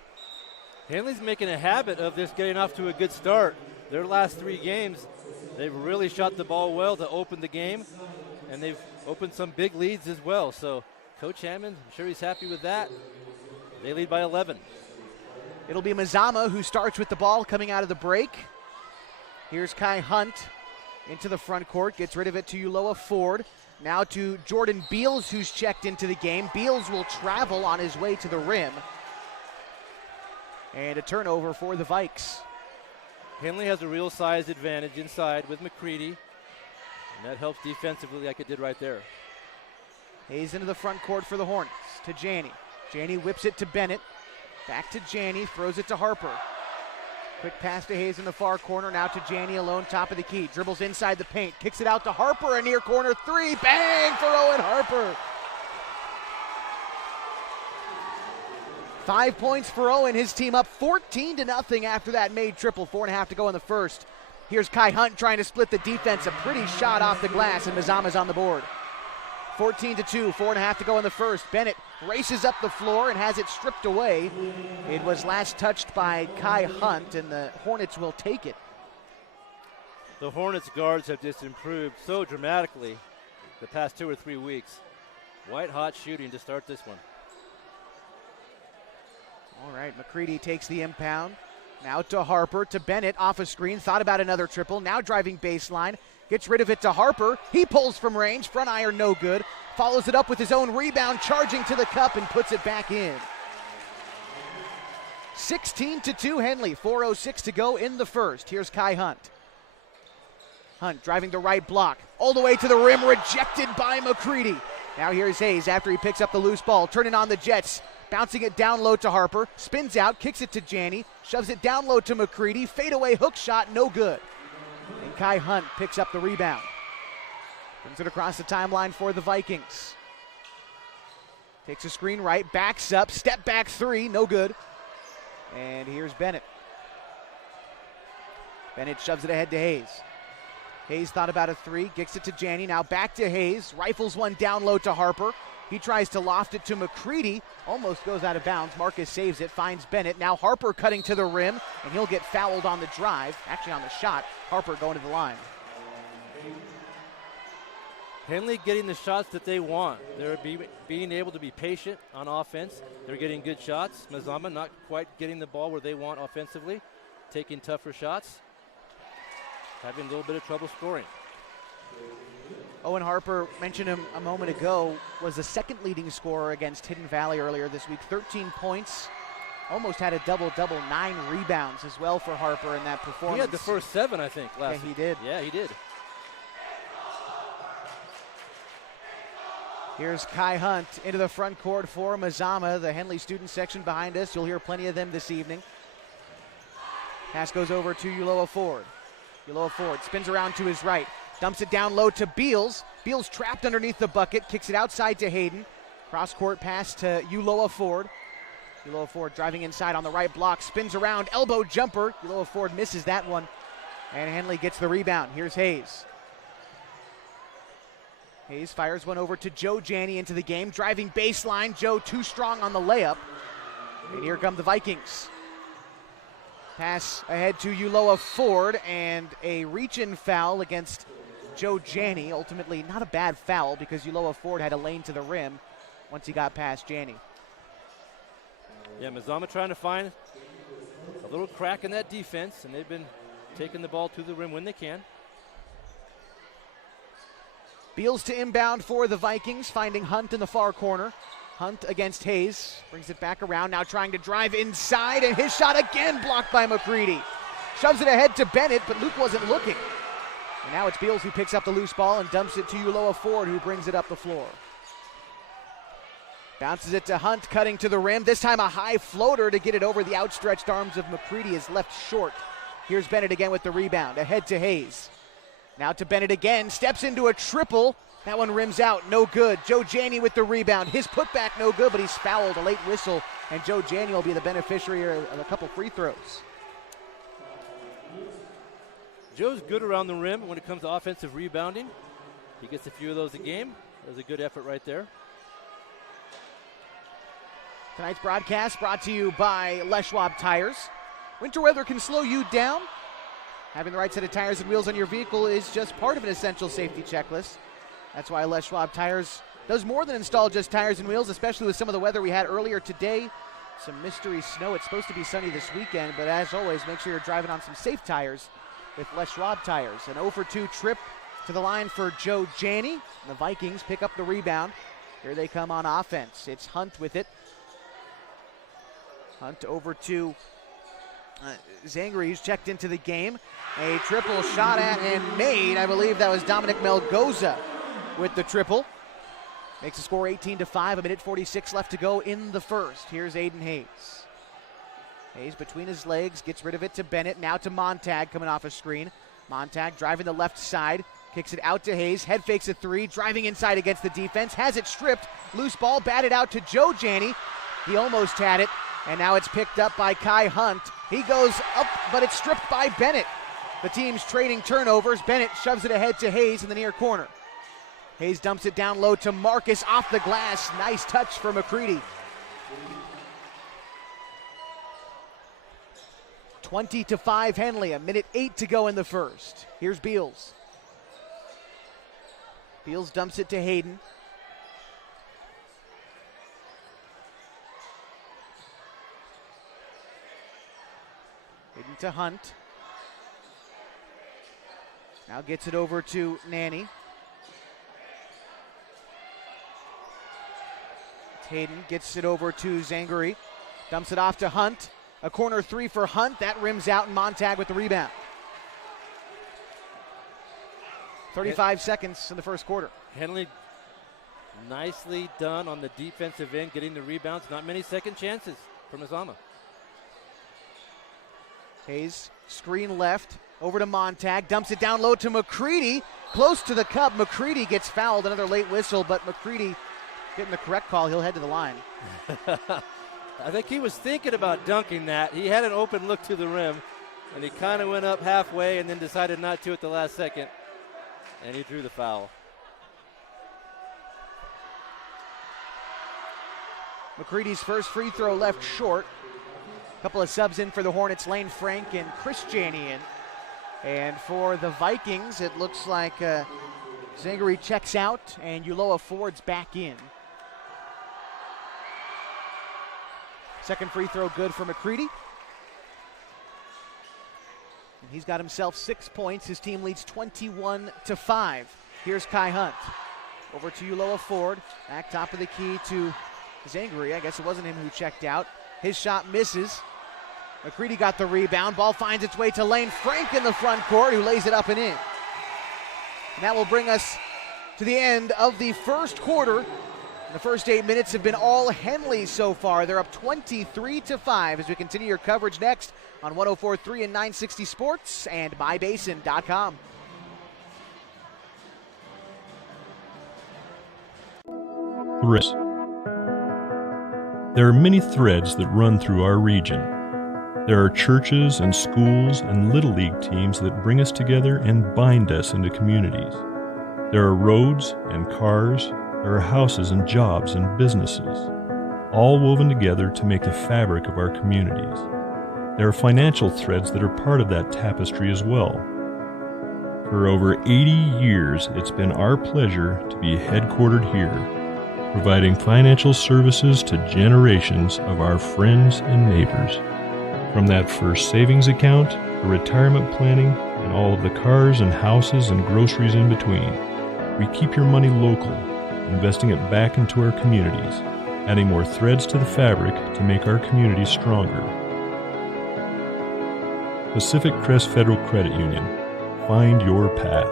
Henley's making a habit of this, getting off to a good start. Their last 3 games, they've really shot the ball well to open the game, and they've opened some big leads as well. So Coach Hammond, I'm sure he's happy with that. They lead by 11. It'll be Mazama who starts with the ball coming out of the break. Here's Kai Hunt into the front court, gets rid of it to Uloa Ford. Now to Jordan Beals, who's checked into the game. Beals will travel on his way to the rim. And a turnover for the Vikes. Henley has a real size advantage inside with McCready, and that helps defensively like it did right there. Hayes into the front court for the Hornets to Janney. Janney whips it to Bennett. Back to Janney, throws it to Harper. Quick pass to Hayes in the far corner, now to Janney alone, top of the key. Dribbles inside the paint, kicks it out to Harper, a near corner three, bang for Owen Harper. 5 points for Owen, his team up 14-0 after that made triple, 4.5 to go in the first. Here's Kai Hunt trying to split the defense, a pretty shot off the glass, and Mazama's on the board. 14-2, 4.5 to go in the first. Bennett races up the floor and has it stripped away. It was last touched by Kai Hunt, and the Hornets will take it. The Hornets guards have just improved so dramatically the past 2 or 3 weeks. White hot shooting to start this one. All right, McCready takes the impound. Now to Harper, to Bennett, off a screen, thought about another triple, now driving baseline, gets rid of it to Harper, he pulls from range, front iron no good, follows it up with his own rebound, charging to the cup and puts it back in. 16-2 Henley, 4:06 to go in the first. Here's Kai Hunt. Hunt driving the right block, all the way to the rim, rejected by McCready. Now here's Hayes after he picks up the loose ball, turning on the Jets. Bouncing it down low to Harper, spins out, kicks it to Janney, shoves it down low to McCready, fadeaway hook shot, no good. And Kai Hunt picks up the rebound. Brings it across the timeline for the Vikings. Takes a screen right, backs up, step back three, no good. And here's Bennett. Bennett shoves it ahead to Hayes. Hayes thought about a three, kicks it to Janney, now back to Hayes, rifles one down low to Harper. He tries to loft it to McCready, almost goes out of bounds. Marcus saves it, finds Bennett. Now Harper cutting to the rim, and he'll get fouled on the drive, actually on the shot. Harper going to the line. Henley getting the shots that they want. They're being able to be patient on offense. They're getting good shots. Mazama not quite getting the ball where they want offensively, taking tougher shots, having a little bit of trouble scoring. Owen Harper, mentioned him a moment ago, was the second leading scorer against Hidden Valley earlier this week. 13 points, almost had a double-double, 9 rebounds as well for Harper in that performance. He had the first 7, I think, last week. He did. Yeah, he did. Here's Kai Hunt into the front court for Mazama, the Henley student section behind us. You'll hear plenty of them this evening. Pass goes over to Uloa Ford. Uloa Ford spins around to his right. Dumps it down low to Beals. Beals trapped underneath the bucket, kicks it outside to Hayden. Cross-court pass to Uloa Ford. Uloa Ford driving inside on the right block, spins around, elbow jumper. Uloa Ford misses that one, and Henley gets the rebound. Here's Hayes. Hayes fires one over to Joe Janney into the game, driving baseline. Joe too strong on the layup, and here come the Vikings. Pass ahead to Uloa Ford, and a reach-in foul against Joe Janney. Ultimately, not a bad foul because Uloa Ford had a lane to the rim once he got past Janney. Yeah, Mazama trying to find a little crack in that defense, and they've been taking the ball to the rim when they can. Beals to inbound for the Vikings, finding Hunt in the far corner. Hunt against Hayes, brings it back around, now trying to drive inside, and his shot again blocked by McCready. Shoves it ahead to Bennett, but Luke wasn't looking. And now it's Beals who picks up the loose ball and dumps it to Uloa Ford, who brings it up the floor. Bounces it to Hunt, cutting to the rim. This time a high floater to get it over the outstretched arms of McCready is left short. Here's Bennett again with the rebound, ahead to Hayes. Now to Bennett again, steps into a triple. That one rims out, no good. Joe Janney with the rebound. His putback no good, but he's fouled, a late whistle, and Joe Janney will be the beneficiary of a couple free throws. Joe's good around the rim when it comes to offensive rebounding. He gets a few of those a game. There's a good effort right there. Tonight's broadcast brought to you by Les Schwab Tires. Winter weather can slow you down. Having the right set of tires and wheels on your vehicle is just part of an essential safety checklist. That's why Les Schwab Tires does more than install just tires and wheels, especially with some of the weather we had earlier today. Some mystery snow. It's supposed to be sunny this weekend, but as always, make sure you're driving on some safe tires with Les Schwab Tires. An 0-for-2 trip to the line for Joe Janney. The Vikings pick up the rebound. Here they come on offense. It's Hunt with it. Hunt over to Zangri, who's checked into the game. A triple shot at and made. I believe that was Dominic Melgoza with the triple. Makes the score 18-5, a minute 46 left to go in the first. Here's Aiden Hayes. Hayes between his legs, gets rid of it to Bennett. Now to Montag coming off a screen. Montag driving the left side, kicks it out to Hayes. Head fakes a three, driving inside against the defense. Has it stripped. Loose ball batted out to Joe Janney. He almost had it, and now it's picked up by Kai Hunt. He goes up, but it's stripped by Bennett. The team's trading turnovers. Bennett shoves it ahead to Hayes in the near corner. Hayes dumps it down low to Marcus off the glass. Nice touch for McCready. 20-5 Henley, 1:08 to go in the first. Here's Beals. Beals dumps it to Hayden. Hayden to Hunt. Now gets it over to Nanny. Hayden gets it over to Zangari. Dumps it off to Hunt. A corner three for Hunt. That rims out, and Montag with the rebound. 35 seconds in the first quarter. Henley nicely done on the defensive end, getting the rebounds. Not many second chances for Mazama. Hayes, screen left, over to Montag. Dumps it down low to McCready. Close to the cup. McCready gets fouled. Another late whistle, but McCready getting the correct call. He'll head to the line. I think he was thinking about dunking that. He had an open look to the rim, and he kind of went up halfway and then decided not to at the last second, and he drew the foul. McCready's first free throw left short. A couple of subs in for the Hornets, Lane Frank and Chris Janney in. And for the Vikings, it looks like Zangari checks out and Uloa Ford's back in. Second free throw good for McCready. And he's got himself 6 points. His team leads 21-5. Here's Kai Hunt. Over to Uloa Ford. Back top of the key to Zangari. I guess it wasn't him who checked out. His shot misses. McCready got the rebound. Ball finds its way to Lane Frank in the front court, who lays it up and in. And that will bring us to the end of the first quarter. The first 8 minutes have been all Henley so far. They're up 23-5 as we continue your coverage next on 104.3 and 960 Sports and mybasin.com. Threads. There are many threads that run through our region. There are churches and schools and Little League teams that bring us together and bind us into communities. There are roads and cars. There are houses and jobs and businesses, all woven together to make the fabric of our communities. There are financial threads that are part of that tapestry as well. For over 80 years, it's been our pleasure to be headquartered here, providing financial services to generations of our friends and neighbors. From that first savings account, to retirement planning, and all of the cars and houses and groceries in between, we keep your money local, investing it back into our communities, adding more threads to the fabric to make our communities stronger. Pacific Crest Federal Credit Union. Find your path.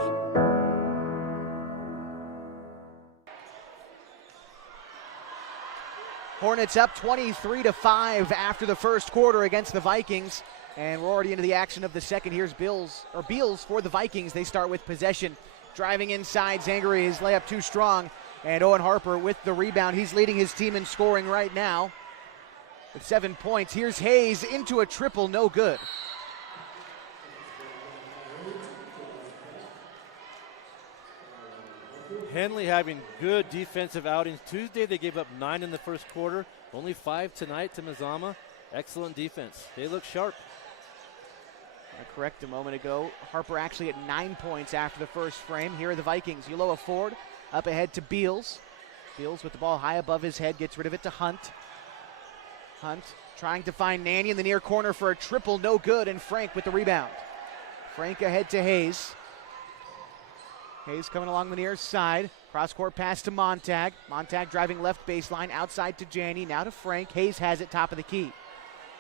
Hornets up 23-5 after the first quarter against the Vikings, and we're already into the action of the second. Here's Beals for the Vikings. They start with possession. Driving inside, Zangari, his layup too strong. And Owen Harper with the rebound. He's leading his team in scoring right now with 7 points. Here's Hayes into a triple, no good. Henley having good defensive outings. Tuesday they gave up 9 in the first quarter. Only 5 tonight to Mazama. Excellent defense. They look sharp. Correct a moment ago. Harper actually at 9 points after the first frame. Here are the Vikings. Uloa Ford up ahead to Beals. Beals with the ball high above his head, gets rid of it to Hunt. Hunt trying to find Nanny in the near corner for a triple, no good, and Frank with the rebound. Frank ahead to Hayes. Hayes coming along the near side. Cross-court pass to Montag. Montag driving left baseline, outside to Janney, now to Frank. Hayes has it top of the key.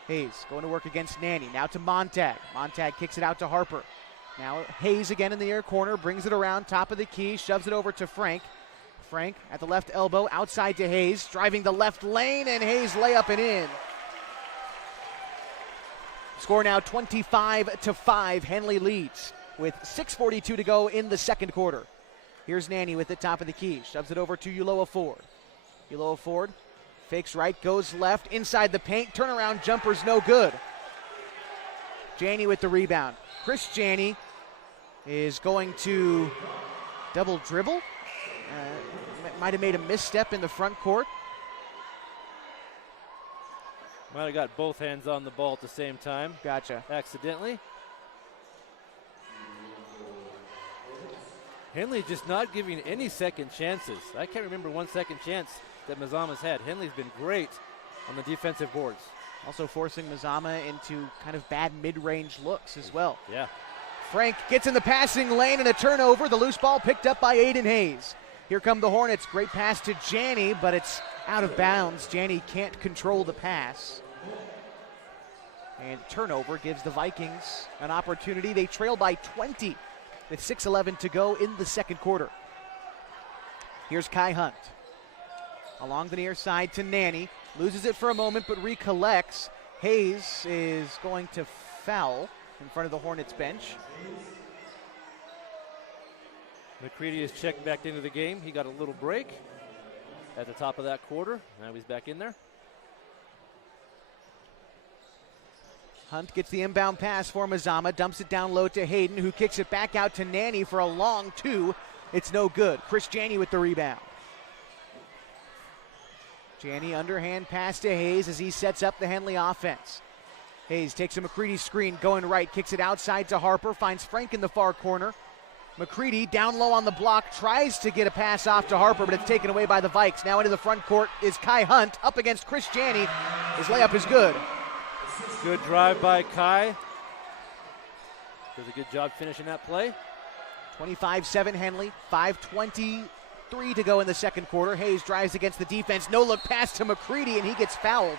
Hayes going to work against Nanny, now to Montag. Montag kicks it out to Harper. Now Hayes again in the near corner, brings it around, top of the key, shoves it over to Frank. Frank at the left elbow, outside to Hayes, driving the left lane, and Hayes layup and in. Score now 25-5. Henley leads with 6:42 to go in the second quarter. Here's Nanny with the top of the key. Shoves it over to Uloa Ford. Uloa Ford fakes right, goes left, inside the paint. Turnaround jumper's no good. Janney with the rebound. Chris Janney is going to double dribble. Might have made a misstep in the front court. Might have got both hands on the ball at the same time. Gotcha. Accidentally. Henley just not giving any second chances. I can't remember one second chance that Mazama's had. Henley's been great on the defensive boards. Also forcing Mazama into kind of bad mid-range looks as well. Yeah. Frank gets in the passing lane and a turnover. The loose ball picked up by Aiden Hayes. Here come the Hornets. Great pass to Janney, but it's out of bounds. Janney can't control the pass. And turnover gives the Vikings an opportunity. They trail by 20 with 6:11 to go in the second quarter. Here's Kai Hunt. Along the near side to Nanny. Loses it for a moment, but recollects. Hayes is going to foul in front of the Hornets bench. McCready is checked back into the game. He got a little break at the top of that quarter. Now he's back in there. Hunt gets the inbound pass for Mazama, dumps it down low to Hayden, who kicks it back out to Nanny for a long two. It's no good. Chris Janney with the rebound. Janney underhand pass to Hayes as he sets up the Henley offense. Hayes takes a McCready screen, going right, kicks it outside to Harper, finds Frank in the far corner. McCready down low on the block, tries to get a pass off to Harper, but it's taken away by the Vikes. Now into the front court is Kai Hunt, up against Chris Janney. His layup is good. Good drive by Kai. Does a good job finishing that play. 25-7 Henley, 5:23 to go in the second quarter. Hayes drives against the defense, no look pass to McCready, and he gets fouled.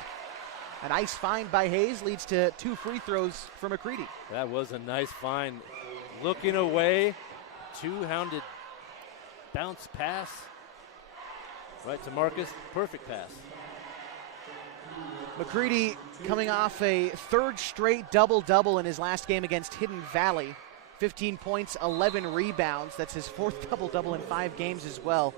A nice find by Hayes leads to 2 free throws for McCready. That was a nice find. Looking away, two-hounded bounce pass. Right to Marcus, perfect pass. McCready coming off a third straight double-double in his last game against Hidden Valley. 15 points, 11 rebounds. That's his fourth double-double in 5 games as well.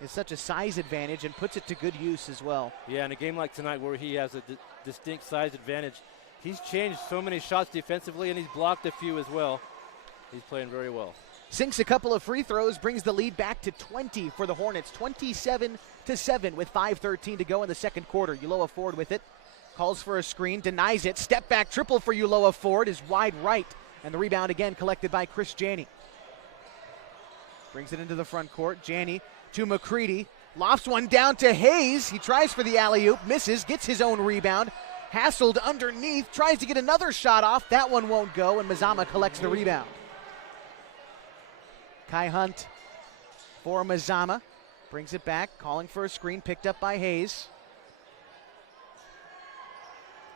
It's such a size advantage and puts it to good use as well. Yeah, in a game like tonight where he has a distinct size advantage, he's changed so many shots defensively and he's blocked a few as well. He's playing very well. Sinks a couple of free throws, brings the lead back to 20 for the Hornets. 27-7 with 5:13 to go in the second quarter. Uloa Ford with it. Calls for a screen, denies it. Step back triple for Uloa Ford is wide right. And the rebound again collected by Chris Janney. Brings it into the front court. Janney to McCready. Lofts one down to Hayes. He tries for the alley-oop, misses, gets his own rebound. Hassled underneath, tries to get another shot off. That one won't go, and Mazama collects the rebound. Kai Hunt for Mazama. Brings it back, calling for a screen, picked up by Hayes.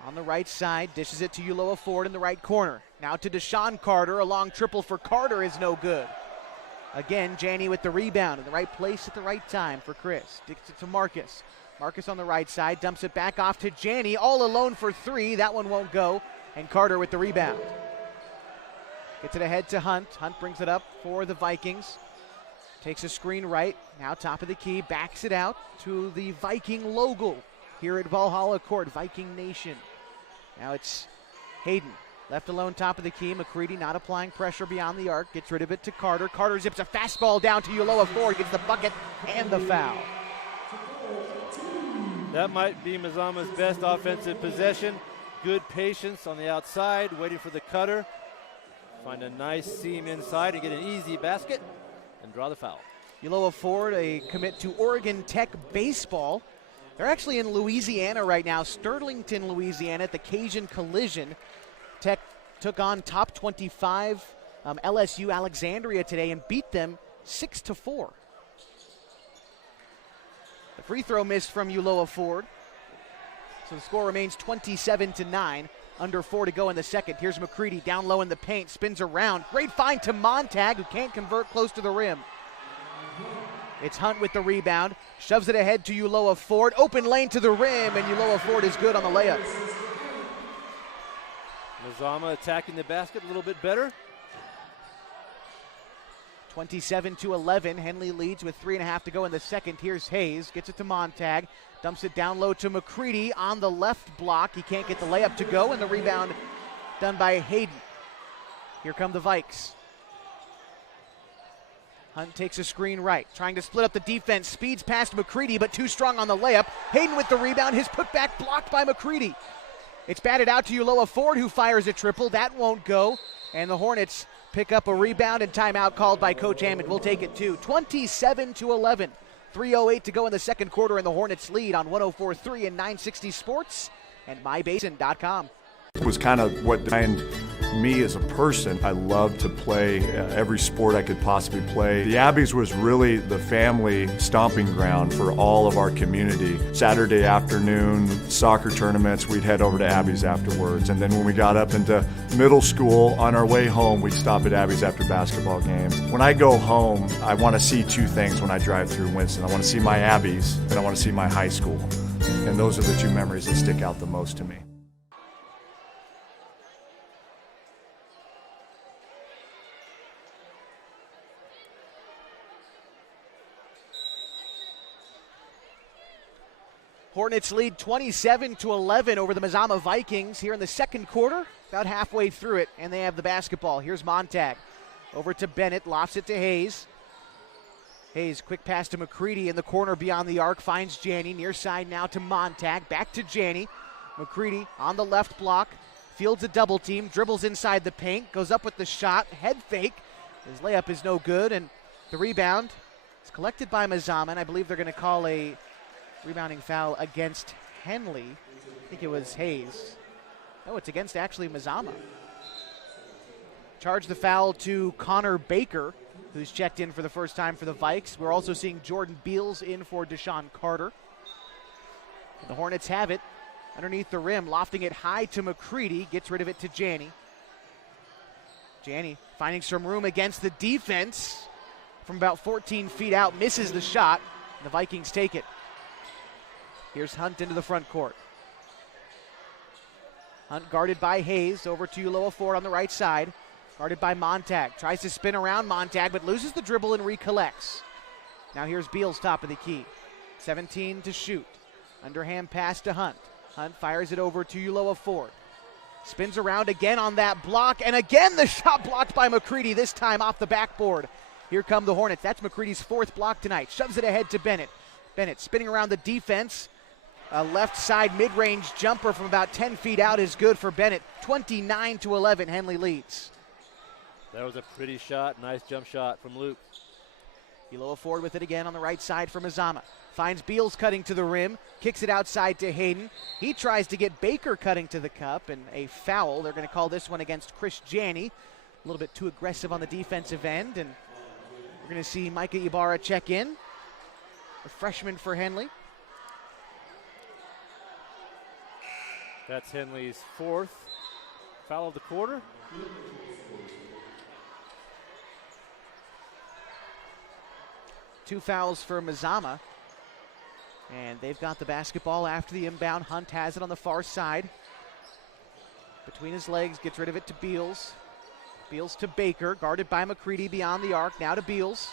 On the right side, dishes it to Uloa Ford in the right corner. Now to Deshaun Carter. A long triple for Carter is no good. Again, Janney with the rebound in the right place at the right time for Chris. Dicks it to Marcus. Marcus on the right side, dumps it back off to Janney. All alone for 3. That one won't go. And Carter with the rebound. Gets it ahead to Hunt. Hunt brings it up for the Vikings. Takes a screen right. Now top of the key. Backs it out to the Viking logo here at Valhalla Court. Viking Nation. Now it's Hayden. Left alone top of the key. McCready not applying pressure beyond the arc. Gets rid of it to Carter. Carter zips a fastball down to Uloa Ford. Gets the bucket and the foul. That might be Mazama's best offensive possession. Good patience on the outside, waiting for the cutter. Find a nice seam inside and get an easy basket and draw the foul. Uloa Ford, a commit to Oregon Tech baseball. They're actually in Louisiana right now, Sterlington, Louisiana, at the Cajun Collision. Tech took on top 25 LSU Alexandria today and beat them 6-4. The free throw missed from Uloa Ford. So the score remains 27-9. Under 4 to go in the second. Here's McCready down low in the paint, spins around. Great find to Montag, who can't convert close to the rim. It's Hunt with the rebound. Shoves it ahead to Uloa Ford. Open lane to the rim, and Uloa Ford is good on the layup. Mazama attacking the basket a little bit better. 27-11. Henley leads with 3.5 to go in the second. Here's Hayes. Gets it to Montag. Dumps it down low to McCready on the left block. He can't get the layup to go, and the rebound done by Hayden. Here come the Vikes. Hunt takes a screen right, trying to split up the defense. Speeds past McCready, but too strong on the layup. Hayden with the rebound. His putback blocked by McCready. It's batted out to Uloa Ford, who fires a triple. That won't go. And the Hornets pick up a rebound and timeout called by Coach Hammond. We'll take it too. 27-11. 3:08 to go in the second quarter, and the Hornets lead on 104.3 and 960 Sports and mybasin.com. It was kind of what defined me as a person. I loved to play every sport I could possibly play. The Abbeys was really the family stomping ground for all of our community. Saturday afternoon soccer tournaments, we'd head over to Abbeys afterwards. And then when we got up into middle school, on our way home, we'd stop at Abbeys after basketball games. When I go home, I want to see two things when I drive through Winston. I want to see my Abbeys, and I want to see my high school. And those are the two memories that stick out the most to me. Hornets lead 27-11 over the Mazama Vikings here in the second quarter, about halfway through it, and they have the basketball. Here's Montag. Over to Bennett, lofts it to Hayes. Hayes, quick pass to McCready in the corner beyond the arc, finds Janney. Near side now to Montag, back to Janney. McCready on the left block, fields a double team, dribbles inside the paint, goes up with the shot, head fake. His layup is no good, and the rebound is collected by Mazama, and I believe they're going to call a rebounding foul against Henley. I think it was Hayes. No, it's against actually Mazama. Charge the foul to Connor Baker, who's checked in for the first time for the Vikes. We're also seeing Jordan Beals in for Deshaun Carter. And the Hornets have it underneath the rim, lofting it high to McCready, gets rid of it to Janney. Janney finding some room against the defense from about 14 feet out, misses the shot. The Vikings take it. Here's Hunt into the front court. Hunt guarded by Hayes, over to Uloa Ford on the right side. Guarded by Montag. Tries to spin around Montag, but loses the dribble and recollects. Now here's Beals, top of the key. 17 to shoot. Underhand pass to Hunt. Hunt fires it over to Uloa Ford. Spins around again on that block, and again the shot blocked by McCready, this time off the backboard. Here come the Hornets. That's McCready's fourth block tonight. Shoves it ahead to Bennett. Bennett spinning around the defense. A left side mid-range jumper from about 10 feet out is good for Bennett. 29-11, Henley leads. That was a pretty shot. Nice jump shot from Luke. Uloa Ford with it again on the right side for Mazama. Finds Beals cutting to the rim. Kicks it outside to Hayden. He tries to get Baker cutting to the cup, and a foul. They're going to call this one against Chris Janney. A little bit too aggressive on the defensive end, and we're going to see Micah Ibarra check in. A freshman for Henley. That's Henley's fourth foul of the quarter. Two fouls for Mazama. And they've got the basketball after the inbound. Hunt has it on the far side. Between his legs, gets rid of it to Beals. Beals to Baker, guarded by McCready beyond the arc. Now to Beals.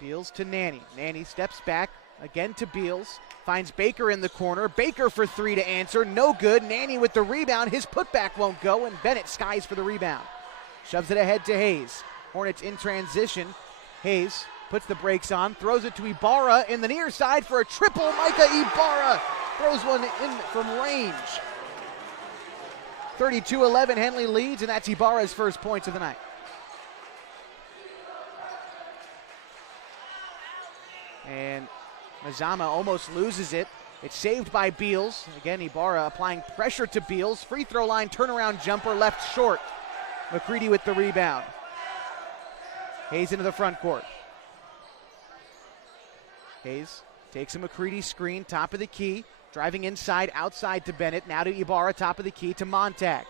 Beals to Nanny. Nanny steps back, again to Beals. Finds Baker in the corner. Baker for three to answer. No good. Nanny with the rebound. His putback won't go, and Bennett skies for the rebound. Shoves it ahead to Hayes. Hornets in transition. Hayes puts the brakes on, throws it to Ibarra in the near side for a triple. Micah Ibarra throws one in from range. 32-11, Henley leads, and that's Ibarra's first points of the night. And Mazama almost loses it. It's saved by Beals. Again, Ibarra applying pressure to Beals. Free throw line turnaround jumper left short. McCready with the rebound. Hayes into the front court. Hayes takes a McCready screen, top of the key. Driving inside, outside to Bennett. Now to Ibarra, top of the key to Montag.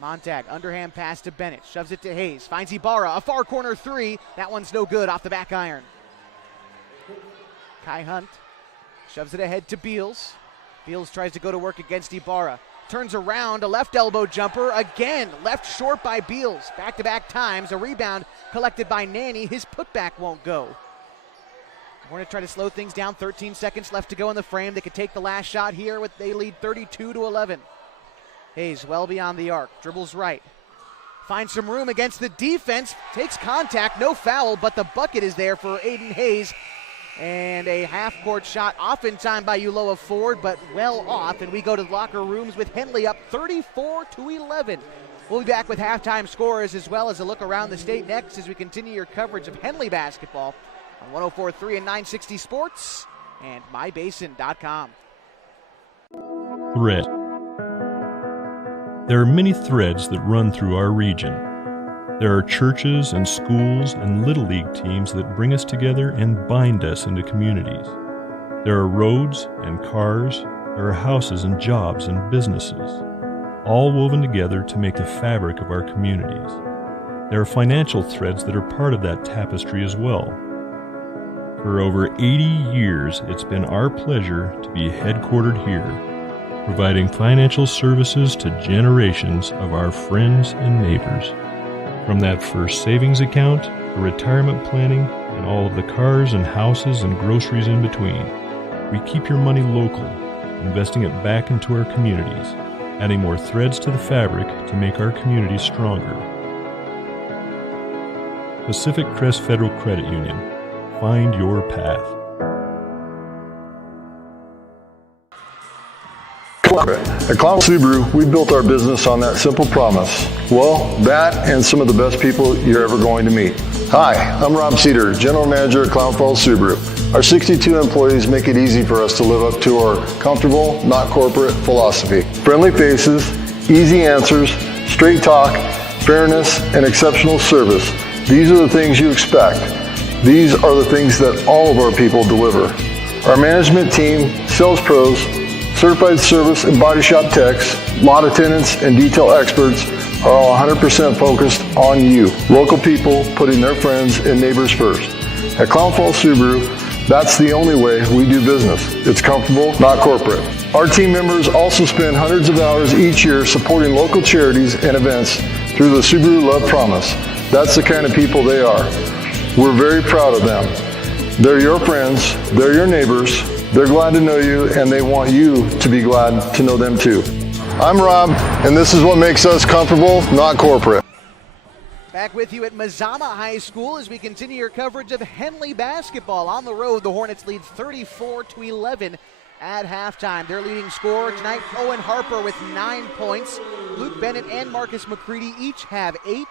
Montag, underhand pass to Bennett. Shoves it to Hayes. Finds Ibarra, a far corner three. That one's no good, off the back iron. Kai Hunt shoves it ahead to Beals. Beals tries to go to work against Ibarra. turns around, a left elbow jumper, again, left short by Beals. Back-to-back times, a rebound collected by Nanny. His putback won't go. Hornets try to slow things down, 13 seconds left to go in the frame. They could take the last shot here, they lead 32-11. Hayes well beyond the arc, dribbles right. Finds some room against the defense, takes contact, no foul, but the bucket is there for Aiden Hayes. And a half-court shot off in time by Uloa Ford, but well off. And we go to the locker rooms with Henley up 34-11. We'll be back with halftime scores as well as a look around the state next as we continue your coverage of Henley basketball on 104.3 and 960 Sports and mybasin.com. Thread. There are many threads that run through our region. There are churches and schools and Little League teams that bring us together and bind us into communities. There are roads and cars, there are houses and jobs and businesses, all woven together to make the fabric of our communities. There are financial threads that are part of that tapestry as well. For over 80 years, it's been our pleasure to be headquartered here, providing financial services to generations of our friends and neighbors. From that first savings account, to retirement planning, and all of the cars and houses and groceries in between, we keep your money local, investing it back into our communities, adding more threads to the fabric to make our communities stronger. Pacific Crest Federal Credit Union. Find your path. At Clown Subaru, we built our business on that simple promise. Well, that and some of the best people you're ever going to meet. Hi, I'm Rob Cedar, General Manager at Clown Falls Subaru. Our 62 employees make it easy for us to live up to our comfortable, not corporate philosophy. Friendly faces, easy answers, straight talk, fairness, and exceptional service. These are the things you expect. These are the things that all of our people deliver. Our management team, sales pros, certified service and body shop techs, lot attendants, and detail experts are all 100% focused on you. Local people putting their friends and neighbors first. At Clown Falls Subaru, that's the only way we do business. It's comfortable, not corporate. Our team members also spend hundreds of hours each year supporting local charities and events through the Subaru Love Promise. That's the kind of people they are. We're very proud of them. They're your friends, they're your neighbors, they're glad to know you, and they want you to be glad to know them too. I'm Rob, and this is what makes us comfortable, not corporate. Back with you at Mazama High School as we continue your coverage of Henley basketball. On the road, the Hornets lead 34-11 at halftime. Their leading scorer tonight, Owen Harper with 9 points. Luke Bennett and Marcus McCready each have 8.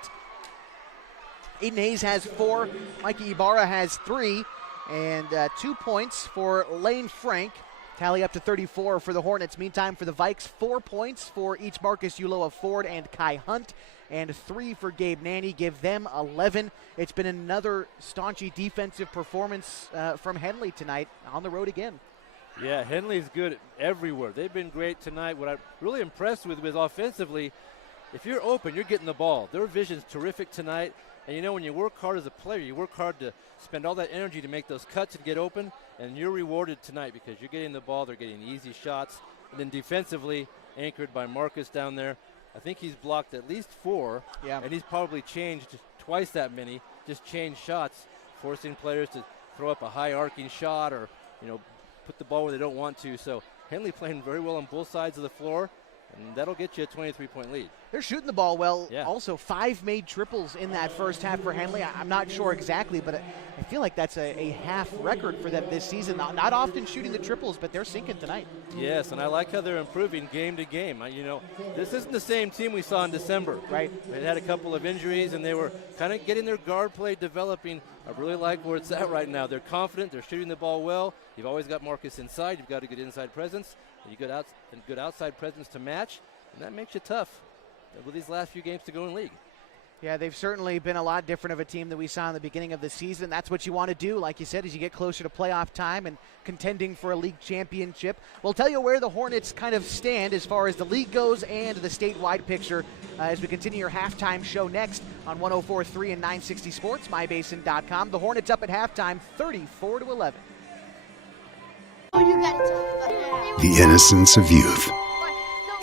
Aiden Hayes has 4. Mikey Ibarra has 3. And 2 points for Lane Frank. Tally up to 34 for the Hornets. Meantime, for the Vikes, 4 points for each Marcus Uloa Ford and Kai Hunt, and 3 for Gabe Nanny. Give them 11. It's been another staunchy defensive performance from Henley tonight on the road again. Yeah, Henley's good everywhere. They've been great tonight. What I'm really impressed with was offensively, if you're open, you're getting the ball. Their vision's terrific tonight. And you know, when you work hard as a player, you work hard to spend all that energy to make those cuts and get open, and you're rewarded tonight because you're getting the ball, they're getting easy shots. And then defensively, anchored by Marcus down there, I think he's blocked at least 4, and he's probably changed twice that many, just changed shots, forcing players to throw up a high arcing shot or, you know, put the ball where they don't want to. So Henley playing very well on both sides of the floor, and that'll get you a 23-point lead. They're shooting the ball well. Yeah. Also, 5 made triples in that first half for Henley. I'm not sure exactly, but I feel like that's a half record for them this season. Not often shooting the triples, but they're sinking tonight. Yes, and I like how they're improving game to game. You know, this isn't the same team we saw in December. Right. They had a couple of injuries, and they were kind of getting their guard play developing. I really like where it's at right now. They're confident. They're shooting the ball well. You've always got Marcus inside. You've got a good inside presence. You got good outside presence to match, and that makes you tough with these last few games to go in league. Yeah, they've certainly been a lot different of a team than we saw in the beginning of the season. That's what you want to do, like you said, as you get closer to playoff time and contending for a league championship. We'll tell you where the Hornets kind of stand as far as the league goes and the statewide picture as we continue your halftime show next on 104.3 and 960 Sports, mybasin.com. The Hornets up at halftime, 34-11. The innocence of youth.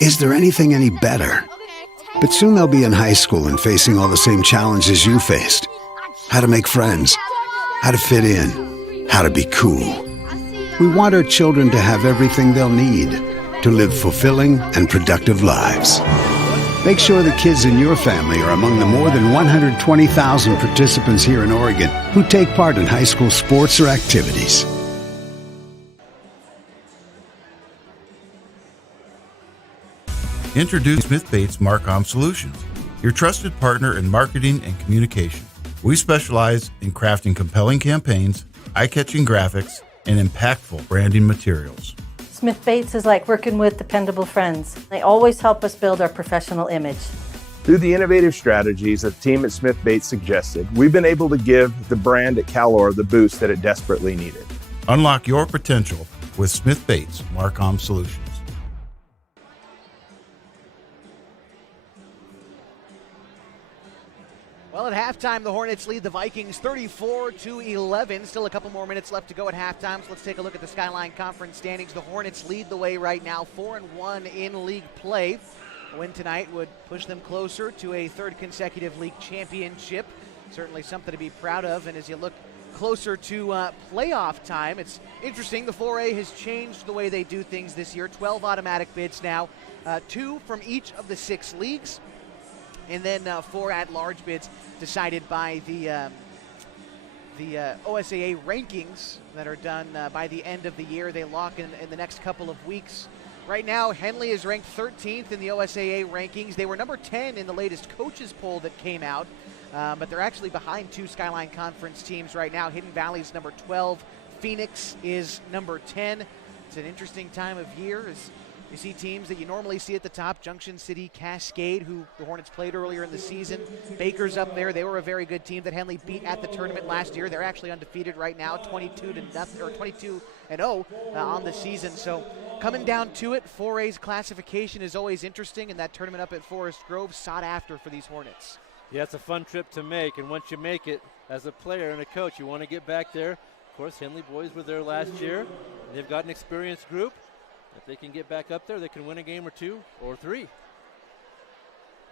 Is there anything any better? But soon they'll be in high school and facing all the same challenges you faced. How to make friends, how to fit in, how to be cool. We want our children to have everything they'll need to live fulfilling and productive lives. Make sure the kids in your family are among the more than 120,000 participants here in Oregon who take part in high school sports or activities. Introduce Smith Bates Marcom Solutions, your trusted partner in marketing and communication. We specialize in crafting compelling campaigns, eye-catching graphics, and impactful branding materials. Smith Bates is like working with dependable friends. They always help us build our professional image. Through the innovative strategies that the team at Smith Bates suggested, we've been able to give the brand at Calor the boost that it desperately needed. Unlock your potential with Smith Bates Marcom Solutions. Well, at halftime, the Hornets lead the Vikings 34-11. Still a couple more minutes left to go at halftime, so let's take a look at the Skyline Conference standings. The Hornets lead the way right now, 4-1 in league play. A win tonight would push them closer to a third consecutive league championship. Certainly something to be proud of, and as you look closer to playoff time, it's interesting. The 4A has changed the way they do things this year. 12 automatic bids now, 2 from each of the 6 leagues. And then 4 at-large bids decided by the OSAA rankings that are done by the end of the year. They lock in the next couple of weeks. Right now, Henley is ranked 13th in the OSAA rankings. They were number 10 in the latest coaches poll that came out, but they're actually behind 2 Skyline Conference teams right now. Hidden Valley's number 12. Phoenix is number 10. It's an interesting time of year as you see teams that you normally see at the top, Junction City, Cascade, who the Hornets played earlier in the season. Baker's up there. They were a very good team that Henley beat at the tournament last year. They're actually undefeated right now, 22-0 on the season. So coming down to it, 4A's classification is always interesting, and that tournament up at Forest Grove sought after for these Hornets. Yeah, it's a fun trip to make, and once you make it, as a player and a coach, you want to get back there. Of course, Henley boys were there last year. They've got an experienced group. If they can get back up there, they can win a game or 2 or 3.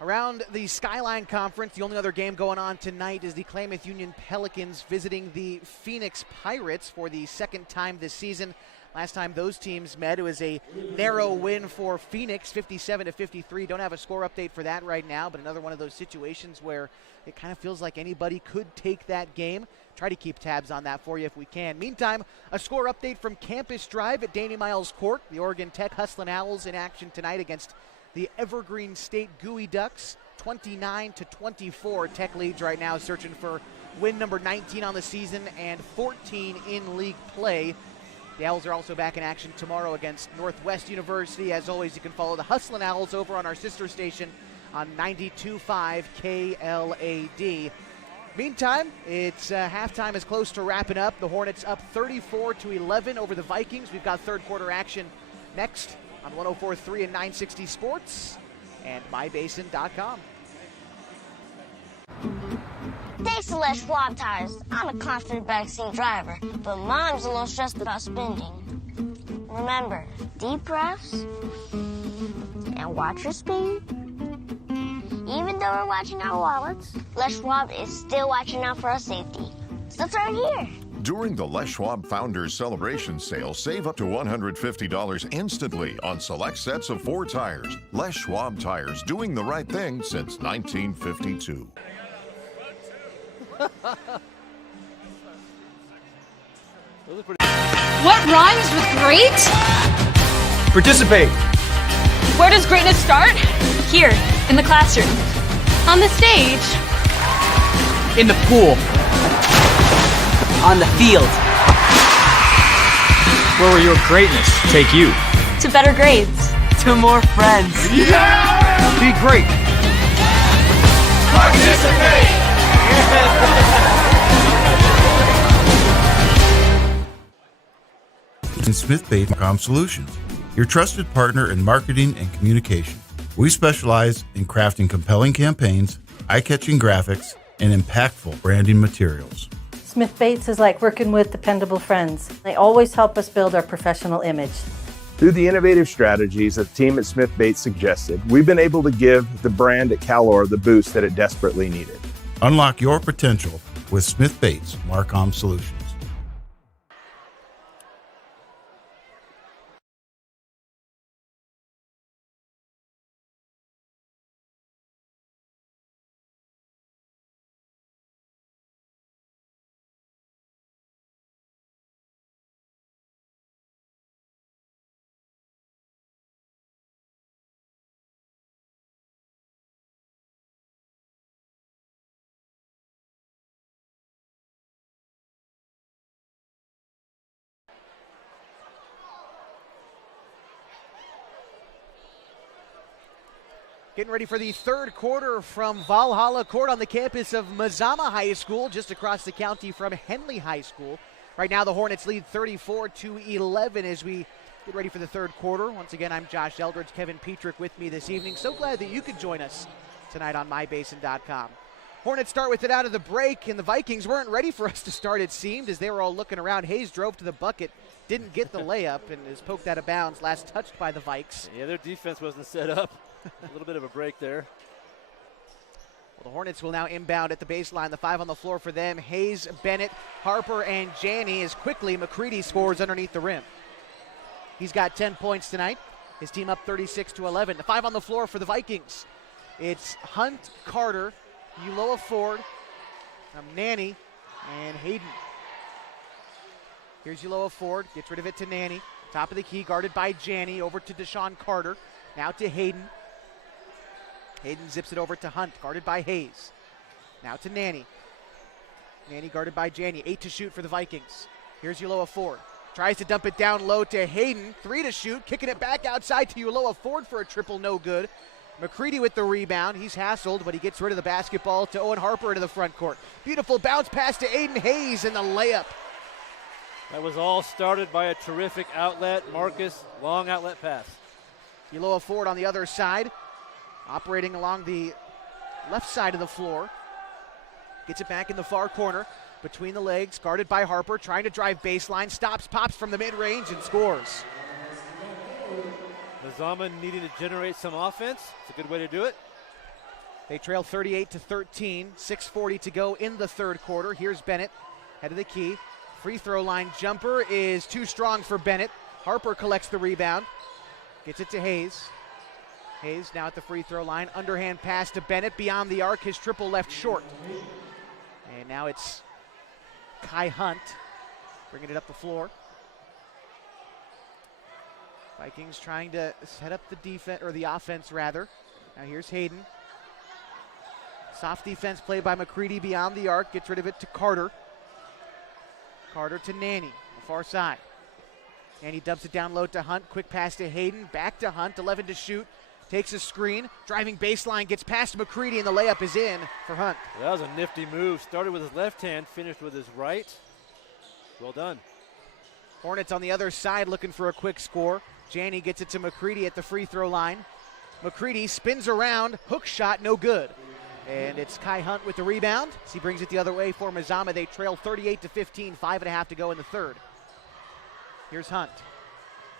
Around the Skyline Conference, the only other game going on tonight is the Klamath Union Pelicans visiting the Phoenix Pirates for the second time this season. Last time those teams met, it was a narrow win for Phoenix, 57-53. Don't have a score update for that right now, but another one of those situations where it kind of feels like anybody could take that game. Try to keep tabs on that for you if we can. Meantime, a score update from Campus Drive at Danny Miles Court. The Oregon Tech Hustlin' Owls in action tonight against the Evergreen State Gooey Ducks, 29-24. Tech leads right now, searching for win number 19 on the season and 14 in league play. The Owls are also back in action tomorrow against Northwest University. As always, you can follow the Hustlin' Owls over on our sister station on 92.5 KLAD. Meantime, it's halftime is close to wrapping up. The Hornets up 34-11 over the Vikings. We've got third quarter action next on 104.3 and 960 Sports and mybasin.com. Thanks to Les Schwab Tires, I'm a confident backseat driver, but Mom's a little stressed about spending. Remember, deep breaths and watch your speed. Even though we're watching our wallets, Les Schwab is still watching out for our safety. So turn here. During the Les Schwab Founders Celebration Sale, save up to $150 instantly on select sets of 4 tires. Les Schwab Tires, doing the right thing since 1952. What rhymes with great? Participate. Where does greatness start? Here, in the classroom. On the stage. In the pool. On the field. Where will your greatness take you? To better grades. To more friends. Yeah! Be great. Participate! Smith Bates Marcom Solutions, your trusted partner in marketing and communication. We specialize in crafting compelling campaigns, eye-catching graphics, and impactful branding materials. Smith Bates is like working with dependable friends. They always help us build our professional image. Through the innovative strategies that the team at Smith Bates suggested, we've been able to give the brand at Calor the boost that it desperately needed. Unlock your potential with Smith Bates Marcom Solutions. Getting ready for the third quarter from Valhalla Court on the campus of Mazama High School, just across the county from Henley High School. Right now the Hornets lead 34-11 as we get ready for the third quarter. Once again, I'm Josh Eldredge, Kevin Petrick with me this evening. So glad that you could join us tonight on mybasin.com. Hornets start with it out of the break, and the Vikings weren't ready for us to start, it seemed, as they were all looking around. Hayes drove to the bucket, didn't get the layup, and is poked out of bounds, last touched by the Vikes. Yeah, their defense wasn't set up. A little bit of a break there. Well, the Hornets will now inbound at the baseline. The 5 on the floor for them. Hayes, Bennett, Harper, and Janney as quickly McCready scores underneath the rim. He's got 10 points tonight. His team up 36-11. The 5 on the floor for the Vikings. It's Hunt, Carter, Uloa Ford, Nanny, and Hayden. Here's Uloa Ford. Gets rid of it to Nanny. Top of the key, guarded by Janney. Over to Deshaun Carter. Now to Hayden. Hayden zips it over to Hunt, guarded by Hayes. Now to Nanny. Nanny guarded by Janney. 8 to shoot for the Vikings. Here's Uloa Ford. Tries to dump it down low to Hayden. 3 to shoot. Kicking it back outside to Uloa Ford for a triple, no good. McCready with the rebound. He's hassled, but he gets rid of the basketball to Owen Harper into the front court. Beautiful bounce pass to Aiden Hayes and the layup. That was all started by a terrific outlet. Marcus, long outlet pass. Uloa Ford on the other side, operating along the left side of the floor. Gets it back in the far corner, between the legs, guarded by Harper, trying to drive baseline, stops, pops from the mid-range, and scores. Mazama needing to generate some offense. It's a good way to do it. They trail 38-13, 6:40 to go in the third quarter. Here's Bennett, head of the key. Free throw line jumper is too strong for Bennett. Harper collects the rebound. Gets it to Hayes. Hayes now at the free throw line. Underhand pass to Bennett beyond the arc. His triple left short. And now it's Kai Hunt bringing it up the floor. Vikings trying to set up the defense, or the offense rather. Now here's Hayden. Soft defense played by McCready beyond the arc. Gets rid of it to Carter. Carter to Nanny, the far side. And he dumps it down low to Hunt. Quick pass to Hayden. Back to Hunt. 11 to shoot. Takes a screen. Driving baseline. Gets past McCready, and the layup is in for Hunt. That was a nifty move. Started with his left hand, finished with his right. Well done. Hornets on the other side looking for a quick score. Janney gets it to McCready at the free throw line. McCready spins around. Hook shot, no good. And it's Kai Hunt with the rebound. As he brings it the other way for Mazama. They trail 38-15. 5.5 to go in the third. Here's Hunt.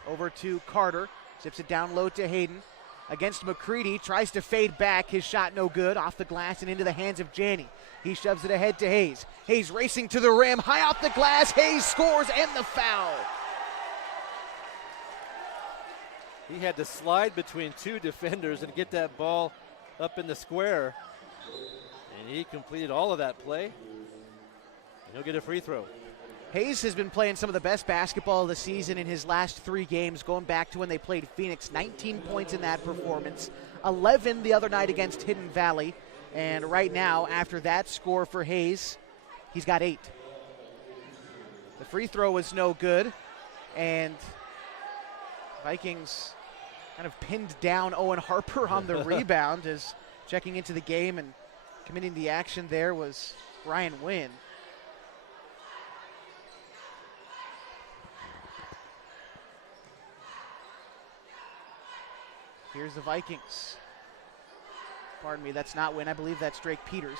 Over to Carter. Zips it down low to Hayden. Against McCready. Tries to fade back. His shot no good. Off the glass and into the hands of Janney. He shoves it ahead to Hayes. Hayes racing to the rim. High off the glass. Hayes scores and the foul. He had to slide between two defenders and get that ball up in the square. And he completed all of that play. And he'll get a free throw. Hayes has been playing some of the best basketball of the season in his last 3 games, going back to when they played Phoenix. 19 points in that performance, 11 the other night against Hidden Valley. And right now, after that score for Hayes, he's got 8. The free throw was no good, and Vikings kind of pinned down Owen Harper on the rebound, as checking into the game and committing the action there was Ryan Wynn. Here's the Vikings. Pardon me, that's not Wynn. I believe that's Drake Peters.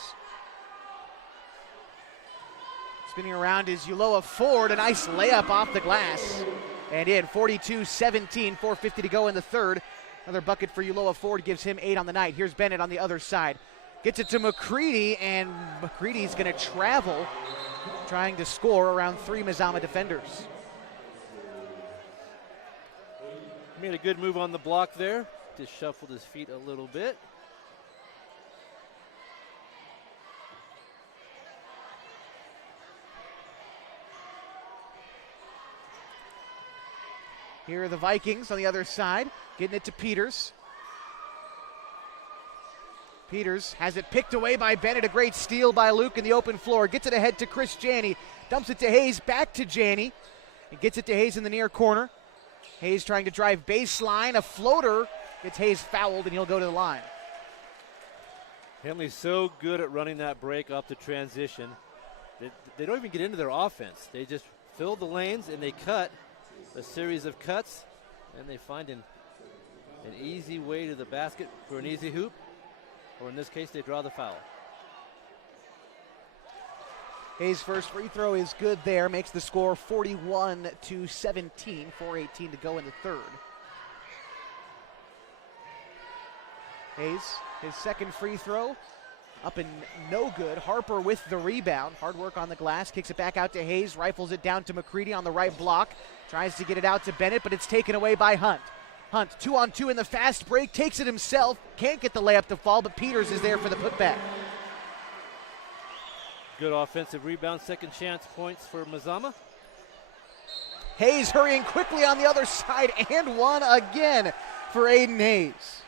Spinning around is Uloa Ford. A nice layup off the glass. And in, 42-17, 4:50 to go in the third. Another bucket for Uloa Ford gives him 8 on the night. Here's Bennett on the other side. Gets it to McCready, and McCready's going to travel, trying to score around 3 Mazama defenders. Made a good move on the block there. Just shuffled his feet a little bit. Here are the Vikings on the other side, getting it to Peters. Peters has it picked away by Bennett. A great steal by Luke in the open floor. Gets it ahead to Chris Janney. Dumps it to Hayes, back to Janney. And gets it to Hayes in the near corner. Hayes trying to drive baseline. A floater gets Hayes fouled, and he'll go to the line. Henley's so good at running that break off the transition. They don't even get into their offense. They just fill the lanes, and they cut a series of cuts, and they find an easy way to the basket for an easy hoop, or in this case, they draw the foul. Hayes' first free throw is good there, makes the score 41-17, 4:18 to go in the third. Hayes, his second free throw, up and no good. Harper with the rebound. Hard work on the glass, kicks it back out to Hayes, rifles it down to McCready on the right block, tries to get it out to Bennett, but it's taken away by Hunt. Hunt, 2-on-2 in the fast break, takes it himself, can't get the layup to fall, but Peters is there for the putback. Good offensive rebound, second chance points for Mazama. Hayes hurrying quickly on the other side, and one again for Aiden Hayes.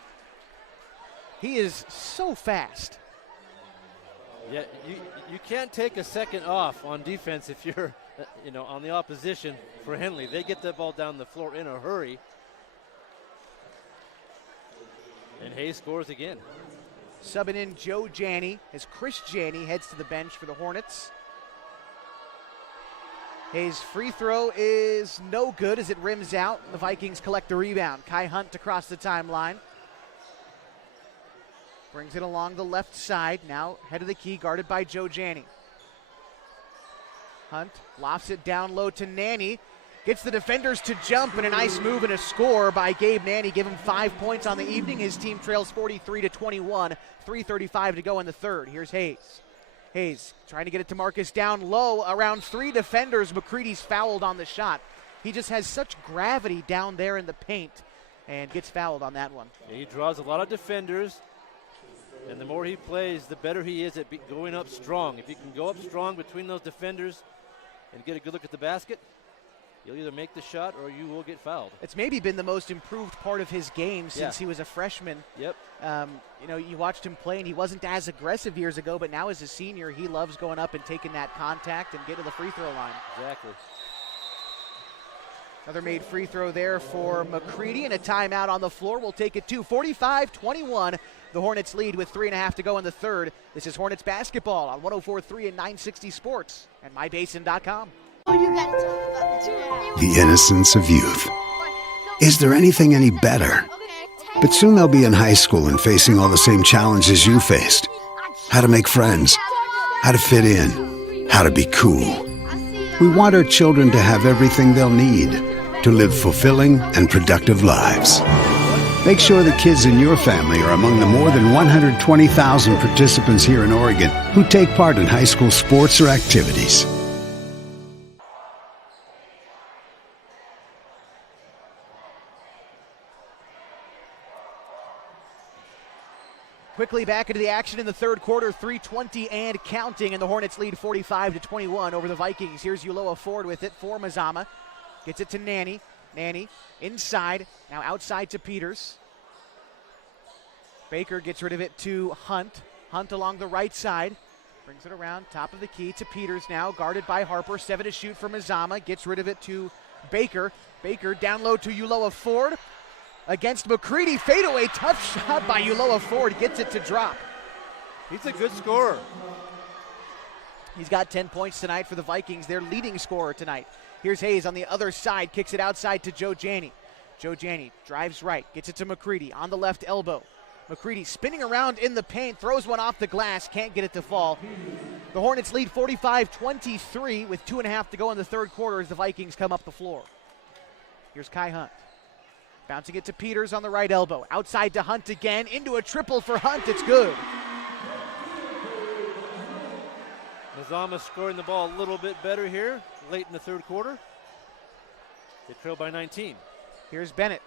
He is so fast. Yeah, you can't take a second off on defense if you're, on the opposition for Henley. They get that ball down the floor in a hurry. And Hayes scores again. Subbing in Joe Janney as Chris Janney heads to the bench for the Hornets. Hayes' free throw is no good as it rims out. The Vikings collect the rebound. Kai Hunt across the timeline. Brings it along the left side. Now head of the key, guarded by Joe Janney. Hunt lofts it down low to Nanny. Gets the defenders to jump, and a nice move and a score by Gabe Nanny. Give him 5 points on the evening. His team trails 43-21. 3:35 to go in the third. Here's Hayes. Hayes trying to get it to Marcus down low. Around 3 defenders. McCready's fouled on the shot. He just has such gravity down there in the paint and gets fouled on that one. He draws a lot of defenders, and the more he plays, the better he is at going up strong. If you can go up strong between those defenders and get a good look at the basket, you'll either make the shot or you will get fouled. It's maybe been the most improved part of his game since he was a freshman. Yep. You watched him play, and he wasn't as aggressive years ago, but now as a senior, he loves going up and taking that contact and getting to the free throw line. Exactly. Another made free throw there for McCready, and a timeout on the floor. We'll take it to 45-21. The Hornets lead with 3.5 to go in the third. This is Hornets basketball on 104.3 and 960 Sports and MyBasin.com. The innocence of youth. Is there anything any better? But soon they'll be in high school and facing all the same challenges you faced. How to make friends, how to fit in, how to be cool. We want our children to have everything they'll need to live fulfilling and productive lives. Make sure the kids in your family are among the more than 120,000 participants here in Oregon who take part in high school sports or activities. Quickly back into the action in the third quarter, 3:20 and counting, and the Hornets lead 45-21 over the Vikings. Here's Uloa Ford with it for Mazama. Gets it to Nanny. Nanny inside, now outside to Peters. Baker gets rid of it to Hunt. Hunt along the right side. Brings it around, top of the key to Peters now, guarded by Harper. 7 to shoot for Mazama. Gets rid of it to Baker. Baker down low to Uloa Ford. Against McCready, fadeaway, tough shot by Uloa Ford, gets it to drop. He's a good scorer. He's got 10 points tonight for the Vikings, their leading scorer tonight. Here's Hayes on the other side, kicks it outside to Joe Janney. Joe Janney drives right, gets it to McCready on the left elbow. McCready spinning around in the paint, throws one off the glass, can't get it to fall. The Hornets lead 45-23 with 2.5 to go in the third quarter as the Vikings come up the floor. Here's Kai Hunt. Bouncing it to Peters on the right elbow. Outside to Hunt again. Into a triple for Hunt. It's good. Mazama scoring the ball a little bit better here late in the third quarter. They trail by 19. Here's Bennett.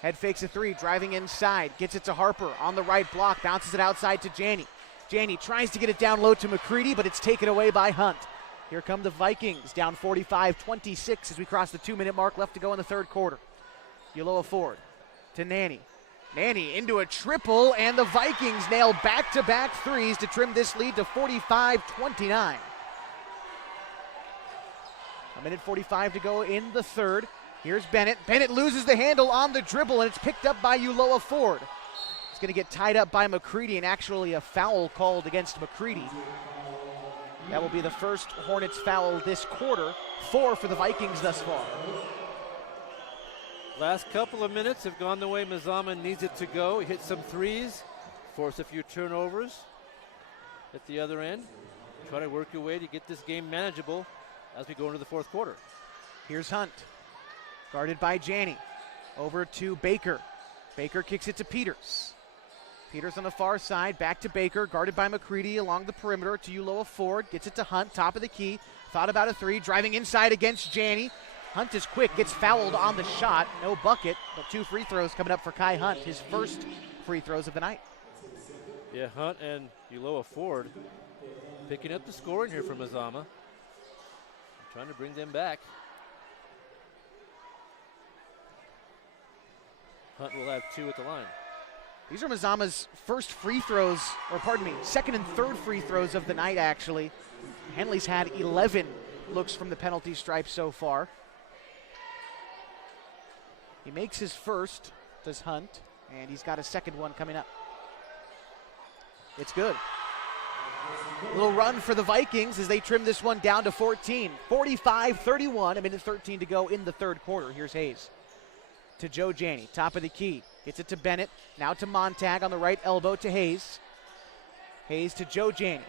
Head fakes a three, driving inside. Gets it to Harper on the right block. Bounces it outside to Janney. Janney tries to get it down low to McCready, but it's taken away by Hunt. Here come the Vikings, down 45-26 as we cross the 2-minute mark left to go in the third quarter. Uloa Ford to Nanny. Nanny into a triple, and the Vikings nail back-to-back threes to trim this lead to 45-29. A minute 45 to go in the third. Here's Bennett. Bennett loses the handle on the dribble, and it's picked up by Uloa Ford. It's going to get tied up by McCready, and actually a foul called against McCready. That will be the first Hornets foul this quarter. 4 for the Vikings thus far. Last couple of minutes have gone the way Mazama needs it to go. He hit some threes, force a few turnovers at the other end. Try to work your way to get this game manageable as we go into the fourth quarter. Here's Hunt, guarded by Janney. Over to Baker. Baker kicks it to Peters. Peters on the far side, back to Baker, guarded by McCready along the perimeter to Uloa Ford. Gets it to Hunt, top of the key. Thought about a three, driving inside against Janney. Hunt is quick, gets fouled on the shot. No bucket, but 2 free throws coming up for Kai Hunt, his first free throws of the night. Yeah, Hunt and Uloa Ford picking up the scoring here for Mazama. Trying to bring them back. Hunt will have 2 at the line. These are Mazama's first free throws, or pardon me, second and third free throws of the night, actually. Henley's had 11 looks from the penalty stripe so far. He makes his first, does Hunt, and he's got a second one coming up. It's good. A little run for the Vikings as they trim this one down to 14. 45-31, a minute 13 to go in the third quarter. Here's Hayes to Joe Janney, top of the key. Gets it to Bennett, now to Montag on the right elbow to Hayes. Hayes to Joe Janney.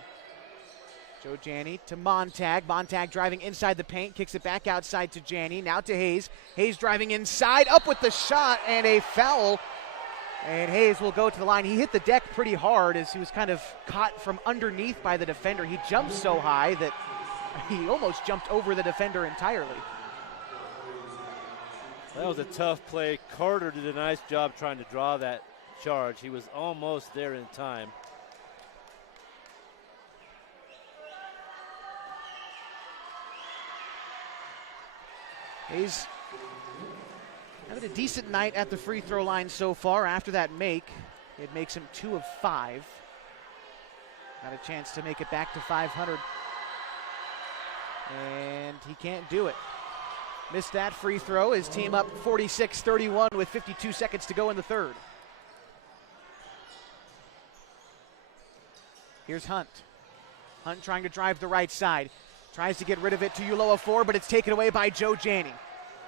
Joe Janney to Montag. Montag driving inside the paint, kicks it back outside to Janney. Now to Hayes. Hayes driving inside, up with the shot, and a foul. And Hayes will go to the line. He hit the deck pretty hard as he was kind of caught from underneath by the defender. He jumped so high that he almost jumped over the defender entirely. That was a tough play. Carter did a nice job trying to draw that charge. He was almost there in time. Hayes having a decent night at the free throw line so far. After that make, it makes him 2 of 5. Got a chance to make it back to 500. And he can't do it. Missed that free throw. His team up 46-31 with 52 seconds to go in the third. Here's Hunt. Hunt trying to drive the right side. Tries to get rid of it to Uloa Ford, but it's taken away by Joe Janney.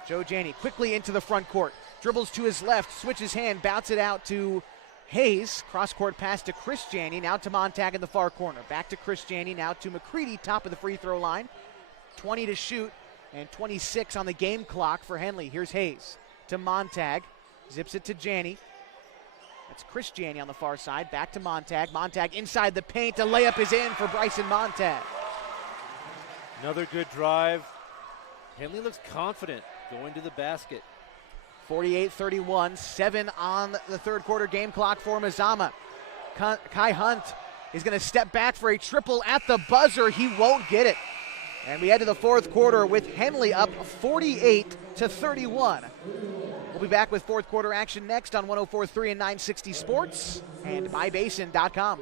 Joe Janney quickly into the front court. Dribbles to his left, switches hand, bounce it out to Hayes. Cross-court pass to Chris Janney, now to Montag in the far corner. Back to Chris Janney, now to McCready, top of the free throw line. 20 to shoot and 26 on the game clock for Henley. Here's Hayes to Montag. Zips it to Janney. That's Chris Janney on the far side. Back to Montag. Montag inside the paint. A layup is in for Bryson Montag. Another good drive. Henley looks confident going to the basket. 48-31, 7 on the third quarter game clock for Mazama. Kai Hunt is going to step back for a triple at the buzzer. He won't get it. And we head to the fourth quarter with Henley up 48-31. We'll be back with fourth quarter action next on 104.3 and 960 Sports and mybasin.com.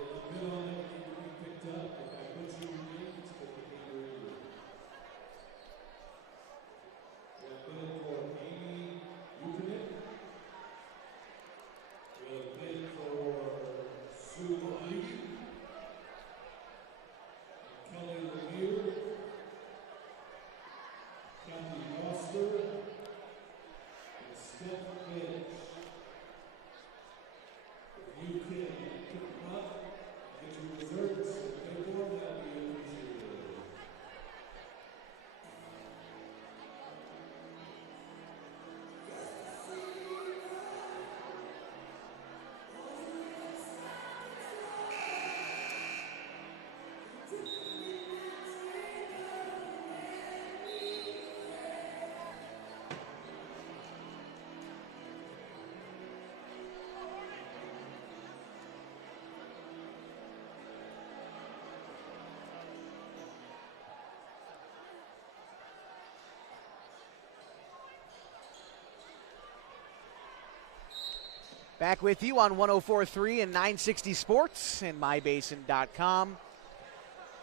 Back with you on 104.3 and 960 Sports and mybasin.com.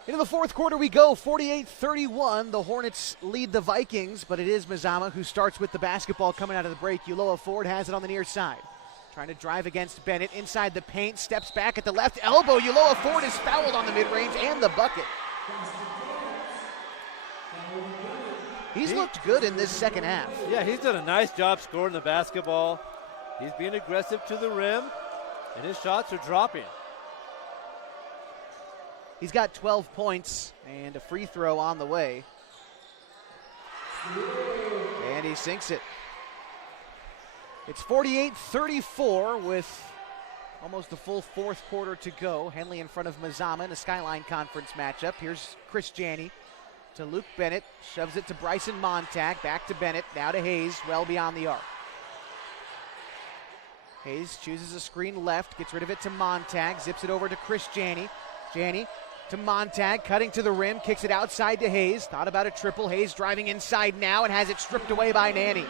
Into the fourth quarter we go, 48-31. The Hornets lead the Vikings, but it is Mazama who starts with the basketball coming out of the break. Uloa Ford has it on the near side. Trying to drive against Bennett inside the paint, steps back at the left elbow. Uloa Ford is fouled on the mid-range and the bucket. He's looked good in this second half. Yeah, he's done a nice job scoring the basketball. He's being aggressive to the rim, and his shots are dropping. He's got 12 points and a free throw on the way. And he sinks it. It's 48-34 with almost the full fourth quarter to go. Henley in front of Mazama in a Skyline Conference matchup. Here's Chris Janney to Luke Bennett. Shoves it to Bryson Montag. Back to Bennett. Now to Hayes, well beyond the arc. Hayes chooses a screen left, gets rid of it to Montag, zips it over to Chris Janney. Janney to Montag, cutting to the rim, kicks it outside to Hayes. Thought about a triple. Hayes driving inside now and has it stripped away by Nanny.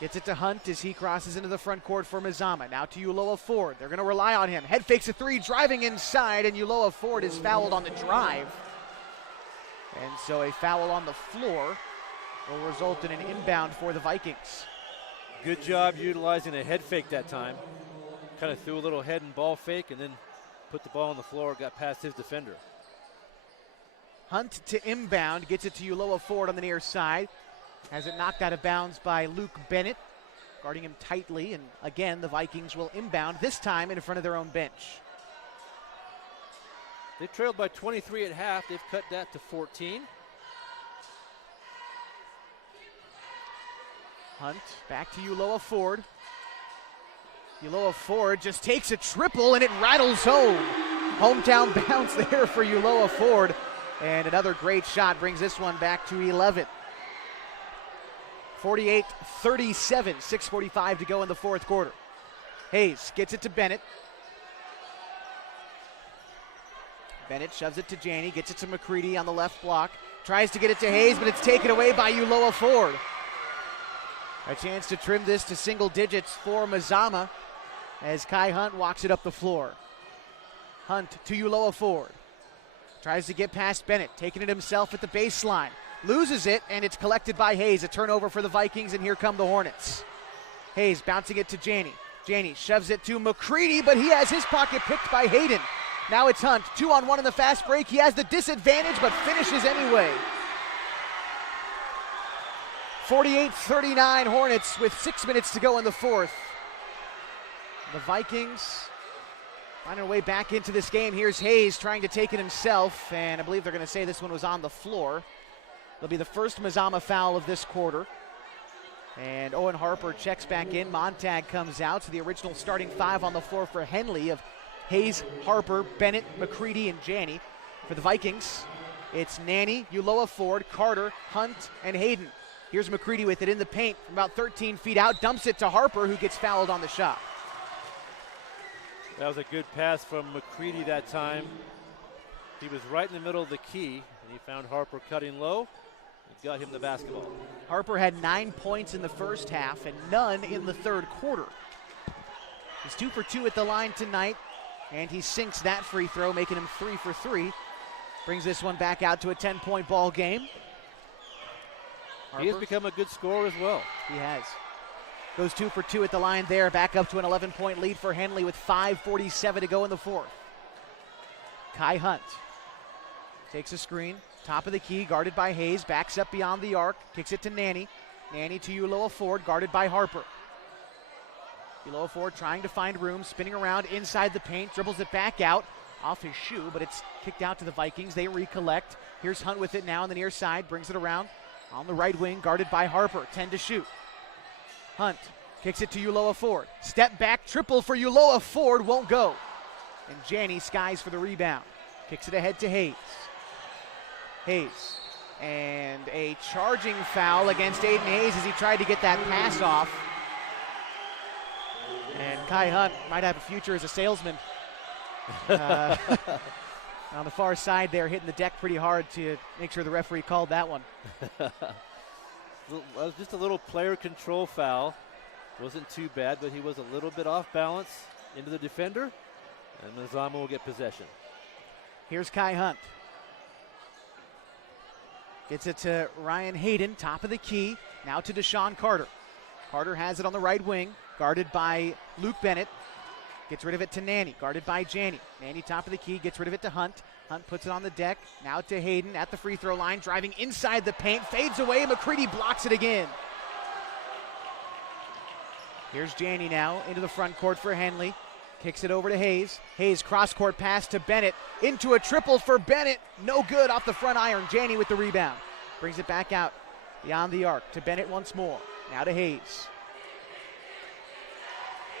Gets it to Hunt as he crosses into the front court for Mazama. Now to Uloa Ford. They're going to rely on him. Head fakes a three, driving inside, and Uloa Ford is fouled on the drive. And so a foul on the floor will result in an inbound for the Vikings. Good job utilizing a head fake that time. Kind of threw a little head and ball fake and then put the ball on the floor, got past his defender. Hunt to inbound, gets it to Uloa Ford on the near side. Has it knocked out of bounds by Luke Bennett, guarding him tightly. And again, the Vikings will inbound, this time in front of their own bench. They trailed by 23 at half. They've cut that to 14. Hunt back to Uloa Ford. Uloa Ford just takes a triple and it rattles home. Hometown bounce there for Uloa Ford. And another great shot brings this one back to 11. 48-37, 6:45 to go in the fourth quarter. Hayes gets it to Bennett. Bennett shoves it to Janney, gets it to McCready on the left block. Tries to get it to Hayes, but it's taken away by Uloa Ford. A chance to trim this to single digits for Mazama as Kai Hunt walks it up the floor. Hunt to Uloa Ford. Tries to get past Bennett, taking it himself at the baseline. Loses it, and it's collected by Hayes. A turnover for the Vikings, and here come the Hornets. Hayes bouncing it to Janney. Janney shoves it to McCready, but he has his pocket picked by Hayden. Now it's Hunt, 2-on-1 in the fast break. He has the disadvantage, but finishes anyway. 48-39 Hornets with 6 minutes to go in the fourth. The Vikings finding a way back into this game. Here's Hayes trying to take it himself, and I believe they're going to say this one was on the floor. It'll be the first Mazama foul of this quarter. And Owen Harper checks back in. Montag comes out. So the original starting five on the floor for Henley of Hayes, Harper, Bennett, McCready, and Janney. For the Vikings, it's Nanny, Uloa Ford, Carter, Hunt, and Hayden. Here's McCready with it in the paint from about 13 feet out. Dumps it to Harper, who gets fouled on the shot. That was a good pass from McCready that time. He was right in the middle of the key, and he found Harper cutting low and got him the basketball. Harper had 9 points in the first half and none in the third quarter. He's 2 for 2 at the line tonight, and he sinks that free throw, making him 3 for 3. Brings this one back out to a 10-point ball game. Harper, he has become a good scorer as well. He has. Goes 2 for 2 at the line there, back up to an 11-point lead for Henley with 5:47 to go in the fourth. Kai Hunt takes a screen, top of the key, guarded by Hayes, backs up beyond the arc, kicks it to Nanny. Nanny to Uloa Ford, guarded by Harper. Uloa Ford trying to find room, spinning around inside the paint, dribbles it back out, off his shoe, but it's kicked out to the Vikings. They recollect. Here's Hunt with it now on the near side, brings it around on the right wing, guarded by Harper, 10 to shoot. Hunt kicks it to Uloa Ford. Step back triple for Uloa Ford, won't go. And Janney skies for the rebound. Kicks it ahead to Hayes. Hayes. And a charging foul against Aiden Hayes as he tried to get that pass off. And Kai Hunt might have a future as a salesman. On the far side there, hitting the deck pretty hard to make sure the referee called that one. Just a little player control foul. Wasn't too bad, but he was a little bit off balance into the defender, and Mazama will get possession. Here's Kai Hunt. Gets it to Ryan Hayden, top of the key. Now to Deshaun Carter. Carter has it on the right wing, guarded by Luke Bennett. Gets rid of it to Nanny, guarded by Janney. Nanny, top of the key, gets rid of it to Hunt. Hunt puts it on the deck. Now to Hayden at the free throw line, driving inside the paint, fades away. McCready blocks it again. Here's Janney now into the front court for Henley. Kicks it over to Hayes. Hayes cross-court pass to Bennett. Into a triple for Bennett. No good off the front iron. Janney with the rebound. Brings it back out beyond the arc to Bennett once more. Now to Hayes.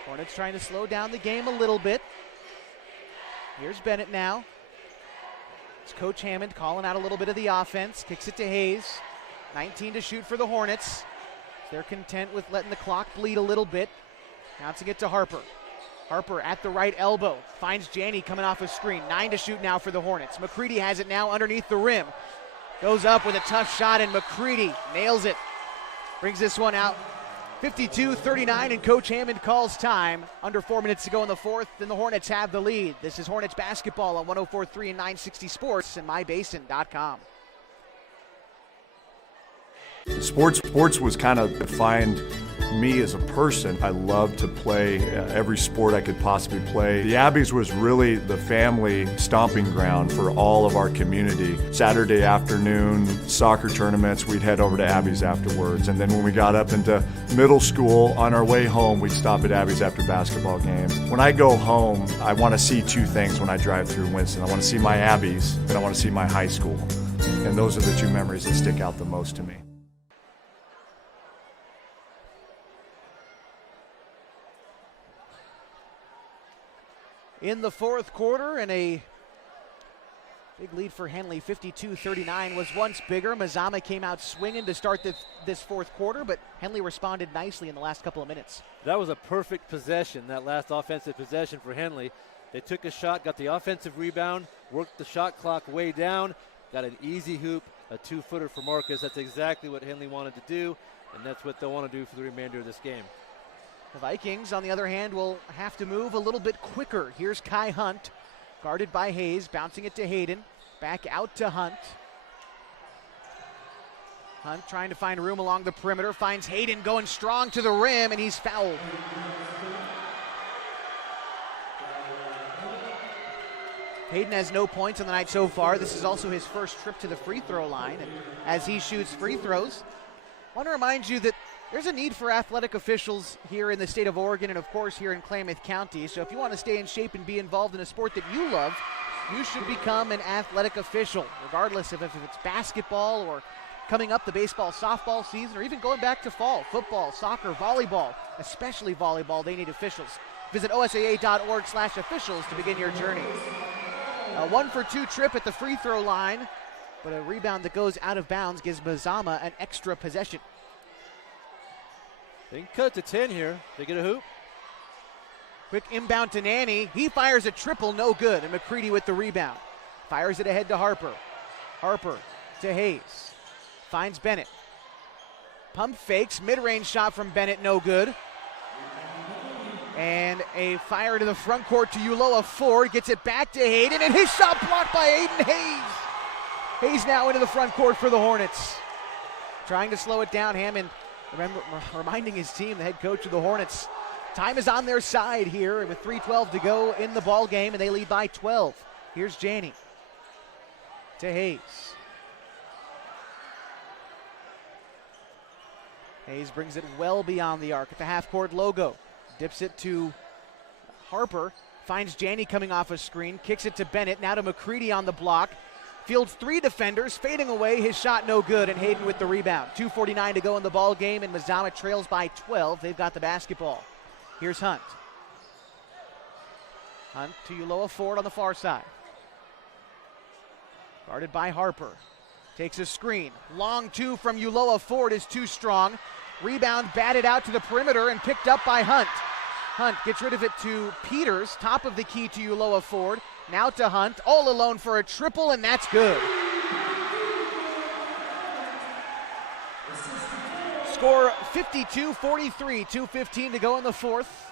Hornets trying to slow down the game a little bit. Here's Bennett now. It's Coach Hammond calling out a little bit of the offense. Kicks it to Hayes. 19 to shoot for the Hornets. They're content with letting the clock bleed a little bit. Bouncing it to Harper. Harper at the right elbow. Finds Janney coming off a screen. 9 to shoot now for the Hornets. McCready has it now underneath the rim. Goes up with a tough shot, and McCready nails it. Brings this one out. 52-39, and Coach Hammond calls time. Under 4 minutes to go in the fourth, and the Hornets have the lead. This is Hornets basketball on 104.3 and 960 Sports and mybasin.com. Sports was kind of defined me as a person. I loved to play every sport I could possibly play. The Abbeys was really the family stomping ground for all of our community. Saturday afternoon soccer tournaments, we'd head over to Abbeys afterwards. And then when we got up into middle school, on our way home, we'd stop at Abbeys after basketball games. When I go home, I want to see two things when I drive through Winston. I want to see my Abbeys, and I want to see my high school. And those are the two memories that stick out the most to me. In the fourth quarter, and a big lead for Henley, 52-39, was once bigger. Mazama came out swinging to start this fourth quarter, but Henley responded nicely in the last couple of minutes. That was a perfect possession, that last offensive possession for Henley. They took a shot, got the offensive rebound, worked the shot clock way down, got an easy hoop, a two-footer for Marcus. That's exactly what Henley wanted to do, and that's what they'll want to do for the remainder of this game. The Vikings, on the other hand, will have to move a little bit quicker. Here's Kai Hunt, guarded by Hayes, bouncing it to Hayden. Back out to Hunt. Hunt trying to find room along the perimeter, finds Hayden going strong to the rim, and he's fouled. Hayden has no points on the night so far. This is also his first trip to the free throw line, and as he shoots free throws, I want to remind you that there's a need for athletic officials here in the state of Oregon and, of course, here in Klamath County. So if you want to stay in shape and be involved in a sport that you love, you should become an athletic official, regardless of if it's basketball or coming up the baseball, softball season, or even going back to fall, football, soccer, volleyball, especially volleyball. They need officials. Visit osaa.org/officials to begin your journey. A 1-for-2 trip at the free throw line, but a rebound that goes out of bounds gives Mazama an extra possession. They can cut to 10 here. They get a hoop. Quick inbound to Nanny. He fires a triple, no good. And McCready with the rebound. Fires it ahead to Harper. Harper to Hayes. Finds Bennett. Pump fakes. Mid-range shot from Bennett, no good. And a fire to the front court to Uloa Ford. Gets it back to Hayden. And his shot blocked by Aiden Hayes. Hayes now into the front court for the Hornets. Trying to slow it down. Hammond reminding his team, the head coach of the Hornets, time is on their side here with 3:12 to go in the ball game, and they lead by 12. Here's Janney to Hayes. Hayes brings it well beyond the arc at the half-court logo. Dips it to Harper. Finds Janney coming off a screen. Kicks it to Bennett. Now to McCready on the block. Fields three defenders, fading away. His shot no good, and Hayden with the rebound. 2:49 to go in the ball game, and Mazama trails by 12. They've got the basketball. Here's Hunt. Hunt to Uloa Ford on the far side. Guarded by Harper. Takes a screen. Long two from Uloa Ford is too strong. Rebound batted out to the perimeter and picked up by Hunt. Hunt gets rid of it to Peters, top of the key to Uloa Ford. Now to Hunt, all alone for a triple, and that's good. Score 52-43, 2:15 to go in the fourth.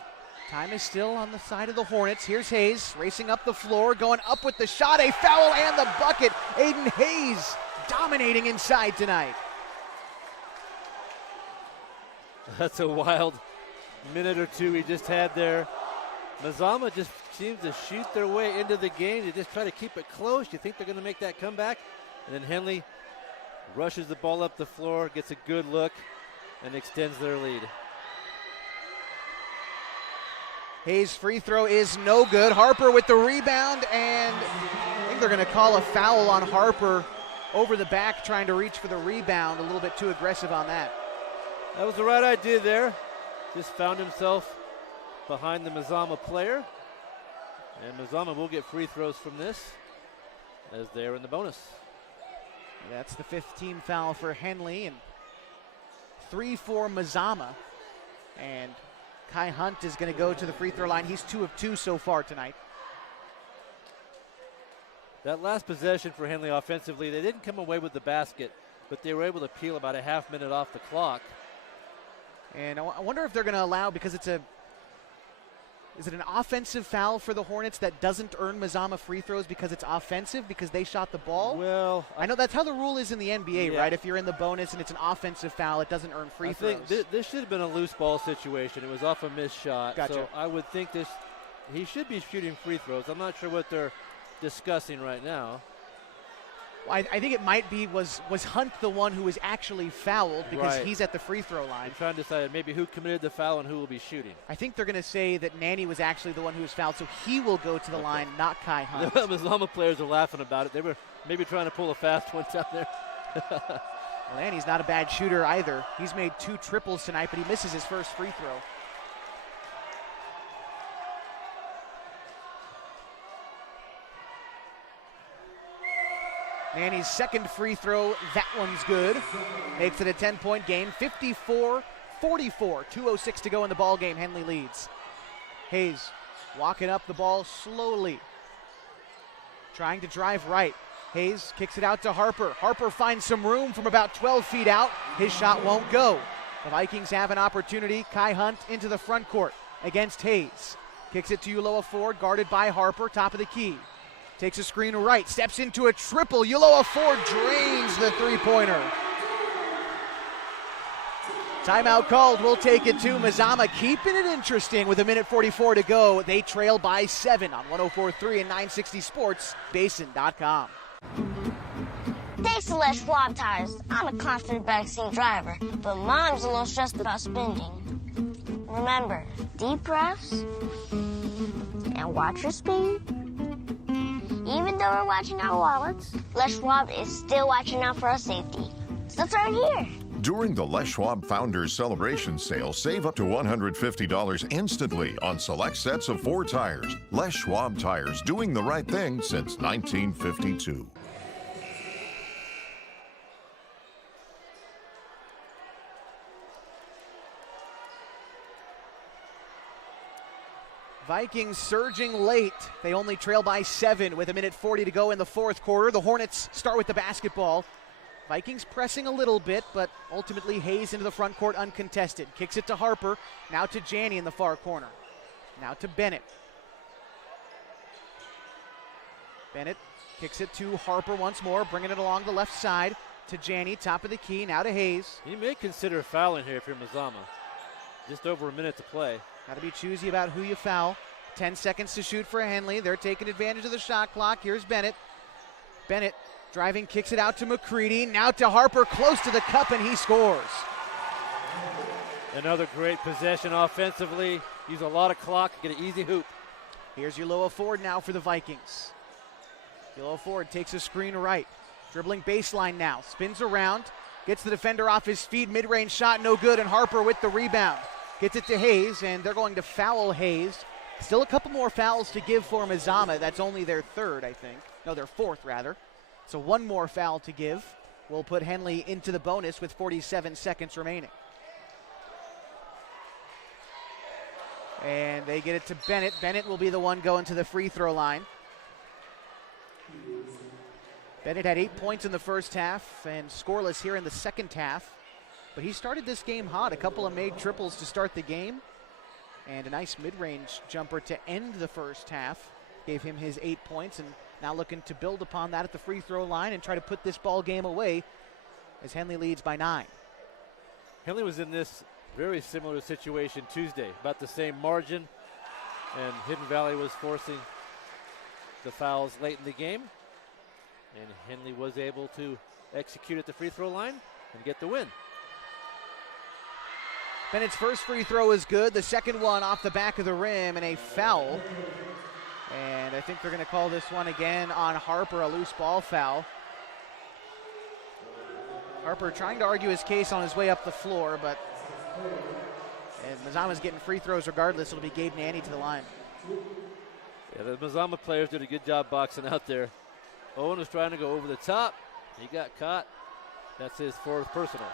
Time is still on the side of the Hornets. Here's Hayes racing up the floor, going up with the shot, a foul and the bucket. Aiden Hayes dominating inside tonight. That's a wild minute or two he just had there. Mazama just seems to shoot their way into the game. They just try to keep it close. You think they're going to make that comeback? And then Henley rushes the ball up the floor, gets a good look, and extends their lead. Hayes' free throw is no good. Harper with the rebound, and I think they're going to call a foul on Harper over the back, trying to reach for the rebound. A little bit too aggressive on that. That was the right idea there. Just found himself behind the Mazama player. And Mazama will get free throws from this as they're in the bonus. That's the 5th team foul for Henley, and 3 for Mazama. And Kai Hunt is going to go to the free throw line. He's 2 of 2 so far tonight. That last possession for Henley offensively, they didn't come away with the basket, but they were able to peel about a half minute off the clock. And I wonder if they're going to allow, because is it an offensive foul for the Hornets that doesn't earn Mazama free throws because it's offensive, because they shot the ball? Well, I know that's how the rule is in the NBA, yeah. right? If you're in the bonus and it's an offensive foul, it doesn't earn free throws. I think this should have been a loose ball situation. It was off a missed shot. Gotcha. So I would think he should be shooting free throws. I'm not sure what they're discussing right now. I think it might be, was Hunt the one who was actually fouled, because he's at the free throw line. I'm trying to decide maybe who committed the foul and who will be shooting. I think they're going to say that Nanny was actually the one who was fouled, so he will go to the line, not Kai Hunt. The Mazama players are laughing about it. They were maybe trying to pull a fast one down there. Well, Nanny's not a bad shooter either. He's made 2 triples tonight, but he misses his first free throw. Nanny's second free throw, that one's good. Makes it a 10-point game, 54-44. 2:06 to go in the ball game. Henley leads. Hayes walking up the ball slowly, trying to drive right. Hayes kicks it out to Harper. Harper finds some room from about 12 feet out. His shot won't go. The Vikings have an opportunity. Kai Hunt into the front court against Hayes. Kicks it to Uloa Ford, guarded by Harper, top of the key. Takes a screen right, steps into a triple. Uloa Ford drains the three-pointer. Timeout called. We'll take it to Mazama, keeping it interesting with 1:44 to go. They trail by 7 on 104.3 and 960 Sports, Basin.com. Thanks to Les Schwab Tires, I'm a confident backseat driver, but Mom's a little stressed about spending. Remember, deep breaths and watch your speed. Even though we're watching our wallets, Les Schwab is still watching out for our safety. So let's start here. During the Les Schwab Founders Celebration Sale, save up to $150 instantly on select sets of 4 tires. Les Schwab Tires, doing the right thing since 1952. Vikings surging late. They only trail by 7 with 1:40 to go in the fourth quarter. The Hornets start with the basketball. Vikings pressing a little bit, but ultimately Hayes into the front court uncontested. Kicks it to Harper, now to Janney in the far corner. Now to Bennett. Bennett kicks it to Harper once more, bringing it along the left side to Janney, top of the key, now to Hayes. You may consider fouling here if you're Mazama. Just over a minute to play. Got to be choosy about who you foul. 10 seconds to shoot for Henley. They're taking advantage of the shot clock. Here's Bennett. Bennett driving, kicks it out to McCready. Now to Harper, close to the cup, and he scores. Another great possession offensively. Use a lot of clock, get an easy hoop. Here's Uloa Ford now for the Vikings. Uloa Ford takes a screen right. Dribbling baseline now. Spins around. Gets the defender off his feet. Mid-range shot, no good, and Harper with the rebound. Gets it to Hayes, and they're going to foul Hayes. Still a couple more fouls to give for Mazama. That's only their third, I think. No, their fourth, rather. So one more foul to give. Will put Henley into the bonus with 47 seconds remaining. And they get it to Bennett. Bennett will be the one going to the free throw line. Bennett had 8 points in the first half and scoreless here in the second half. but he started this game hot. A couple of made triples to start the game, and a nice mid-range jumper to end the first half. Gave him his 8 points, and now looking to build upon that at the free throw line and try to put this ball game away as Henley leads by 9. Henley was in this very similar situation Tuesday, about the same margin, and Hidden Valley was forcing the fouls late in the game, and Henley was able to execute at the free throw line and get the win. Bennett's first free throw is good. The second one off the back of the rim and a foul. And I think they're going to call this one again on Harper, a loose ball foul. Harper trying to argue his case on his way up the floor, but Mazama's getting free throws regardless. It'll be Gabe Nanny to the line. Yeah, the Mazama players did a good job boxing out there. Owen was trying to go over the top. He got caught. That's his fourth personal.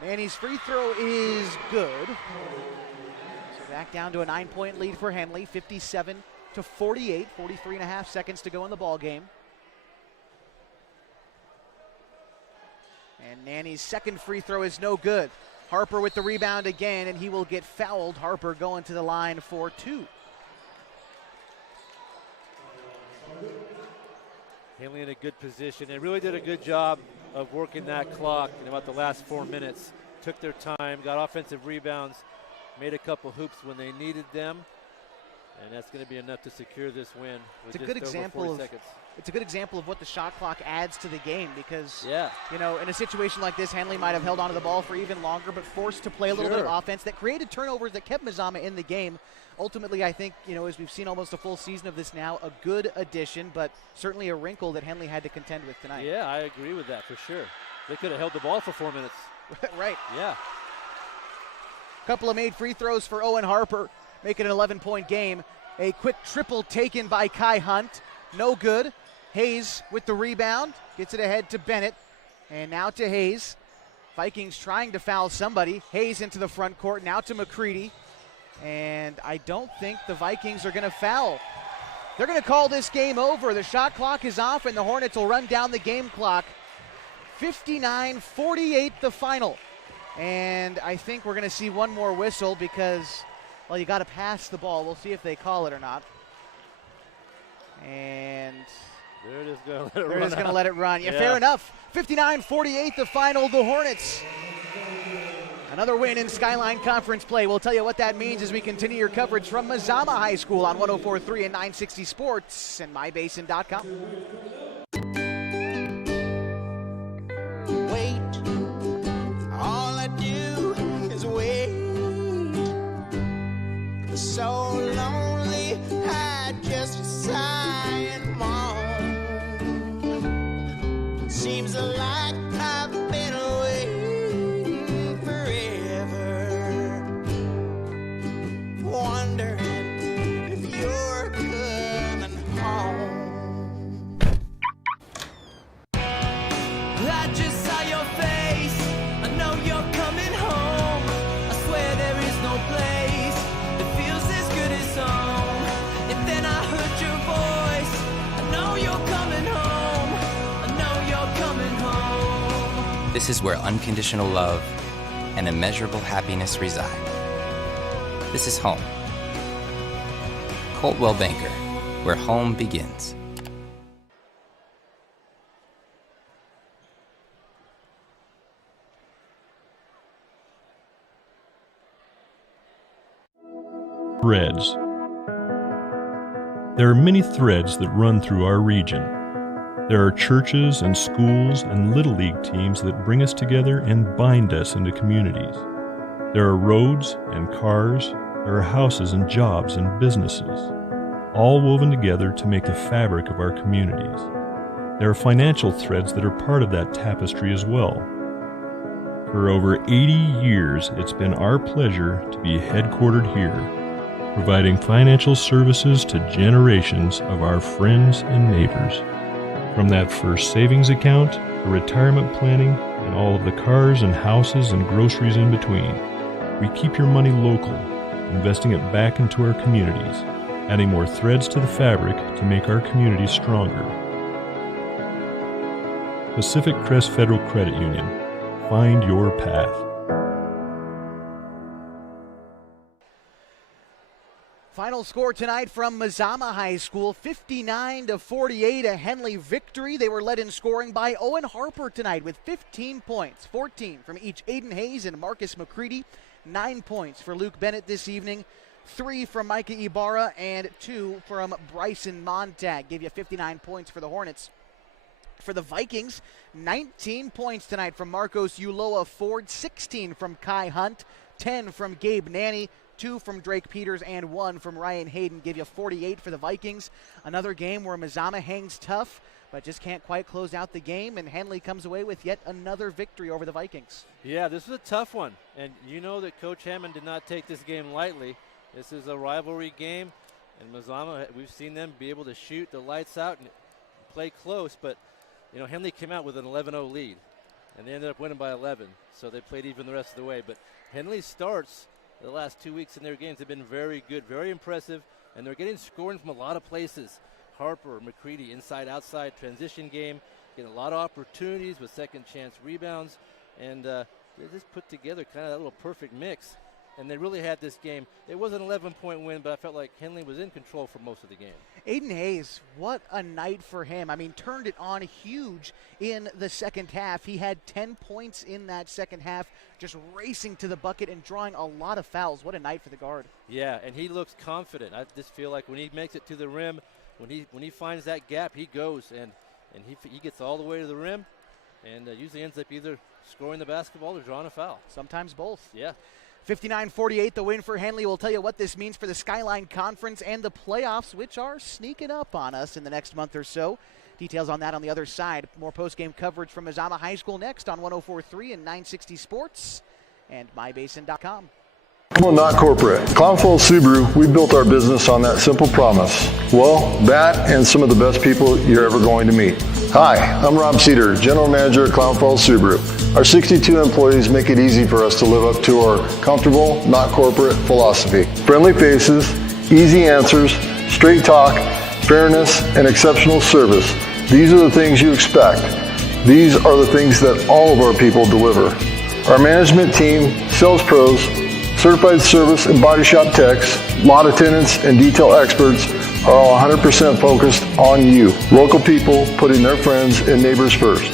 Nanny's free throw is good. So back down to a 9-point lead for Henley, 57-48, 43.5 seconds to go in the ball game. And Nanny's second free throw is no good. Harper with the rebound again, and he will get fouled. Harper going to the line for 2. Henley in a good position. They really did a good job of working that clock in about the last 4 minutes. Took their time, got offensive rebounds, made a couple hoops when they needed them, and that's going to be enough to secure this win. It's a good example of it's a good example of what the shot clock adds to the game, because you know, in a situation like this, Henley might have held onto the ball for even longer, but forced to play a little bit of offense that created turnovers that kept Mazama in the game. Ultimately, I think, you know, as we've seen almost a full season of this now, a good addition, but certainly a wrinkle that Henley had to contend with tonight. Yeah, I agree with that for sure. They could have held the ball for 4 minutes. Right. Yeah. Couple of made free throws for Owen Harper, making an 11-point game. A quick triple taken by Kai Hunt. No good. Hayes with the rebound. Gets it ahead to Bennett. And now to Hayes. Vikings trying to foul somebody. Hayes into the front court. Now to McCready. And I don't think the Vikings are going to foul. They're going to call this game over. The shot clock is off, and the Hornets will run down the game clock. 59-48 the final. And I think we're going to see one more whistle because, well, you got to pass the ball. We'll see if they call it or not. And they're just going to let it run. They're just going to let it run. Yeah, fair enough. 59-48 the final. The Hornets. Another win in Skyline Conference play. We'll tell you what that means as we continue your coverage from Mazama High School on 104.3 and 960 Sports and MyBasin.com. All I do is wait. So lonely, I just sigh and moan. Seems like I've been waiting forever, wondering if you're coming home. I just saw your face. I know you're coming home. I swear there is no place that feels as good as home. And then I heard your voice. I know you're coming home. I know you're coming home. This is where unconditional love and immeasurable happiness reside. This is home. Coltwell Banker, where home begins. Threads. There are many threads that run through our region. There are churches and schools and Little League teams that bring us together and bind us into communities. There are roads and cars. There are houses and jobs and businesses, all woven together to make the fabric of our communities. There are financial threads that are part of that tapestry as well. For over 80 years, it's been our pleasure to be headquartered here, providing financial services to generations of our friends and neighbors. From that first savings account, to retirement planning, and all of the cars and houses and groceries in between, we keep your money local, investing it back into our communities, adding more threads to the fabric to make our communities stronger. Pacific Crest Federal Credit Union. Find your path. Final score tonight from Mazama High School, 59-48, a Henley victory. They were led in scoring by Owen Harper tonight with 15 points, 14 from each Aiden Hayes and Marcus McCready, 9 points for Luke Bennett this evening, 3 from Micah Ibarra, and 2 from Bryson Montag. Gave you 59 points for the Hornets. For the Vikings, 19 points tonight from Marcos Uloa Ford, 16 from Kai Hunt, 10 from Gabe Nanny, 2 from Drake Peters, and 1 from Ryan Hayden. Give you 48 for the Vikings. Another game where Mazama hangs tough, but just can't quite close out the game, and Henley comes away with yet another victory over the Vikings. Yeah, this was a tough one, and you know that Coach Hammond did not take this game lightly. This is a rivalry game, and Mazama, we've seen them be able to shoot the lights out and play close, but Henley came out with an 11-0 lead, and they ended up winning by 11, so they played even the rest of the way. But Henley starts the last 2 weeks in their games have been very good, very impressive, and they're getting scoring from a lot of places. Harper, McCready, inside-outside transition game, getting a lot of opportunities with second-chance rebounds, and they just put together kind of that little perfect mix. And they really had this game. It was an 11-point win, but I felt like Henley was in control for most of the game. Aiden Hayes, what a night for him. I mean, turned it on huge in the second half. He had 10 points in that second half, just racing to the bucket and drawing a lot of fouls. What a night for the guard. Yeah, and he looks confident. I just feel like when he makes it to the rim, when he finds that gap, he goes, and he gets all the way to the rim, and usually ends up either scoring the basketball or drawing a foul. Sometimes both. Yeah. 59-48, the win for Henley. We'll tell you what this means for the Skyline Conference and the playoffs, which are sneaking up on us in the next month or so. Details on that on the other side. More post-game coverage from Mazama High School next on 104.3 and 960 Sports and mybasin.com. Well, not corporate. Clown Falls Subaru, we built our business on that simple promise. Well, that and some of the best people you're ever going to meet. Hi, I'm Rob Cedar, General Manager at Clown Falls Subaru. Our 62 employees make it easy for us to live up to our comfortable, not corporate philosophy. Friendly faces, easy answers, straight talk, fairness, and exceptional service. These are the things you expect. These are the things that all of our people deliver. Our management team, sales pros, certified service and body shop techs, lot attendants, and detail experts are all 100% focused on you. Local people putting their friends and neighbors first.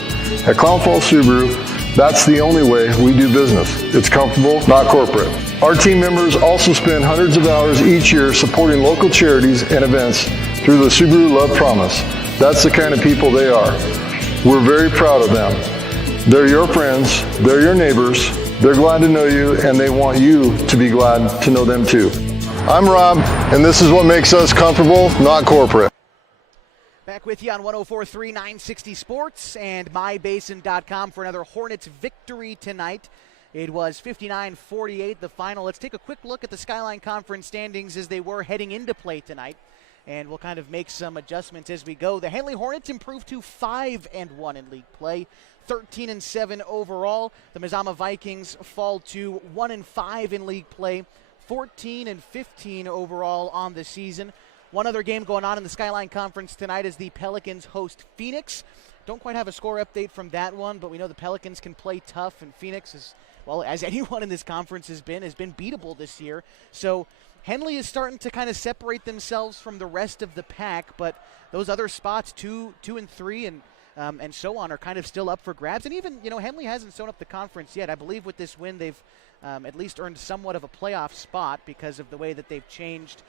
At Clown Falls Subaru, that's the only way we do business. It's comfortable, not corporate. Our team members also spend hundreds of hours each year supporting local charities and events through the Subaru Love Promise. That's the kind of people they are. We're very proud of them. They're your friends, they're your neighbors, they're glad to know you, and they want you to be glad to know them too. I'm Rob, and this is what makes us comfortable, not corporate. Back with you on 104.3 960 Sports and mybasin.com for another Hornets victory tonight. It was 59-48, the final. Let's take a quick look at the Skyline Conference standings as they were heading into play tonight, and we'll kind of make some adjustments as we go. The Henley Hornets improved to 5-1 in league play, 13-7 overall. The Mazama Vikings fall to 1-5 in league play, 14-15 overall on the season. One other game going on in the Skyline Conference tonight is the Pelicans host Phoenix. Don't quite have a score update from that one, but we know the Pelicans can play tough, and Phoenix, is, well, as anyone in this conference has been beatable this year. So Henley is starting to kind of separate themselves from the rest of the pack, but those other spots, 2 and 3, and so on, are kind of still up for grabs. And even, Henley hasn't sewn up the conference yet. I believe with this win, they've at least earned somewhat of a playoff spot because of the way that they've changed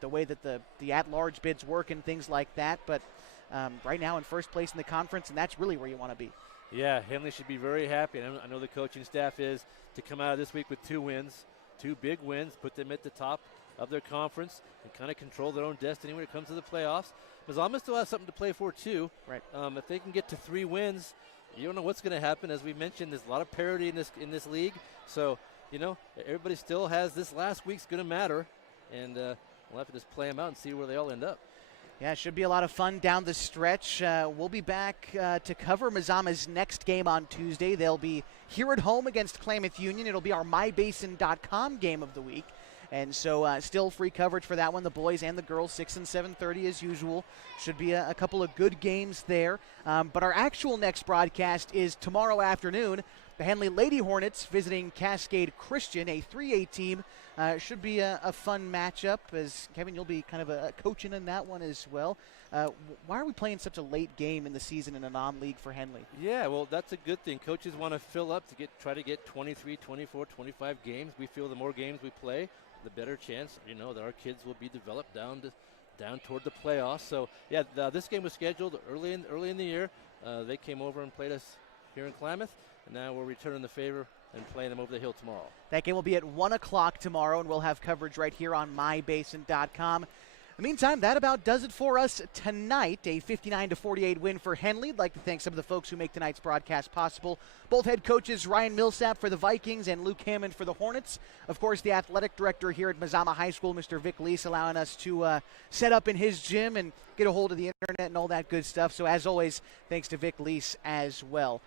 the way that the at-large bids work and things like that. But right now in first place in the conference, and that's really where you want to be. Yeah, Henley should be very happy. And I know the coaching staff is, to come out of this week with 2 wins, 2 big wins, put them at the top of their conference and kind of control their own destiny when it comes to the playoffs. Mazama still has something to play for too. Right. If they can get to 3 wins, you don't know what's going to happen. As we mentioned, there's a lot of parity in this league. So, everybody still has this last week's going to matter, and we'll have to just play them out and see where they all end up. Yeah, it should be a lot of fun down the stretch. We'll be back to cover Mazama's next game on Tuesday. They'll be here at home against Klamath Union. It'll be our mybasin.com game of the week. And so still free coverage for that one. The boys and the girls, 6 and 7:30 as usual. Should be a couple of good games there. But our actual next broadcast is tomorrow afternoon. The Henley Lady Hornets visiting Cascade Christian, a 3A team. Should be a fun matchup, as Kevin, you'll be kind of coaching in that one as well. Why are we playing such a late game in the season in a non-league for Henley? Yeah, well, that's a good thing. Coaches want to fill up to try to get 23, 24, 25 games. We feel the more games we play, the better chance, that our kids will be developed down toward the playoffs. So, yeah, this game was scheduled early in the year. They came over and played us here in Klamath, and now we're returning the favor and playing them over the hill tomorrow. That game will be at 1 o'clock tomorrow, and we'll have coverage right here on mybasin.com. In the meantime, that about does it for us tonight. A 59-48 win for Henley. I'd like to thank some of the folks who make tonight's broadcast possible. Both head coaches, Ryan Millsap for the Vikings and Luke Hammond for the Hornets. Of course, the athletic director here at Mazama High School, Mr. Vic Leese, allowing us to set up in his gym and get a hold of the internet and all that good stuff. So as always, thanks to Vic Leese as well.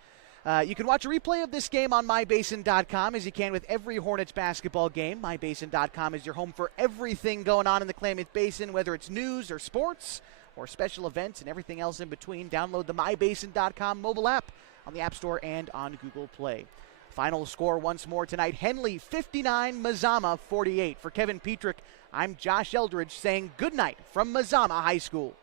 You can watch a replay of this game on mybasin.com, as you can with every Hornets basketball game. Mybasin.com is your home for everything going on in the Klamath Basin, whether it's news or sports or special events and everything else in between. Download the mybasin.com mobile app on the App Store and on Google Play. Final score once more tonight, Henley 59, Mazama 48. For Kevin Petrick, I'm Josh Eldredge saying good night from Mazama High School.